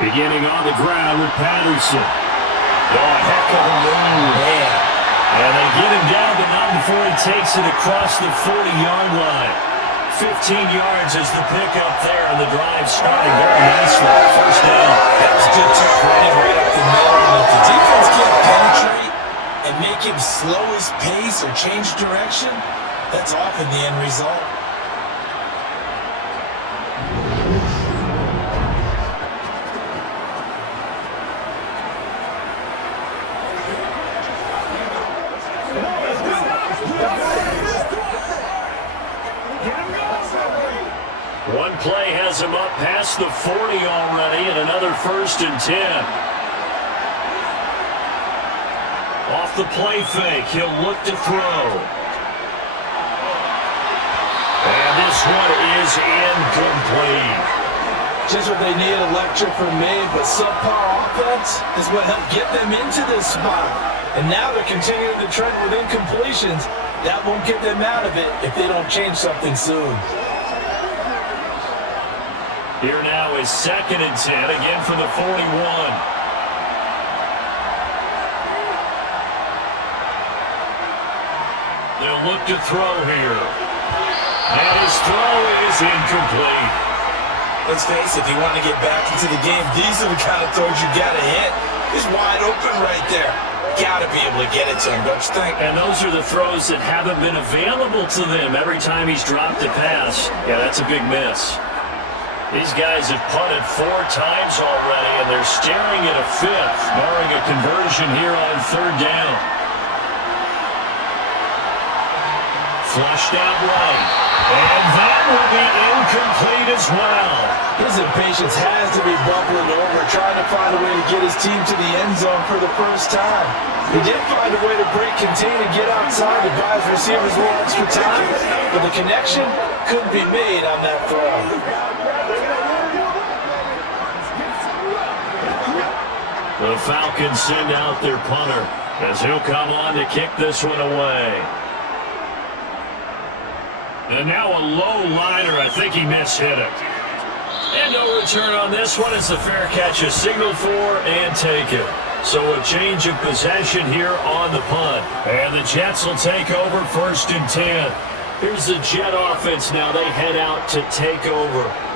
Beginning on the ground with Patterson. Oh, a heck of a move. Man. And they get him down, but not before he takes it across the 40-yard line. 15 yards is the pickup there, and the drive starting very nicely. 1st down. That was good too, running right up the middle. And if the defense can't penetrate and make him slow his pace or change direction, that's often the end result. One play has him up past the 40 already, and another 1st and 10. Off the play fake, he'll look to throw. And this one is incomplete. Just what they need, electric from me, but subpar offense is what helped get them into this spot. And now they're continuing the trend with incompletions. That won't get them out of it if they don't change something soon. Here now is 2nd and 10, again for the 41. They'll look to throw here. And his throw is incomplete. Let's face it, if you want to get back into the game, these are the kind of throws you got to hit. He's wide open right there. Got to be able to get it to him, don't you think? And those are the throws that haven't been available to them every time he's dropped a pass. Yeah, that's a big miss. These guys have punted 4 times already, and they're staring at a 5th, barring a conversion here on 3rd down. Flushed out right. And that will be incomplete as well. His impatience has to be bubbling over, trying to find a way to get his team to the end zone for the first time. He did find a way to break contain and get outside to buy his receivers a little extra time, but the connection couldn't be made on that throw. The Falcons send out their punter as he'll come on to kick this one away. And now a low liner. I think he mishit it. And no return on this one. It's a fair catch, a signal for and take it. So a change of possession here on the punt. And the Jets will take over 1st and 10. Here's the Jet offense now. They head out to take over.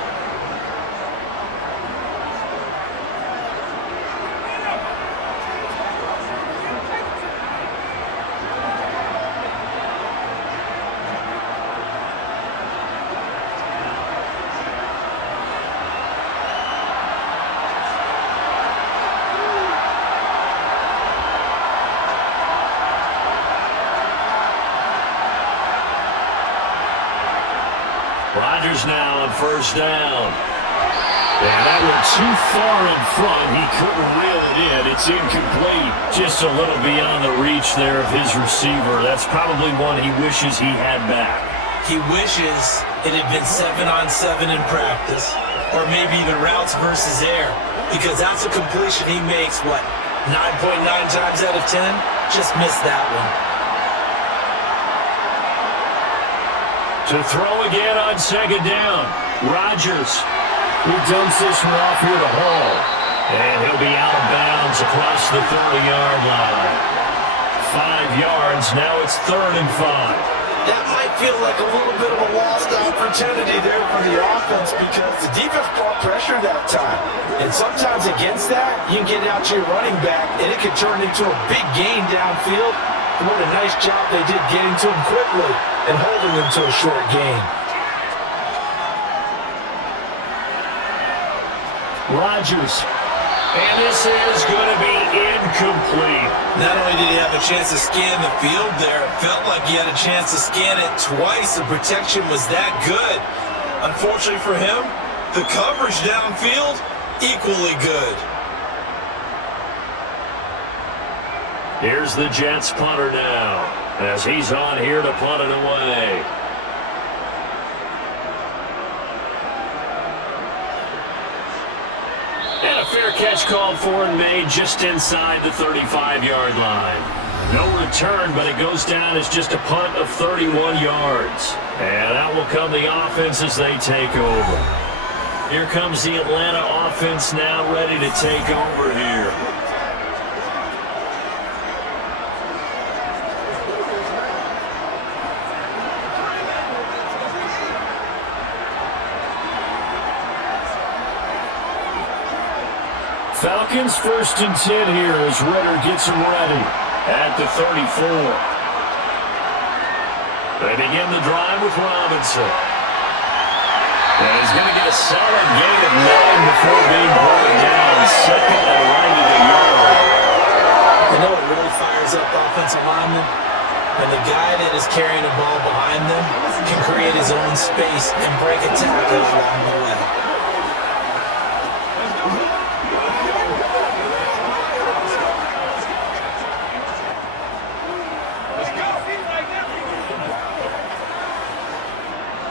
Rodgers now on 1st down. And that went too far in front. He couldn't reel it in. It's incomplete. Just a little beyond the reach there of his receiver. That's probably one he wishes he had back. He wishes it had been 7-on-7 in practice, or maybe even routes versus air, because that's a completion he makes, 9.9 times out of 10? Just missed that one. To throw again on 2nd down. Rodgers, who dumps this one off here to Hall. And he'll be out of bounds across the 30-yard line. 5 yards, now it's 3rd and 5. That might feel like a little bit of a lost opportunity there for the offense because the defense brought pressure that time. And sometimes against that, you can get out to your running back, and it can turn into a big gain downfield. What a nice job they did getting to him quickly and holding him to a short gain. Rodgers. And this is going to be incomplete. Not only did he have a chance to scan the field there, it felt like he had a chance to scan it twice. The protection was that good. Unfortunately for him, the coverage downfield, equally good. Here's the Jets punter now, as he's on here to punt it away. And a fair catch called for and made just inside the 35-yard line. No return, but it goes down as just a punt of 31 yards. And that will come the offense as they take over. Here comes the Atlanta offense now ready to take over here. Falcons 1st and 10 here as Ritter gets them ready at the 34. They begin the drive with Robinson. And he's going to get a solid gain of 9 before being brought down. Second and right at the yard. You know what really fires up offensive linemen? When the guy that is carrying the ball behind them can create his own space and break a tackle along the way.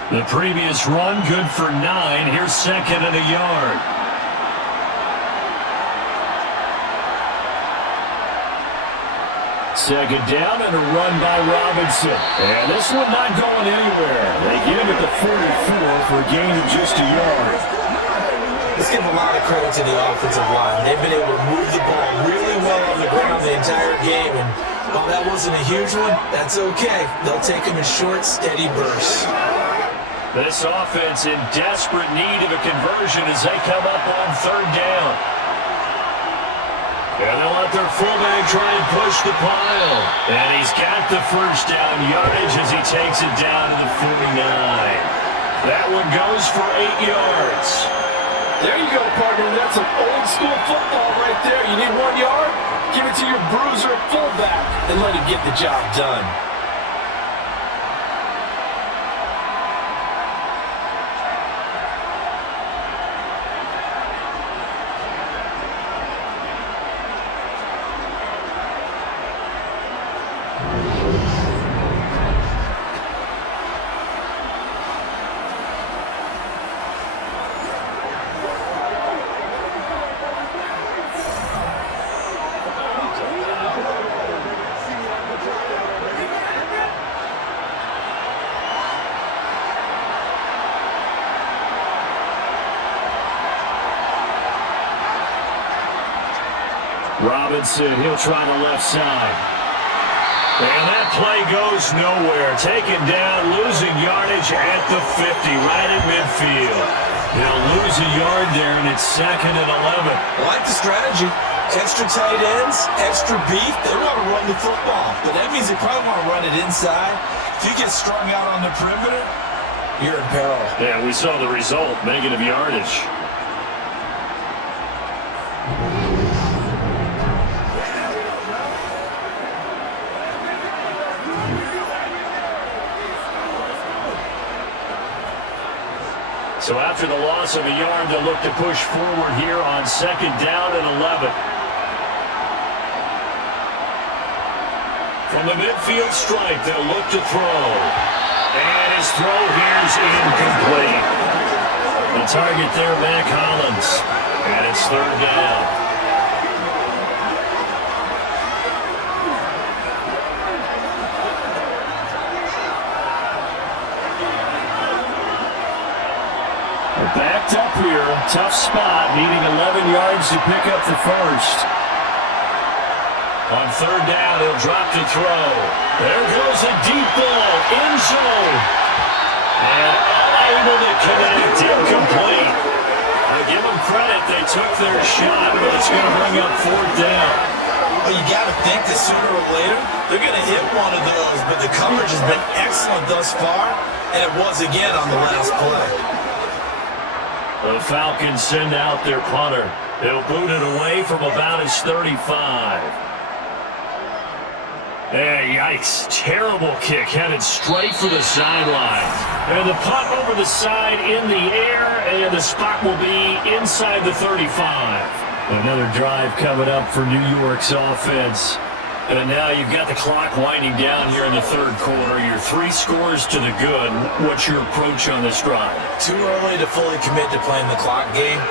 The previous run, good for 9. Here's second and a yard. Second down and a run by Robinson. And this one not going anywhere. They get him at the 44 for a gain of just a yard. Let's give a lot of credit to the offensive line. They've been able to move the ball really well on the ground the entire game. And while that wasn't a huge one, that's okay. They'll take them in short, steady bursts. This offense in desperate need of a conversion as they come up on third down. And they'll let their fullback try and push the pile. And he's got the first down yardage as he takes it down to the 49. That one goes for 8 yards. There you go, partner. That's some old school football right there. You need 1 yard? Give it to your bruiser fullback and let him get the job done. Robinson, he'll try the left side. And that play goes nowhere. Taken down, losing yardage at the 50, right at midfield. They'll lose a yard there, and it's second and 11. I like the strategy. Extra tight ends, extra beef. They want to run the football, but that means they probably want to run it inside. If you get strung out on the perimeter, you're in peril. Yeah, we saw the result, negative yardage. So after the loss of a yard, they'll look to push forward here on second down and 11. From the midfield stripe, they'll look to throw. And his throw here is incomplete. The target there, Mac Hollins. And it's third down. Backed up here, tough spot, needing 11 yards to pick up the first. On third down, he'll drop to throw. There goes a deep ball, end zone. And unable to connect, incomplete. I give them credit, they took their shot, but it's going to bring up fourth down. Well, you got to think that sooner or later, they're going to hit one of those, but the coverage has been excellent thus far, and it was again on the last play. The Falcons send out their punter. He'll boot it away from about his 35. Hey, yikes. Terrible kick headed straight for the sideline. And the punt over the side in the air, and the spot will be inside the 35. Another drive coming up for New York's offense. And now you've got the clock winding down here in the third quarter. You're 3 scores to the good. What's your approach on this drive? Too early to fully commit to playing the clock game.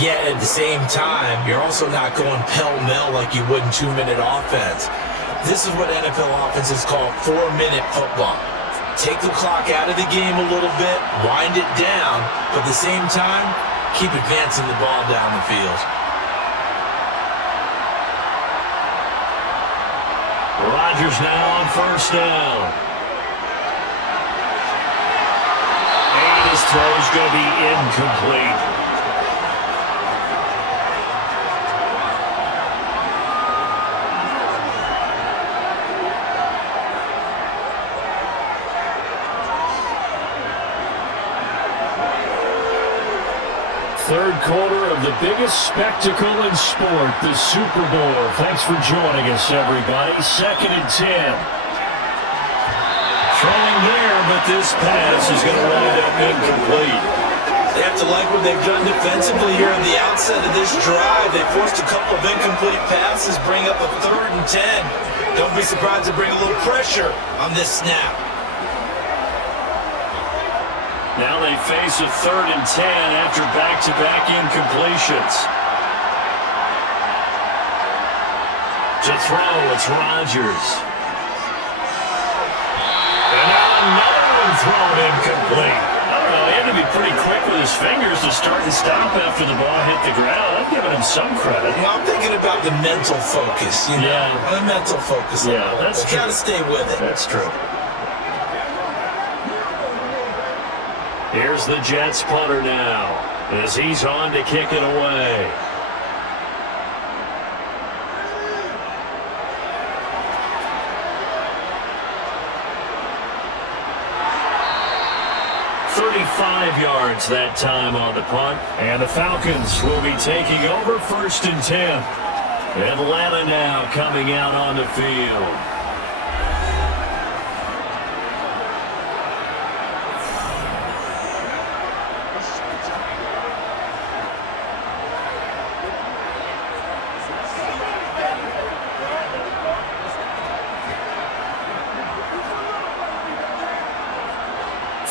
Yet at the same time, you're also not going pell-mell like you would in 2-minute offense. This is what NFL offenses call 4-minute football. Take the clock out of the game a little bit, wind it down, but at the same time, keep advancing the ball down the field. Rodgers now on first down. And his throw's going to be incomplete. Third quarter of the biggest spectacle in sport, the Super Bowl. Thanks for joining us, everybody. 2nd and 10. Throwing there, but this pass is going to wind up incomplete. They have to like what they've done defensively here on the outset of this drive. They forced a couple of incomplete passes, bring up a 3rd and 10. Don't be surprised to bring a little pressure on this snap. Now they face a 3rd and 10 after back-to-back incompletions. To throw, it's Rodgers. And now another one thrown incomplete. I don't know, he had to be pretty quick with his fingers to start and stop after the ball hit the ground. I'm giving him some credit. Well, I'm thinking about the mental focus, you know? Yeah. The mental focus. Yeah, that's true. You got to stay with it. That's true. Here's the Jets punter now, as he's on to kick it away. "35 yards that time on the punt, and the Falcons will be taking over 1st and 10. Atlanta now coming out on the field.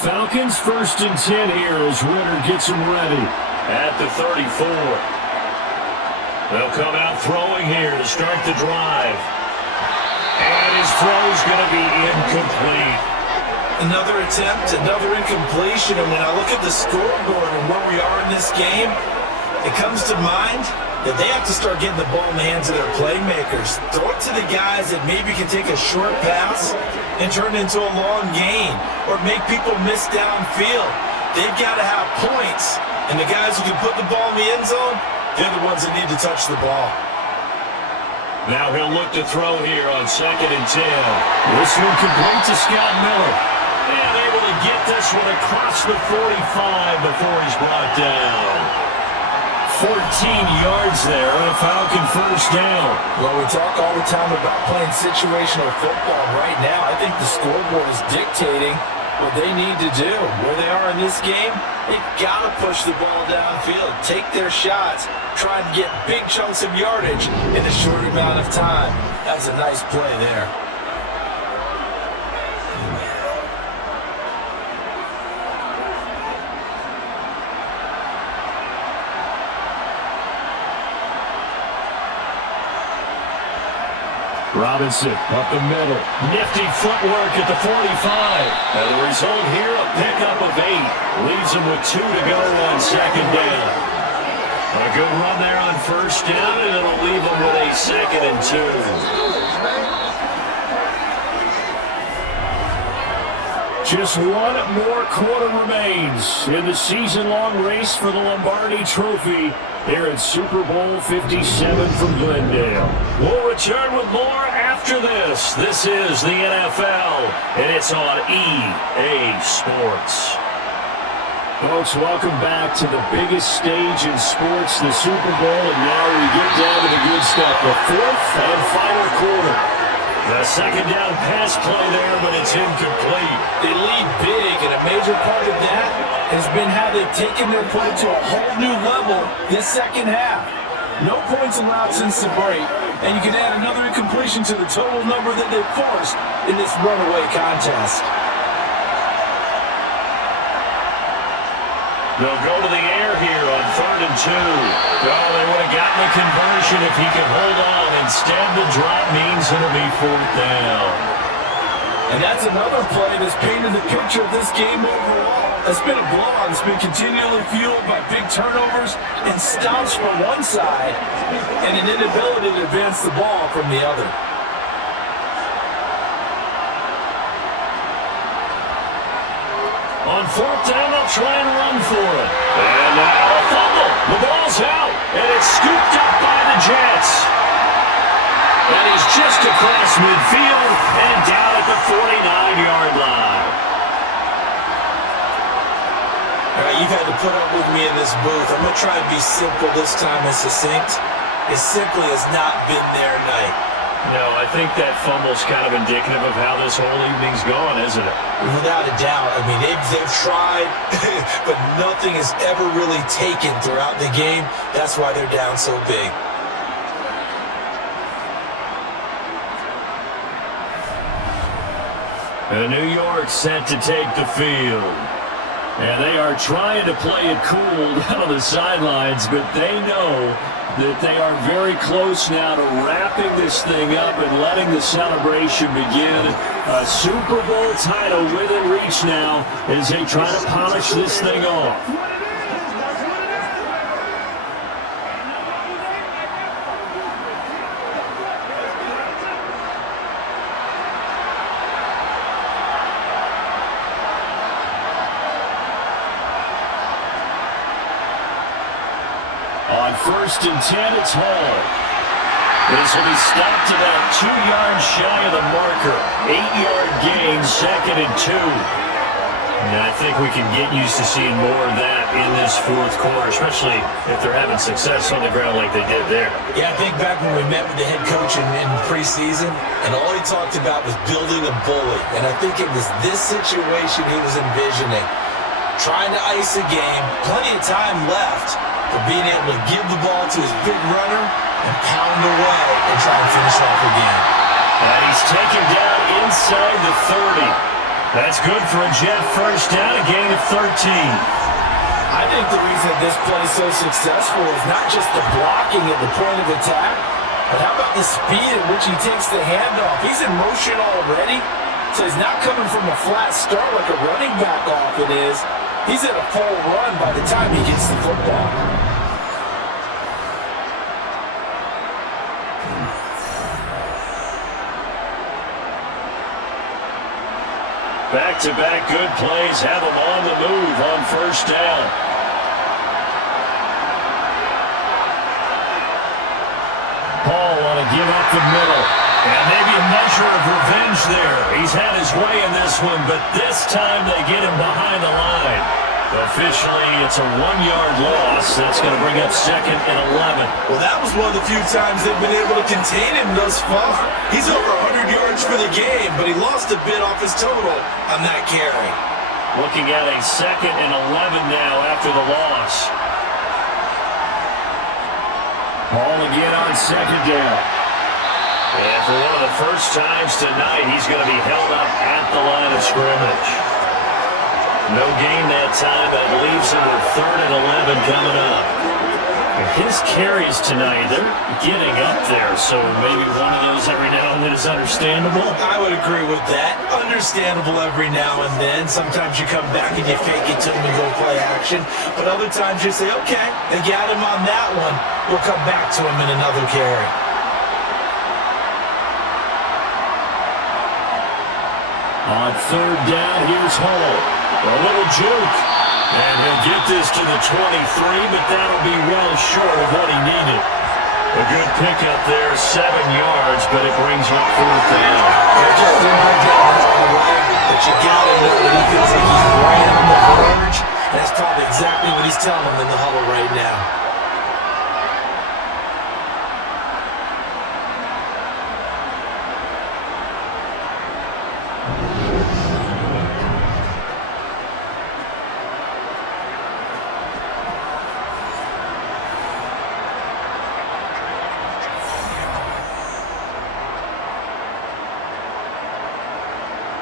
Falcons 1st and 10 here as Ritter gets them ready at the 34. They'll come out throwing here to start the drive. And his throw's going to be incomplete. Another attempt, another incompletion, and when I look at the scoreboard and where we are in this game, it comes to mind that they have to start getting the ball in the hands of their playmakers. Throw it to the guys that maybe can take a short pass and turn it into a long gain or make people miss downfield. They've got to have points, and the guys who can put the ball in the end zone, they're the ones that need to touch the ball. Now he'll look to throw here on 2nd and 10. This one complete to Scott Miller. And able to get this one across the 45 before he's brought down. 14 yards there on a Falcon first down. Well, we talk all the time about playing situational football. Right now, I think the scoreboard is dictating what they need to do. Where they are in this game, they've got to push the ball downfield, take their shots, try and get big chunks of yardage in a short amount of time. That's a nice play there. Robinson up the middle. Nifty footwork at the 45. And the result here, a pickup of 8. Leaves him with 2 to go on 2nd down. A good run there on first down, and it'll leave them with a 2nd and 2. Just one more quarter remains in the season-long race for the Lombardi Trophy here at Super Bowl 57 from Glendale. We'll return with more after this. This is the NFL, and it's on EA Sports. Folks, welcome back to the biggest stage in sports, the Super Bowl, and now we get down to the good stuff, the 4th and final quarter. The 2nd down pass play there, but it's incomplete. They lead big, and a major part of that has been how they've taken their play to a whole new level this second half. No points allowed since the break, and you can add another incompletion to the total number that they've forced in this runaway contest. They'll go to the air here on 3rd and 2. Oh, they would have gotten the conversion if he could hold on. Instead, the drop means it'll be 4th down. And that's another play that's painted the picture of this game overall. It's been a blowout. It's been continually fueled by big turnovers and stops from one side and an inability to advance the ball from the other. On 4th down, they'll try and run for it. And now a fumble. The ball's out, and it's scooped up by the Jets. And he's just across midfield and down at the 49-yard line. All right, you've had to put up with me in this booth. I'm going to try and be simple this time and succinct. It simply has not been their night. No, I think that fumble's kind of indicative of how this whole evening's gone, isn't it? Without a doubt. I mean, they've tried, but nothing has ever really taken throughout the game. That's why they're down so big. And New York set to take the field. And they are trying to play it cool down on the sidelines, but they know that they are very close now to wrapping this thing up and letting the celebration begin. A Super Bowl title within reach now as they try to polish this thing off. On 1st and 10, it's Hall. This will be stopped about 2 yards shy of the marker. 8-yard gain, 2nd and 2. And I think we can get used to seeing more of that in this 4th quarter, especially if they're having success on the ground like they did there. Yeah, I think back when we met with the head coach in preseason, and all he talked about was building a bully. And I think it was this situation he was envisioning. Trying to ice a game, plenty of time left, for being able to give the ball to his big runner and pound away and try and finish off the game. And he's taken down inside the 30. That's good for a Jet 1st down, a gain of 13. I think the reason this play is so successful is not just the blocking at the point of attack, but how about the speed at which he takes the handoff? He's in motion already, so he's not coming from a flat start like a running back often is. He's at a full run by the time he gets the football. Back-to-back good plays have him on the move on 1st down. Paul want to give up the middle. And maybe a measure of revenge there. He's had his way in this one, but this time they get him behind the line. Officially, it's a 1-yard loss. That's going to bring up 2nd and 11. Well, that was one of the few times they've been able to contain him thus far. He's over 100 yards for the game, but he lost a bit off his total on that carry. Looking at a 2nd and 11 now after the loss. Ball again on 2nd down. And for one of the first times tonight, he's going to be held up at the line of scrimmage. No gain that time. That leaves him with 3rd and 11 coming up. His carries tonight, they're getting up there, so maybe one of those every now and then is understandable. I would agree with that. Understandable every now and then. Sometimes you come back and you fake it to him and go play action. But other times you say, okay, they got him on that one. We'll come back to him in another carry. On third down, here's Hall. A little juke. And he'll get this to the 23, but that'll be well short of what he needed. A good pickup there, 7 yards, but it brings up fourth down. Just didn't bring down that delay, but you got to know that he feels like he's right on the verge. And that's probably exactly what he's telling them in the huddle right now.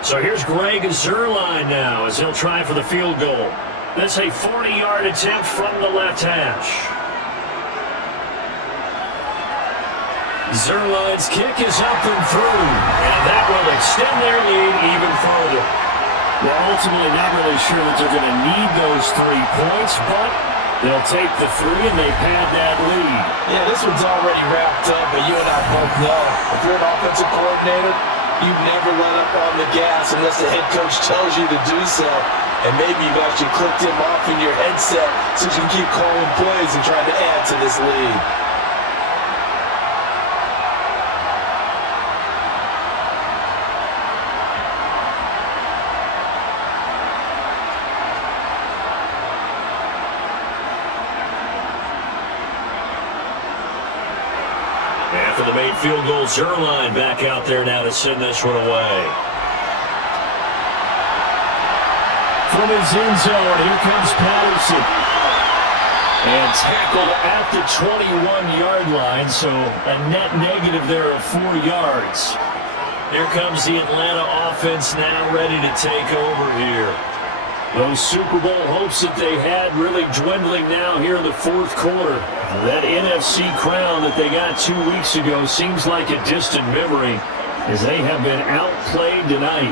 So here's Greg Zuerlein now as he'll try for the field goal. That's a 40-yard attempt from the left hash. Zuerlein's kick is up and through, and that will extend their lead even further. They're ultimately not really sure that they're going to need those 3 points, but they'll take the 3 and they pad that lead. Yeah, this one's already wrapped up, but you and I both know if you're an offensive coordinator, you never let up on the gas unless the head coach tells you to do so. And maybe you've actually clicked him off in your headset so you can keep calling plays and trying to add to this lead. After the made field goal, Zuerlein back out there now to send this one away. From his end zone, here comes Patterson. And tackled at the 21-yard line, so a net negative there of 4 yards. Here comes the Atlanta offense now ready to take over here. Those Super Bowl hopes that they had really dwindling now here in the fourth quarter. That NFC crown that they got 2 weeks ago seems like a distant memory as they have been outplayed tonight.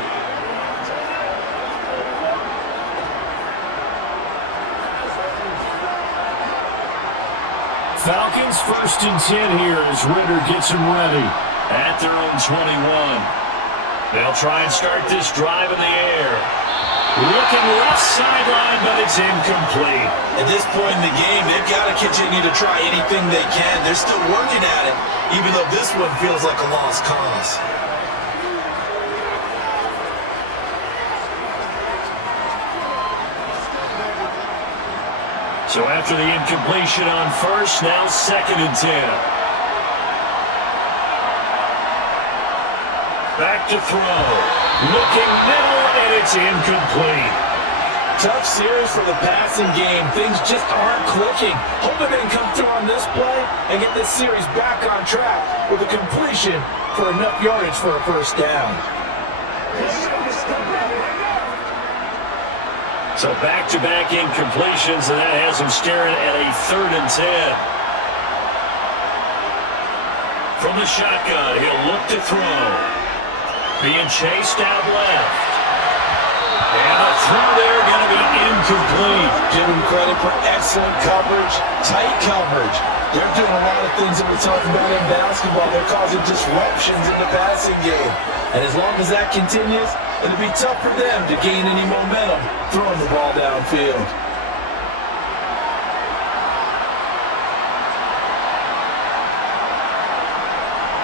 Falcons 1st and 10 here as Ritter gets them ready at their own 21. They'll try and start this drive in the air. Looking left sideline, but it's incomplete. At this point in the game, they've got to continue to try anything they can. They're still working at it, even though this one feels like a lost cause. So after the incompletion on first, now 2nd and 10. Back to throw. Looking middle, and it's incomplete. Tough series for the passing game. Things just aren't clicking. Hoping they can come through on this play and get this series back on track with a completion for enough yardage for a first down. So back-to-back incompletions, and that has him staring at a 3rd and 10. From the shotgun, he'll look to throw. Being chased out left. And a throw there going to be incomplete. Give them credit for excellent coverage, tight coverage. They're doing a lot of things that we're talking about in basketball. They're causing disruptions in the passing game. And as long as that continues, it'll be tough for them to gain any momentum throwing the ball downfield.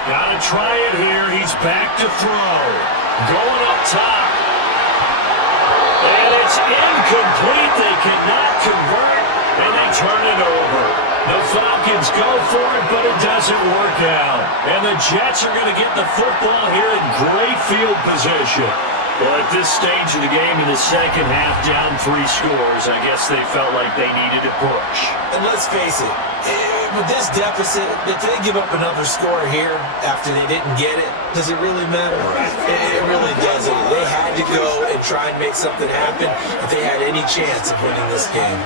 Gotta try it here. He's back to throw. Going up top. And it's incomplete. They cannot convert, and they turn it over. The Falcons go for it, but it doesn't work out. And the Jets are going to get the football here in great field position. Well, at this stage of the game in the second half, down 3 scores, I guess they felt like they needed to push. And let's face it, with this deficit, if they give up another score here after they didn't get it, does it really matter? It really doesn't. They had to go and try and make something happen if they had any chance of winning this game.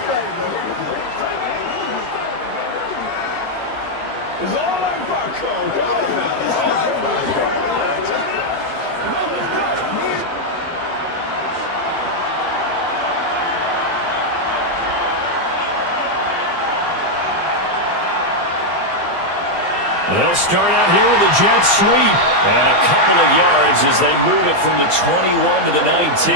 jet sweep. And a couple of yards as they move it from the 21 to the 19.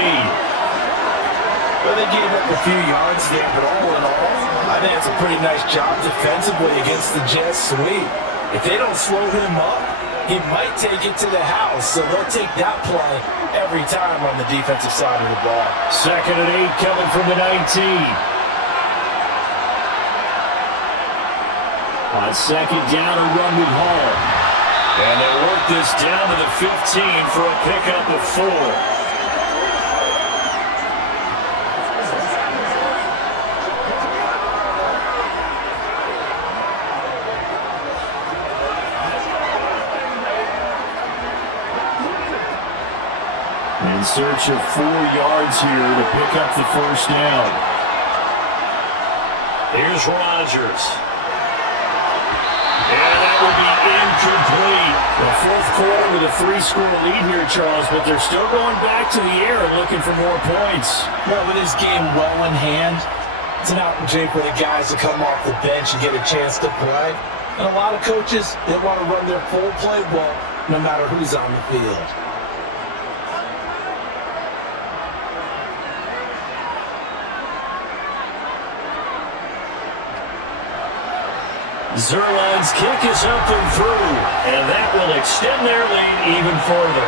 Well, they gave up a few yards there, but all in all, I think it's a pretty nice job defensively against the jet sweep. If they don't slow him up, he might take it to the house, so they'll take that play every time on the defensive side of the ball. 2nd and 8 coming from the 19. On 2nd down, a run with Hall. And they work this down to the 15 for a pickup of 4. In search of 4 yards here to pick up the first down. Here's Rodgers. And that will be incomplete. The 4th quarter with a 3-score lead here, Charles, but they're still going back to the air and looking for more points. Well, with this game well in hand, it's an opportunity for the guys to come off the bench and get a chance to play. And a lot of coaches, they want to run their full playbook no matter who's on the field. Zerline's kick is up and through, and that will extend their lead even further.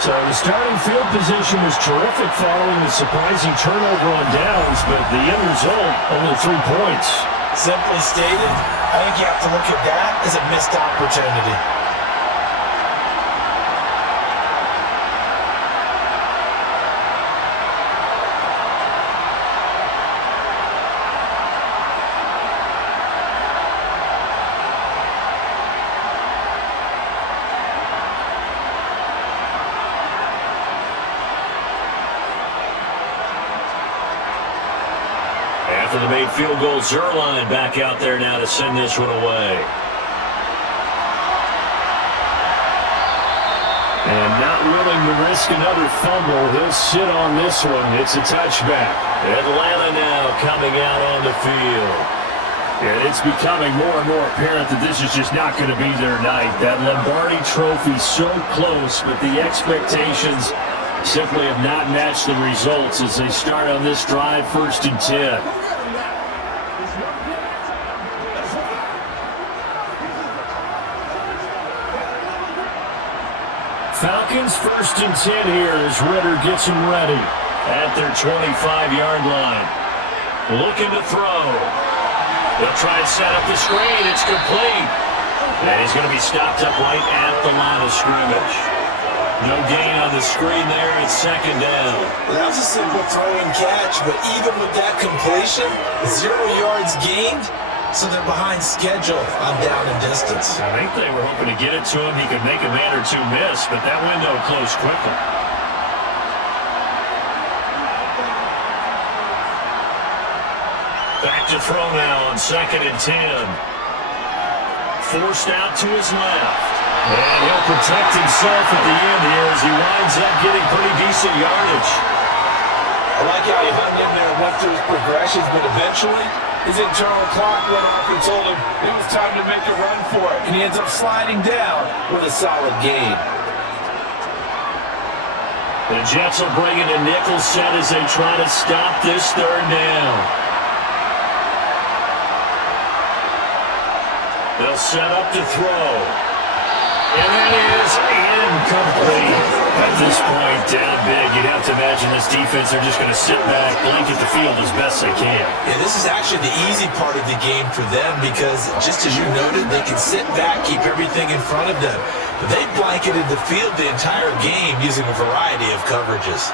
So the starting field position was terrific following the surprising turnover on downs, but the end result, only 3 points. Simply stated, I think you have to look at that as a missed opportunity. After the made field goal, Zerline back out there now to send this one away. And not willing to risk another fumble, he'll sit on this one. It's a touchback. Atlanta now coming out on the field. And it's becoming more and more apparent that this is just not going to be their night. That Lombardi trophy so close, but the expectations simply have not matched the results as they start on this drive, 1st and 10. Falcons 1st and 10 here as Ritter gets them ready at their 25-yard line. Looking to throw. They'll try and set up the screen. It's complete. And he's going to be stopped up right at the line of scrimmage. No gain on the screen there. It's 2nd down. Well, that was a simple throw and catch, but even with that completion, 0 yards gained, so they're behind schedule on down and distance. I think they were hoping to get it to him. He could make a man or 2 miss, but that window closed quickly. Back to throw now on 2nd and 10. Forced out to his left. And he'll protect himself at the end here as he winds up getting pretty decent yardage. I like how he hung in there and went through his progressions, but eventually his internal clock went off and told him it was time to make a run for it. And he ends up sliding down with a solid gain. The Jets will bring in a nickel set as they try to stop this 3rd down. They'll set up to throw. And that is incomplete. At this point, down big, you'd have to imagine this defense, they're just going to sit back, blanket the field as best they can. Yeah, this is actually the easy part of the game for them because, just as you noted, they can sit back, keep everything in front of them. But they blanketed the field the entire game using a variety of coverages.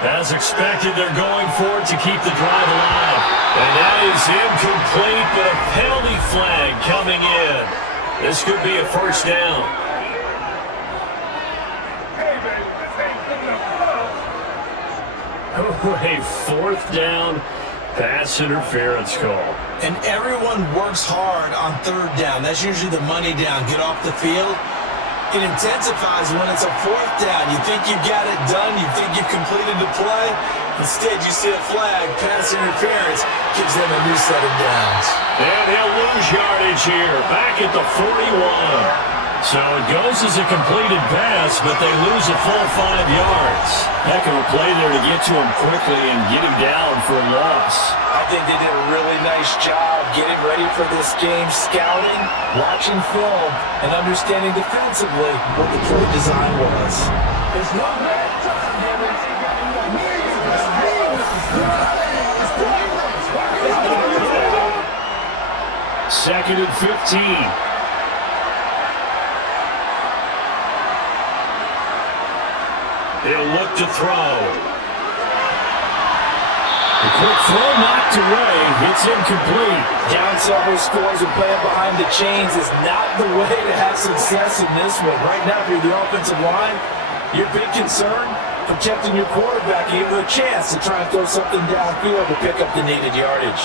As expected, they're going for it to keep the drive alive. And that is incomplete, but a penalty flag coming in. This could be a 1st down. A 4th down pass interference call. And everyone works hard on 3rd down. That's usually the money down. Get off the field. It intensifies when it's a 4th down. You think you've got it done. You think you've completed the play. Instead, you see a flag, pass interference, gives them a new set of downs. And he'll lose yardage here, back at the 41. So it goes as a completed pass, but they lose a full 5 yards. Heck of a play there to get to him quickly and get him down for a loss. I think they did a really nice job getting ready for this game, scouting, watching film, and understanding defensively what the play design was. There's no bad time, Second and 15. He'll look to throw. The quick throw knocked away. It's incomplete. Down several scores and playing behind the chains is not the way to have success in this one. Right now, if you're the offensive line, your big concern, protecting your quarterback, gave him a chance to try and throw something downfield to pick up the needed yardage.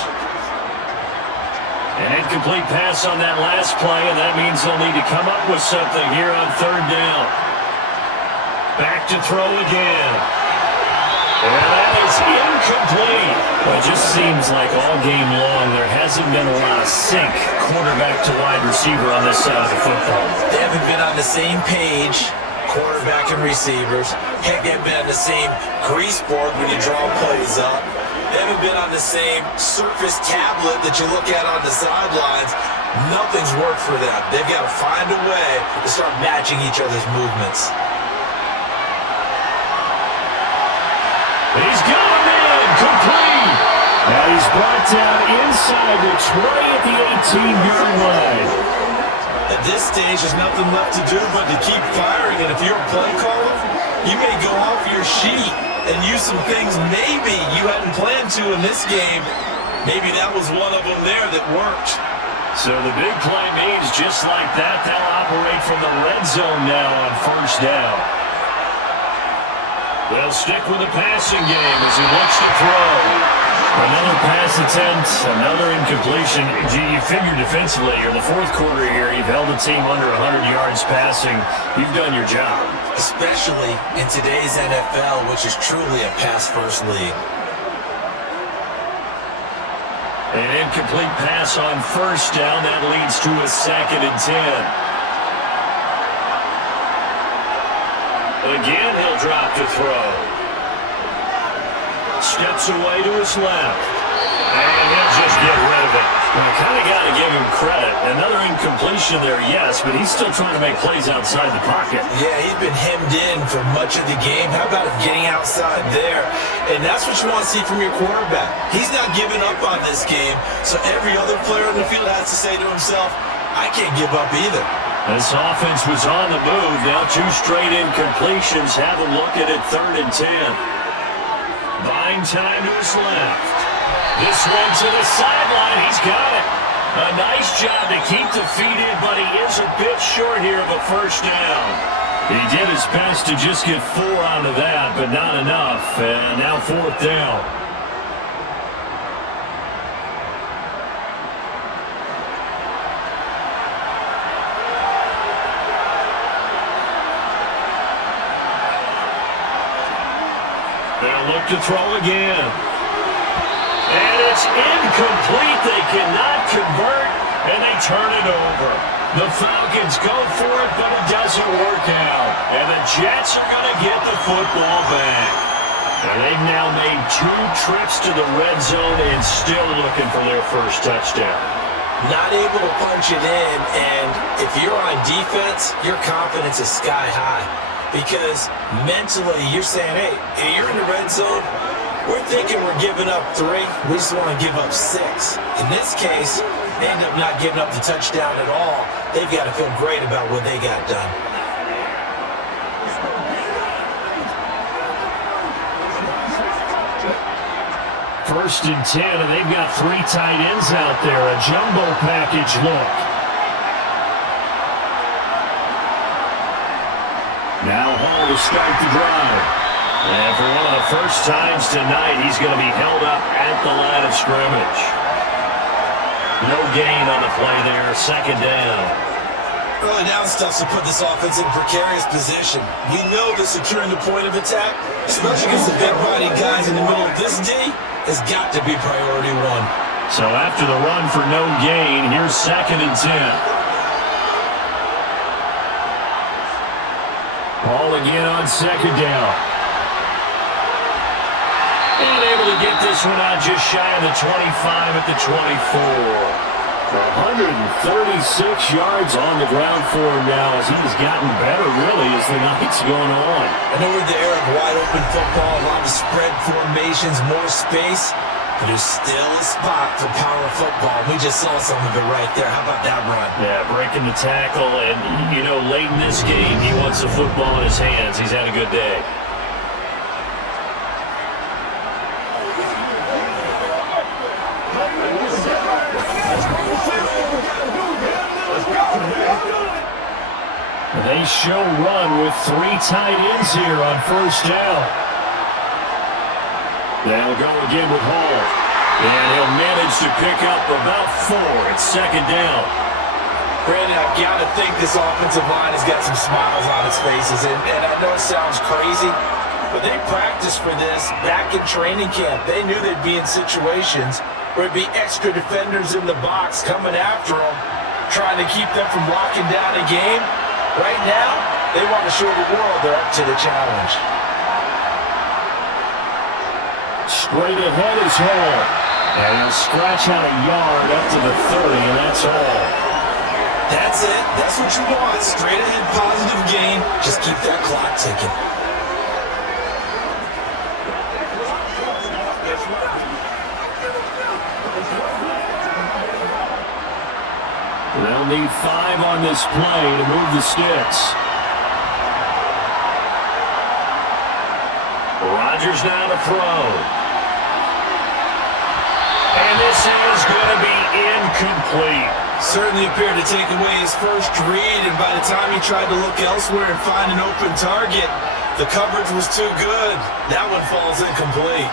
An incomplete pass on that last play, and that means they'll need to come up with something here on third down. Back to throw again. And that is incomplete. Well, it just seems like all game long there hasn't been a lot of sync quarterback to wide receiver on this side of the football. They haven't been on the same page, quarterback and receivers. Heck, they haven't been on the same grease board when you draw plays up. They haven't been on the same surface tablet that you look at on the sidelines. Nothing's worked for them. They've got to find a way to start matching each other's movements. He's got him in, complete. Now he's brought down inside the 20 at the 18-yard line. At this stage, there's nothing left to do but to keep firing. And if you're a play caller, you may go off your sheet and use some things maybe you hadn't planned to in this game. Maybe that was one of them there that worked. So the big play means just like that, they'll operate from the red zone now on first down. They'll stick with the passing game as he looks to throw. Another pass attempt, another incompletion. You figure defensively, you're the fourth quarter here, you've held the team under 100 yards passing. You've done your job. Especially in today's NFL, which is truly a pass-first league. An incomplete pass on first down. That leads to a 2nd and 10. Again, he'll drop to throw. Steps away to his left. And he'll just get rid of it. I kind of got to give him credit. Another incompletion there, yes, but he's still trying to make plays outside the pocket. Yeah, he's been hemmed in for much of the game. How about getting outside there? And that's what you want to see from your quarterback. He's not giving up on this game, so every other player on the field has to say to himself, I can't give up either. This offense was on the move. Now 2 straight incompletions have him looking at 3rd and 10. Buying time to his left. This one to the sideline. He's got it. A nice job to keep the feet in, but he is a bit short here of a first down. He did his best to just get 4 out of that, but not enough. And now 4th down. They'll look to throw again. And it's incomplete. They cannot convert, and they turn it over. The Falcons go for it, but it doesn't work out. And the Jets are going to get the football back. And they've now made 2 trips to the red zone and still looking for their first touchdown. Not able to punch it in, and if you're on defense, your confidence is sky high. Because mentally, you're saying, hey, you're in the red zone. We're thinking we're giving up 3. We just want to give up 6. In this case, they end up not giving up the touchdown at all. They've got to feel great about what they got done. First and 10, and they've got 3 tight ends out there. A jumbo package look. Now Hall to start the drive. And for one of the first times tonight, he's going to be held up at the line of scrimmage. No gain on the play there, 2nd down. Early down stuffs to put this offense in a precarious position. We know that securing the point of attack, especially against the big-bodied guys in the middle of this D, has got to be priority one. So after the run for no gain, here's 2nd and 10. Ball again on 2nd down. And able to get this one out just shy of the 25 at the 24. 136 yards on the ground for him now as he's gotten better, really, as the night's going on. I know we're the era of wide-open football, a lot of spread formations, more space, but there's still a spot for power football. We just saw some of it right there. How about that run? Yeah, breaking the tackle, and, you know, late in this game, he wants the football in his hands. He's had a good day. They show run with 3 tight ends here on 1st down. They'll go again with Hall. And he'll manage to pick up about 4 at 2nd down. Brandon, I've got to think this offensive line has got some smiles on its faces. And I know it sounds crazy, but they practiced for this back in training camp. They knew they'd be in situations where it'd be extra defenders in the box coming after them, trying to keep them from locking down a game. Right now, they want to show the world they're up to the challenge. Straight ahead is Hall. And he'll scratch out a yard up to the 30, and that's all. That's it. That's what you want. Straight ahead, positive gain. Just keep that clock ticking. They'll need 5 on this play to move the sticks. Rodgers now to throw. And this is going to be incomplete. Certainly appeared to take away his first read, and by the time he tried to look elsewhere and find an open target, the coverage was too good. That one falls incomplete.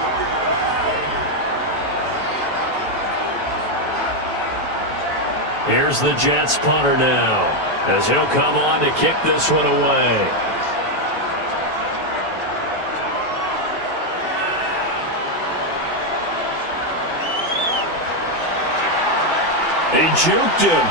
Here's the Jets punter now, as he'll come on to kick this one away. He juked him.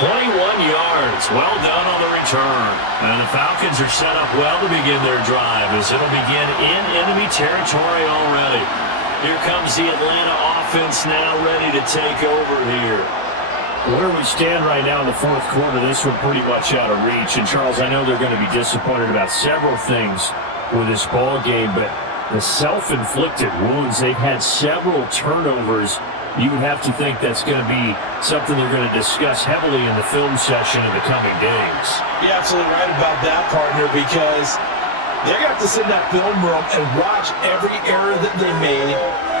21 yards. Well done on the return. And the Falcons are set up well to begin their drive, as it'll begin in enemy territory already. Here comes the Atlanta offense now ready to take over here. Where we stand right now in the 4th quarter, this one pretty much out of reach. And, Charles, I know they're going to be disappointed about several things with this ball game, but the self-inflicted wounds, they've had several turnovers. You would have to think that's going to be something they're going to discuss heavily in the film session in the coming days. You're absolutely right about that, partner, because they're going to have to sit in that film room and watch every error that they made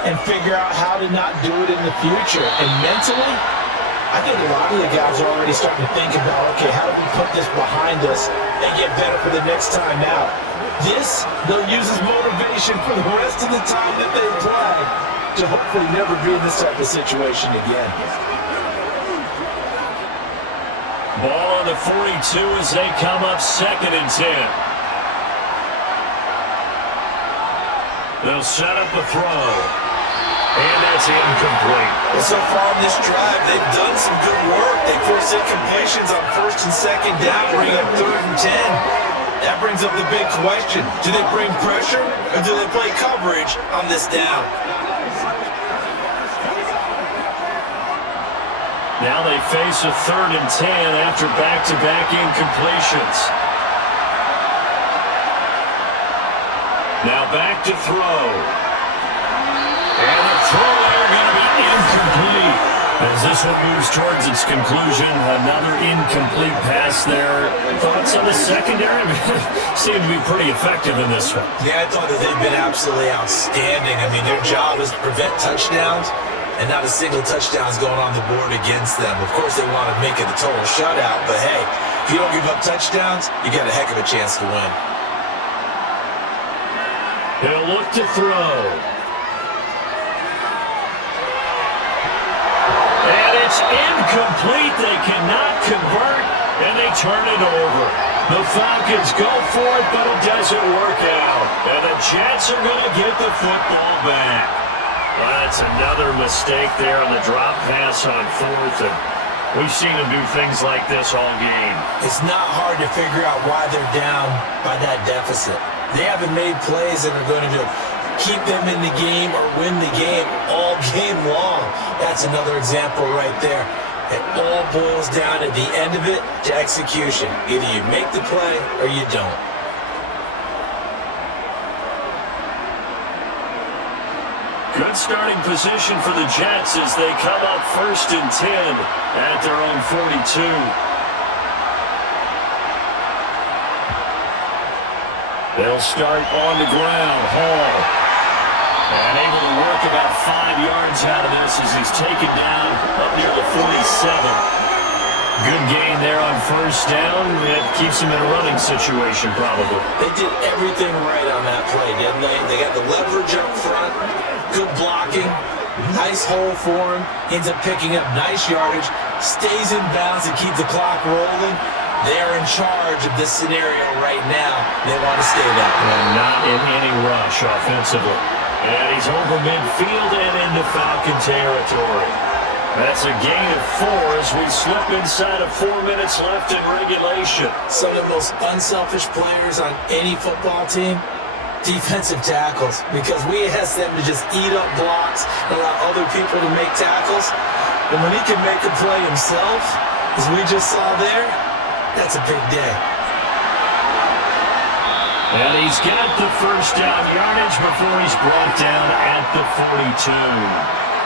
and figure out how to not do it in the future. And mentally, I think a lot of the guys are already starting to think about, okay, how do we put this behind us and get better for the next time out? This, they'll use as motivation for the rest of the time that they play to hopefully never be in this type of situation again. Ball on the 42 as they come up 2nd and 10. They'll set up a throw. And that's incomplete. Well, so far in this drive, they've done some good work. They forced incompletions on 1st and 2nd down, bring up 3rd and 10. That brings up the big question. Do they bring pressure or do they play coverage on this down? Now they face a 3rd and 10 after back-to-back incompletions. Now back to throw. And the throw there going to be incomplete. As this one moves towards its conclusion, another incomplete pass there. Thoughts on the secondary? Seem to be pretty effective in this one. Yeah, I thought that they've been absolutely outstanding. I mean, their job is to prevent touchdowns, and not a single touchdown is going on the board against them. Of course, they want to make it a total shutout, but hey, if you don't give up touchdowns, you got a heck of a chance to win. They'll look to throw. And it's It's incomplete. They cannot convert, and they turn it over. The Falcons go for it, but it doesn't work out. And the Jets are going to get the football back. Well, that's another mistake there on the drop pass on fourth. And we've seen them do things like this all game. It's not hard to figure out why they're down by that deficit. They haven't made plays that are going to keep them in the game or win the game all game long. That's another example right there. It all boils down at the end of it to execution. Either you make the play or you don't. Good starting position for the Jets as they come up 1st and 10 at their own 42. They'll start on the ground. Hall. And able to work about 5 yards out of this as he's taken down up near the 47. Good gain there on 1st down. That keeps him in a running situation probably. They did everything right on that play, didn't they? They got the leverage up front, good blocking, nice hole for him, ends up picking up nice yardage, stays in bounds to keep the clock rolling. They're in charge of this scenario right now. They want to stay that way. And not in any rush offensively. And he's over midfield and into Falcon territory. That's a gain of 4 as we slip inside of 4 minutes left in regulation. Some of the most unselfish players on any football team, defensive tackles, because we ask them to just eat up blocks and allow other people to make tackles. And when he can make a play himself, as we just saw there, that's a big day. And he's got the 1st down yardage before he's brought down at the 42.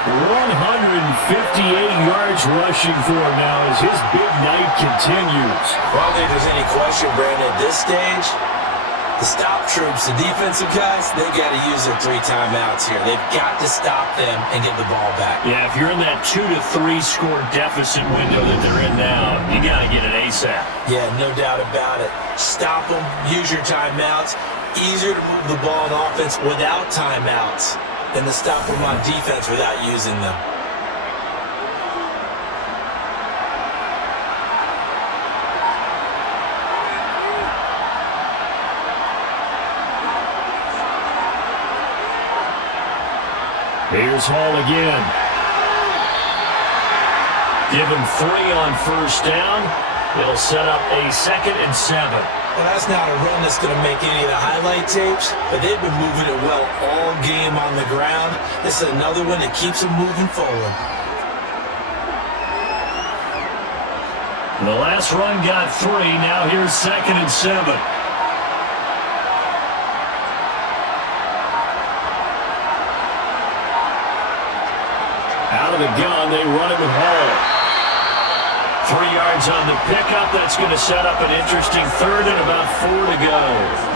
158 yards rushing for him now as his big night continues. Well, I don't think there's any question, Brandon, at this stage, the stop troops, the defensive guys, they got to use their 3 timeouts here. They've got to stop them and get the ball back. Yeah, if you're in that 2 to 3 score deficit window that they're in now, you got to get it ASAP. Yeah, no doubt about it. Stop them, use your timeouts. Easier to move the ball in offense without timeouts than to stop them on defense without using them. Here's Hall again. Give him 3 on 1st down. They'll set up a 2nd and 7. Well, that's not a run that's going to make any of the highlight tapes, but they've been moving it well all game on the ground. This is another one that keeps them moving forward. The last run got 3. Now here's 2nd and 7. Out of the gun, they run it with Hall. 3 yards on the pickup. That's going to set up an interesting 3rd and about 4 to go.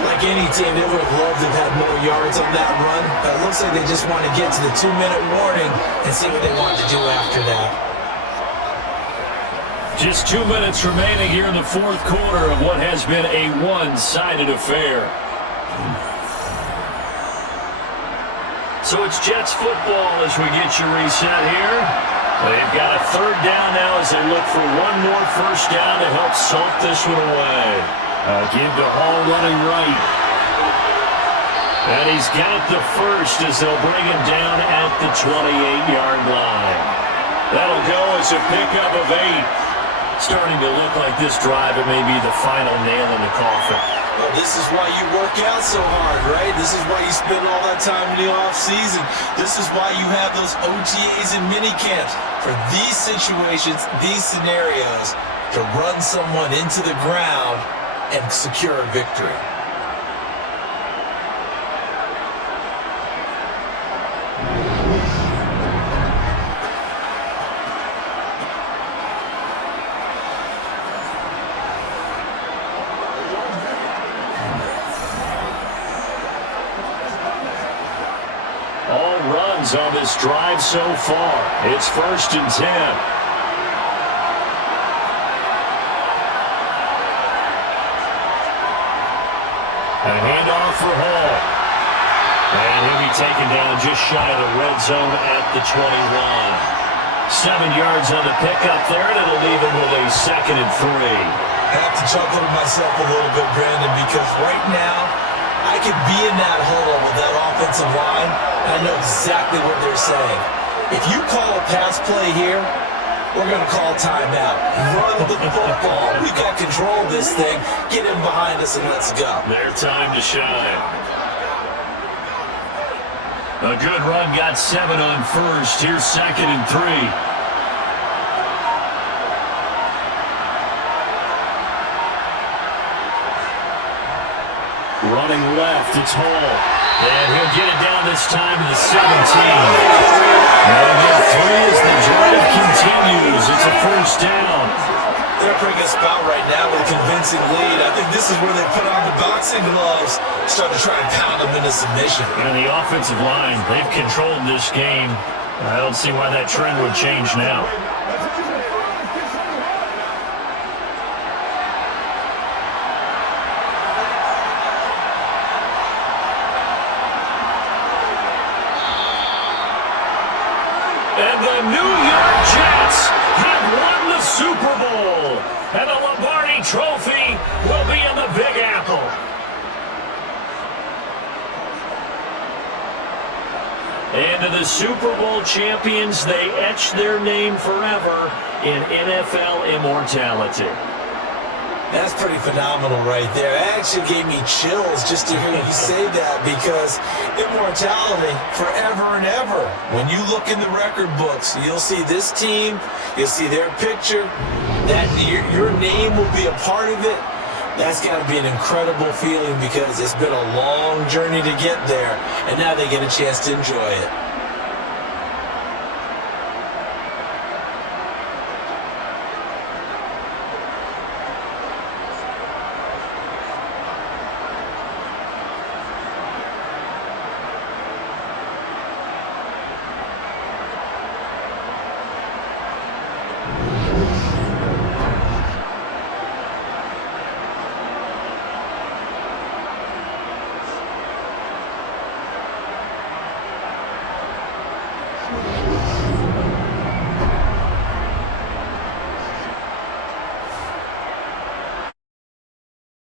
Like any team, they would have loved to have had more yards on that run, but it looks like they just want to get to the 2-minute warning and see what they want to do after that. Just 2 minutes remaining here in the 4th quarter of what has been a one-sided affair. So it's Jets football as we get you reset here. They've got a 3rd down now as they look for one more 1st down to help salt this one away. Give to Hall running right. And he's got the 1st as they'll bring him down at the 28-yard line. That'll go as a pickup of 8. Starting to look like this drive, it may be the final nail in the coffin. Well, this is why you work out so hard, right? This is why you spend all that time in the offseason. This is why you have those OTAs and mini camps for these situations, these scenarios, to run someone into the ground and secure a victory. On this drive so far. It's 1st and 10. A handoff for Hall. And he'll be taken down just shy of the red zone at the 21. 7 yards on the pickup there, and it'll leave him with a 2nd and 3. I have to chuckle to myself a little bit, Brandon, because right now I could be in that huddle with that offensive line, and I know exactly what they're saying. If you call a pass play here, we're going to call timeout. Run the football. We've got control of this thing. Get him behind us and let's go. Their time to shine. A good run, got 7 on first. Here's 2nd and 3. Running left, it's Hall. And he'll get it down this time to the 17. They'll get 3 as the drive continues. It's a first down. They're putting us about right now with a convincing lead. I think this is where they put on the boxing gloves, start to try and pound them into submission. And the offensive line, they've controlled this game. I don't see why that trend would change now. And the New York Jets have won the Super Bowl. And the Lombardi Trophy will be in the Big Apple. And to the Super Bowl champions, they etch their name forever in NFL immortality. That's pretty phenomenal right there. It actually gave me chills just to hear you say that, because immortality forever and ever. When you look in the record books, you'll see this team, you'll see their picture, that your name will be a part of it. That's got to be an incredible feeling, because it's been a long journey to get there, and now they get a chance to enjoy it.